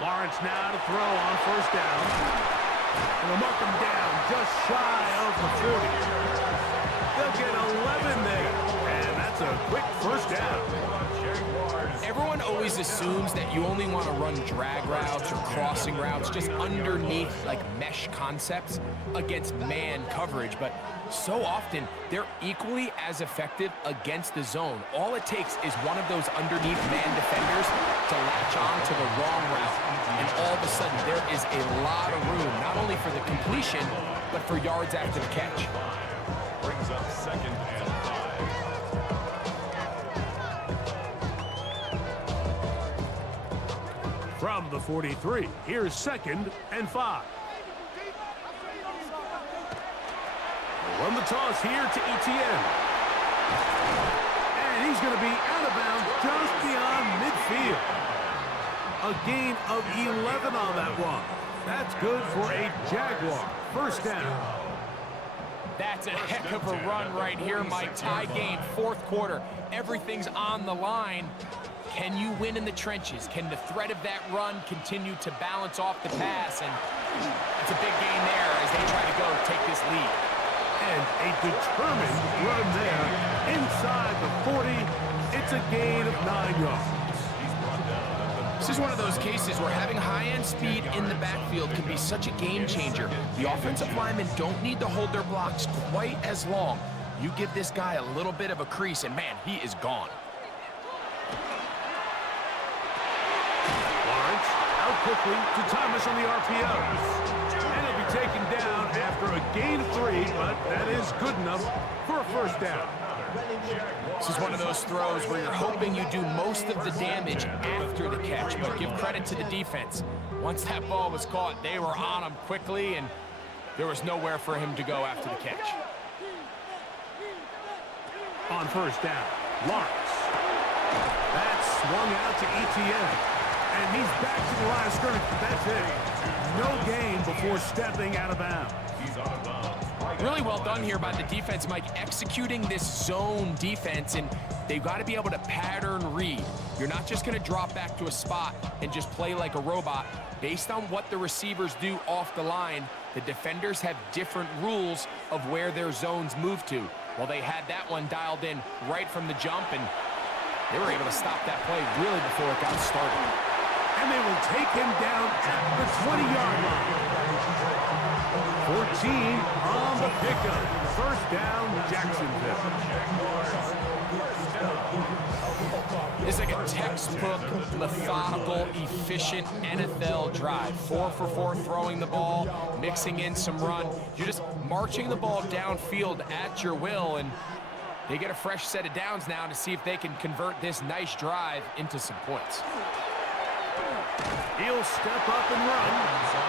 Lawrence now to throw on first down. And they'll mark him down just shy of the 40. They'll get 11 there. And that's a quick first down. Everyone always assumes that you only want to run drag routes or crossing routes just underneath like mesh concepts against man coverage, but so often they're equally as effective against the zone. All it takes is one of those underneath man defenders to latch on to the wrong route, and all of a sudden there is a lot of room, not only for the completion, but for yards after the catch. Brings up second and 5. From the 43, here's second and 5. They'll run the toss here to Etienne. And he's going to be out of bounds just beyond midfield. A gain of 11 on that one. That's good for a Jaguar. First down. That's a heck of a run right here, Mike. Tie game, fourth quarter. Everything's on the line. Can you win in the trenches? Can the threat of that run continue to balance off the pass? And it's a big gain there as they try to go take this lead. And a determined run there inside the 40. It's a gain of 9 yards. This is one of those cases where having high-end speed in the backfield can be such a game changer. The offensive linemen don't need to hold their blocks quite as long. You give this guy a little bit of a crease, and man, he is gone. Lawrence out quickly to Thomas on the RPO. And he'll be taken down after a gain of 3, but that is good enough for a first down. This is one of those throws where you're hoping you do most of the damage after the catch, but give credit to the defense. Once that ball was caught, they were on him quickly, and there was nowhere for him to go after the catch. On first down, Lawrence. That's swung out to Etienne. And he's back to the line of scrimmage. That's it. No gain before stepping out of bounds. He's out of bounds. Really well done here by the defense, Mike, executing this zone defense, and they've got to be able to pattern read. You're not just going to drop back to a spot and just play like a robot. Based on what the receivers do off the line, the defenders have different rules of where their zones move to. Well, they had that one dialed in right from the jump, and they were able to stop that play really before it got started. And they will take him down at the 20-yard line. 14 on the pickup. First down, Jacksonville. It's like a textbook, methodical, efficient NFL drive. 4 for 4 throwing the ball, mixing in some run. You're just marching the ball downfield at your will, and they get a fresh set of downs now to see if they can convert this nice drive into some points. He'll step up and run.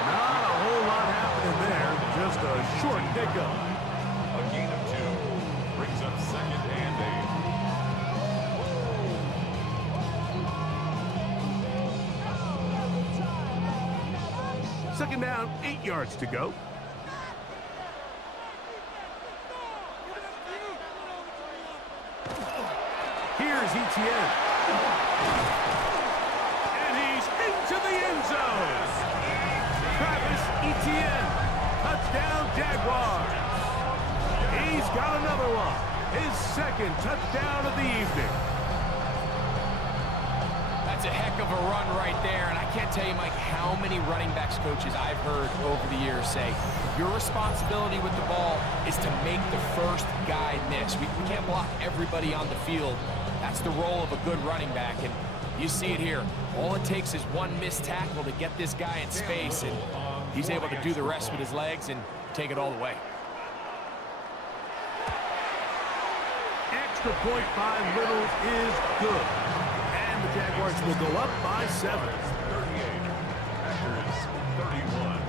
Not a whole lot happening there. Just a short pickup. A gain of 2 brings up second and 8. Second down, 8 yards to go. Here's Here's Etienne. And he's into the end zone. Travis Etienne. Touchdown, Jaguars. He's got another one. His second touchdown of the evening. That's a heck of a run right there, and I can't tell you, Mike, how many running backs coaches I've heard over the years say, your responsibility with the ball is to make the first guy miss. We can't block everybody on the field. That's the role of a good running back, and you see it here. All it takes is one missed tackle to get this guy in space, and he's able to do the rest with his legs and take it all the way. Extra point by Little is good. And the Jaguars will go up by 7. 38. Packers 31.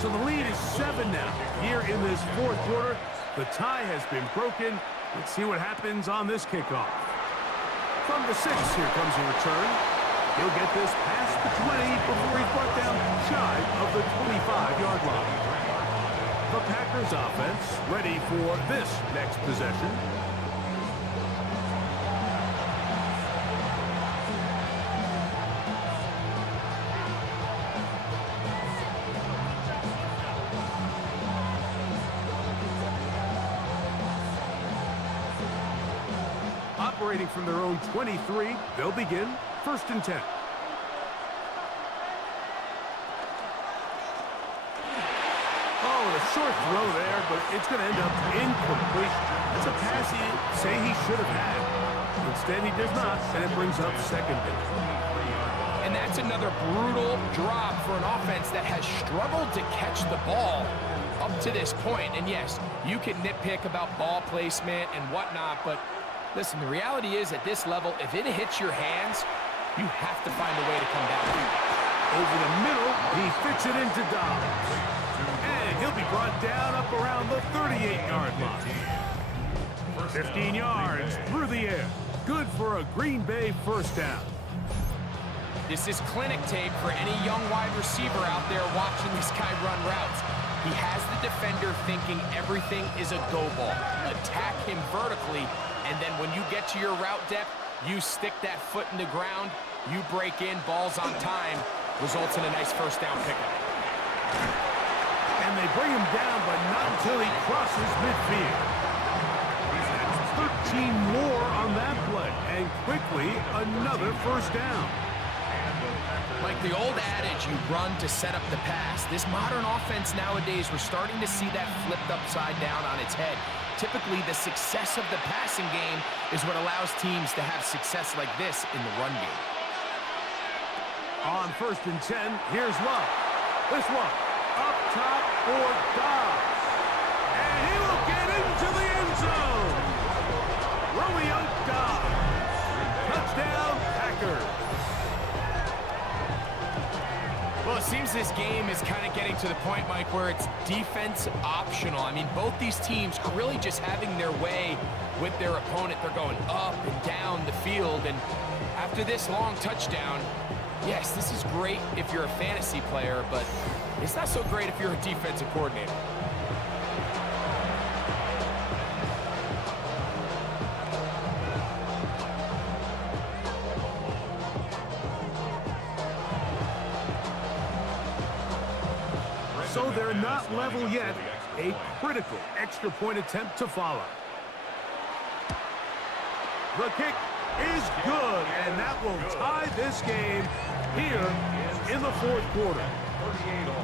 So the lead is 7 now. Here in this fourth quarter, the tie has been broken. Let's see what happens on this kickoff. From the 6, here comes a return. He'll get this past the 20 before he's brought down shy of the 25-yard line. The Packers offense ready for this next possession. Operating from their own 23, they'll begin 1st and 10. Oh, a short throw there, but it's going to end up incomplete. That's a pass he say he should have had. Instead, he does not, and it brings up 2nd and. And that's another brutal drop for an offense that has struggled to catch the ball up to this point. And yes, you can nitpick about ball placement and whatnot, but listen, the reality is at this level, if it hits your hands, you have to find a way to come down. Over the middle, he fits it into Dobbs. And he'll be brought down up around the 38-yard line. 15 yards through the air. Good for a Green Bay first down. This is clinic tape for any young wide receiver out there watching this guy run routes. He has the defender thinking everything is a go ball. Attack him vertically, and then when you get to your route depth, you stick that foot in the ground, you break in, balls on time, results in a nice first down pickup. And they bring him down, but not until he crosses midfield. That's 13 more on that play, and quickly another first down. Like the old adage, you run to set up the pass. This modern offense nowadays, we're starting to see that flipped upside down on its head. Typically, the success of the passing game is what allows teams to have success like this in the run game. On 1st and 10, here's Love. This one, up top for Dobbs. And he will get into the end zone. Romeo Dobbs. Touchdown, Packers. Well, it seems this game is kind of getting to the point, Mike, where it's defense optional. I mean, both these teams are really just having their way with their opponent. They're going up and down the field, and after this long touchdown, yes, this is great if you're a fantasy player, but it's not so great if you're a defensive coordinator. So they're not level yet. A critical extra point attempt to follow. The kick is good, and that will tie this game here in the fourth quarter. 38 all.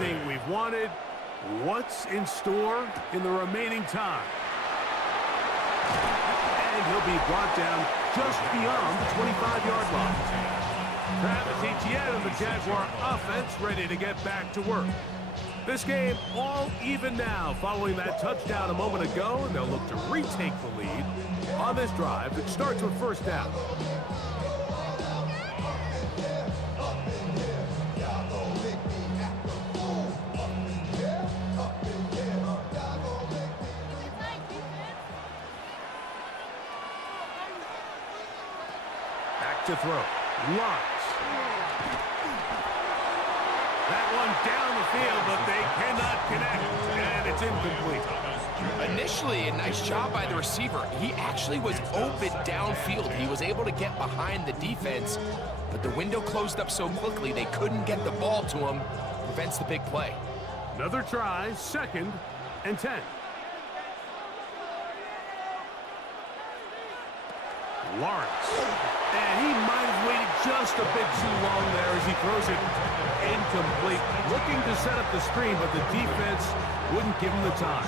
everything we've wanted. What's in store in the remaining time? And he'll be brought down just beyond the 25-yard line. Travis Etienne and the Jaguar offense ready to get back to work. This game all even now following that touchdown a moment ago, and they'll look to retake the lead on this drive that starts with first down. Back to throw. Lawrence. That one down the field, but they cannot connect, and it's incomplete. Initially, a nice job by the receiver. He actually was open downfield. He was able to get behind the defense, but the window closed up so quickly they couldn't get the ball to him. Prevents the big play. Another try, 2nd and 10. Lawrence. And he might have waited just a bit too long there as he throws it incomplete. Looking to set up the screen, but the defense wouldn't give him the time.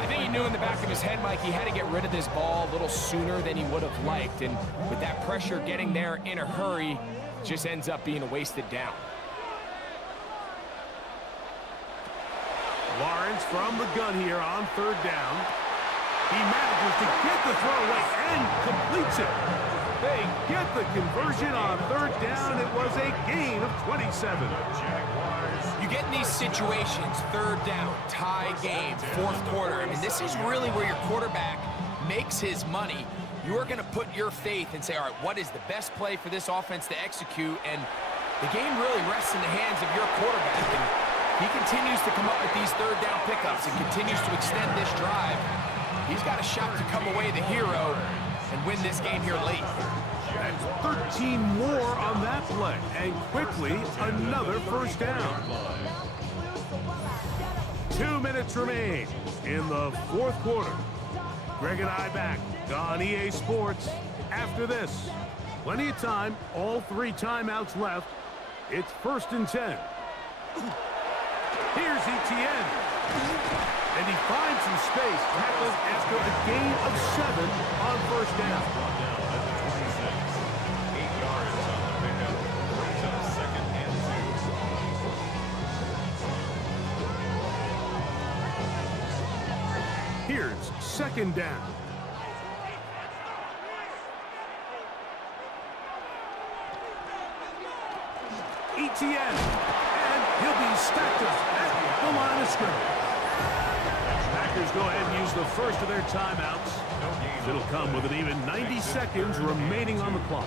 I think he knew in the back of his head, Mike, he had to get rid of this ball a little sooner than he would have liked. And with that pressure getting there in a hurry, just ends up being a wasted down. Lawrence from the gun here on 3rd down. He manages to get the throw away and completes it. They get the conversion on 3rd down. It was a gain of 27. You get in these situations, 3rd down, tie game, 4th quarter. I mean, this is really where your quarterback makes his money. You are going to put your faith and say, all right, what is the best play for this offense to execute? And the game really rests in the hands of your quarterback. And he continues to come up with these 3rd down pickups and continues to extend this drive. He's got a shot to come away the hero and win this game here late. That's 13 more on that play, and quickly another 1st down. 2 minutes remain in the 4th quarter. Greg and I back on EA Sports after this. Plenty of time, all 3 timeouts left. It's 1st and 10. Here's Etienne. And he finds some space, tackles after a gain of 7 on 1st down. 8 yards on the pickup. Brings up 2nd and 2. Here's 2nd down. Etienne. And he'll be stacked up at the line of scrimmage. Packers go ahead and use the first of their timeouts. It'll come with an even 90 seconds remaining on the clock.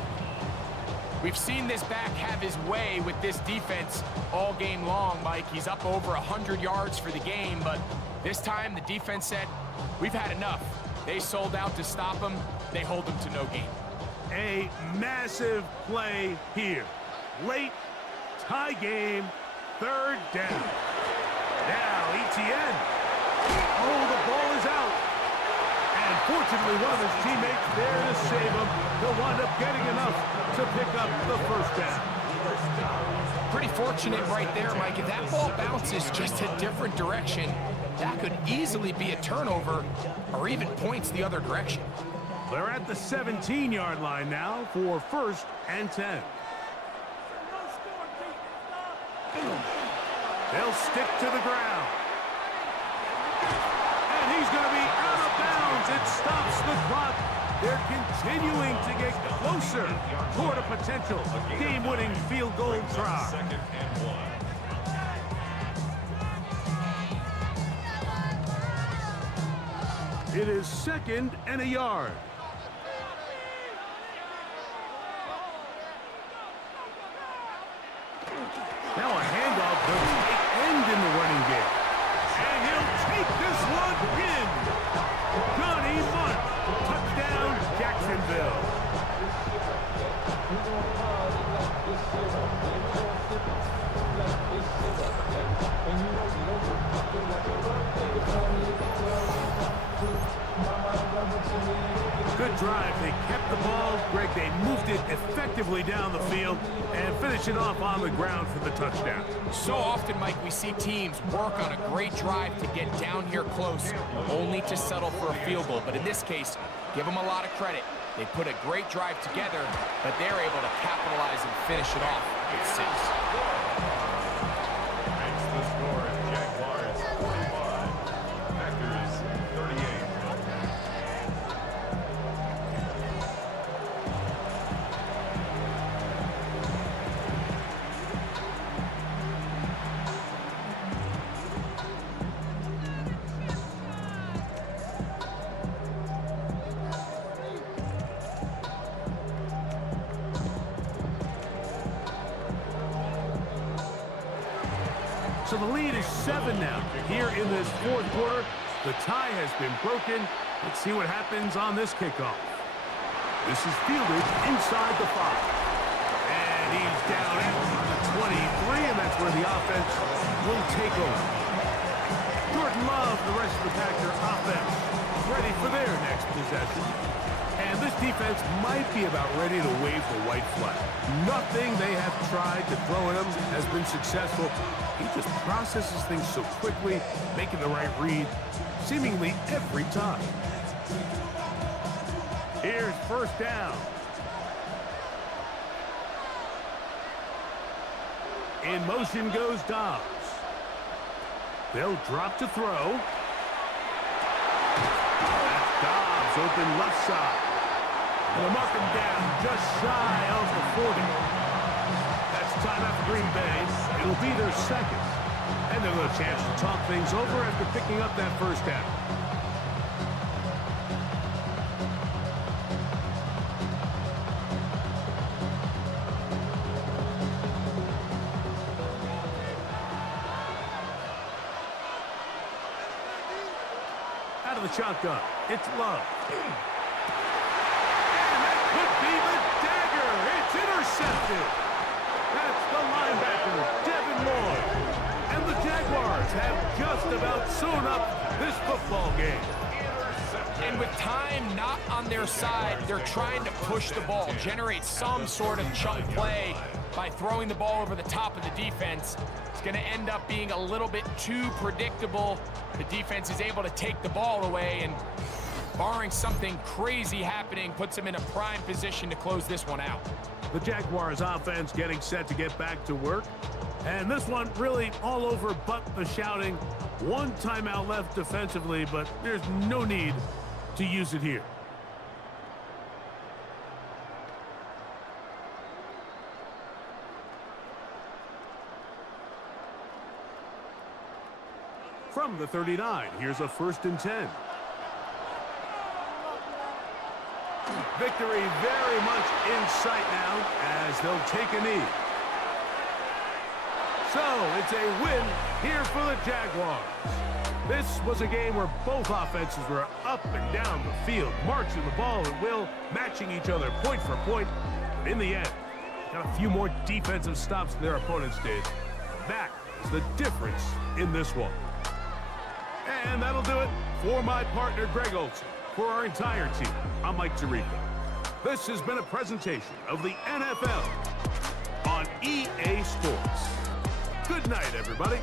We've seen this back have his way with this defense all game long, Mike. He's up over 100 yards for the game, but this time the defense said, we've had enough. They sold out to stop him. They hold him to no gain. A massive play here. Late, tie game, 3rd down. Now Etienne. Oh, the ball is out. And fortunately, one of his teammates there to save him. He'll wind up getting enough to pick up the 1st down. Pretty fortunate right there, Mike. If that ball bounces just a different direction, that could easily be a turnover or even points the other direction. They're at the 17-yard line now for 1st and 10. They'll stick to the ground. And he's going to be out of bounds. It stops the clock. They're continuing to get closer toward a potential game-winning field goal try. 2nd and 1. It is 2nd and a yard. Now a handoff to the tight end in the running game. And he'll take this one in. Johnny Munt. Touchdown, Jacksonville. drive. They kept the ball. Greg, they moved it effectively down the field and finished it off on the ground for the touchdown. So often, Mike, we see teams work on a great drive to get down here close, only to settle for a field goal. But in this case, give them a lot of credit. They put a great drive together, but they're able to capitalize and finish it off with 6. Makes the score Jaguars 45, Packers 38. So the lead is 7 now. Here in this fourth quarter, the tie has been broken. Let's see what happens on this kickoff. This is fielded inside the 5. And he's down at the 23, and that's where the offense will take over. Jordan Love, the rest of the Packer offense, ready for their next possession. And this defense might be about ready to wave the white flag. Nothing they have tried to throw at him has been successful. He just processes things so quickly, making the right read, seemingly every time. Here's first down. In motion goes Dobbs. They'll drop to throw. That's Dobbs, open left side. And they'll mark him down just shy of the 40. That's timeout for Green Bay. It'll be their second. And they'll have a chance to talk things over after picking up that first down. Out of the shotgun, it's Love. And that could be the dagger. It's intercepted. That's the linebacker, Devin Lloyd. And the Jaguars have just about sewn up this football game. And with time not on their side, they're trying to push the ball, generate some sort of chunk play by throwing the ball over the top of the defense. It's going to end up being a little bit too predictable. The defense is able to take the ball away, and barring something crazy happening, puts them in a prime position to close this one out. The Jaguars offense getting set to get back to work. And this one really all over but the shouting. One timeout left defensively, but there's no need to use it here. From the 39, here's a 1st and 10. Victory very much in sight now as they'll take a knee. So it's a win here for the Jaguars. This was a game where both offenses were up and down the field, marching the ball at will, matching each other point for point. But in the end, got a few more defensive stops than their opponents did. That is the difference in this one. And that'll do it for my partner, Greg Olson. For our entire team, I'm Mike Tirico. This has been a presentation of the NFL on EA Sports. Good night, everybody.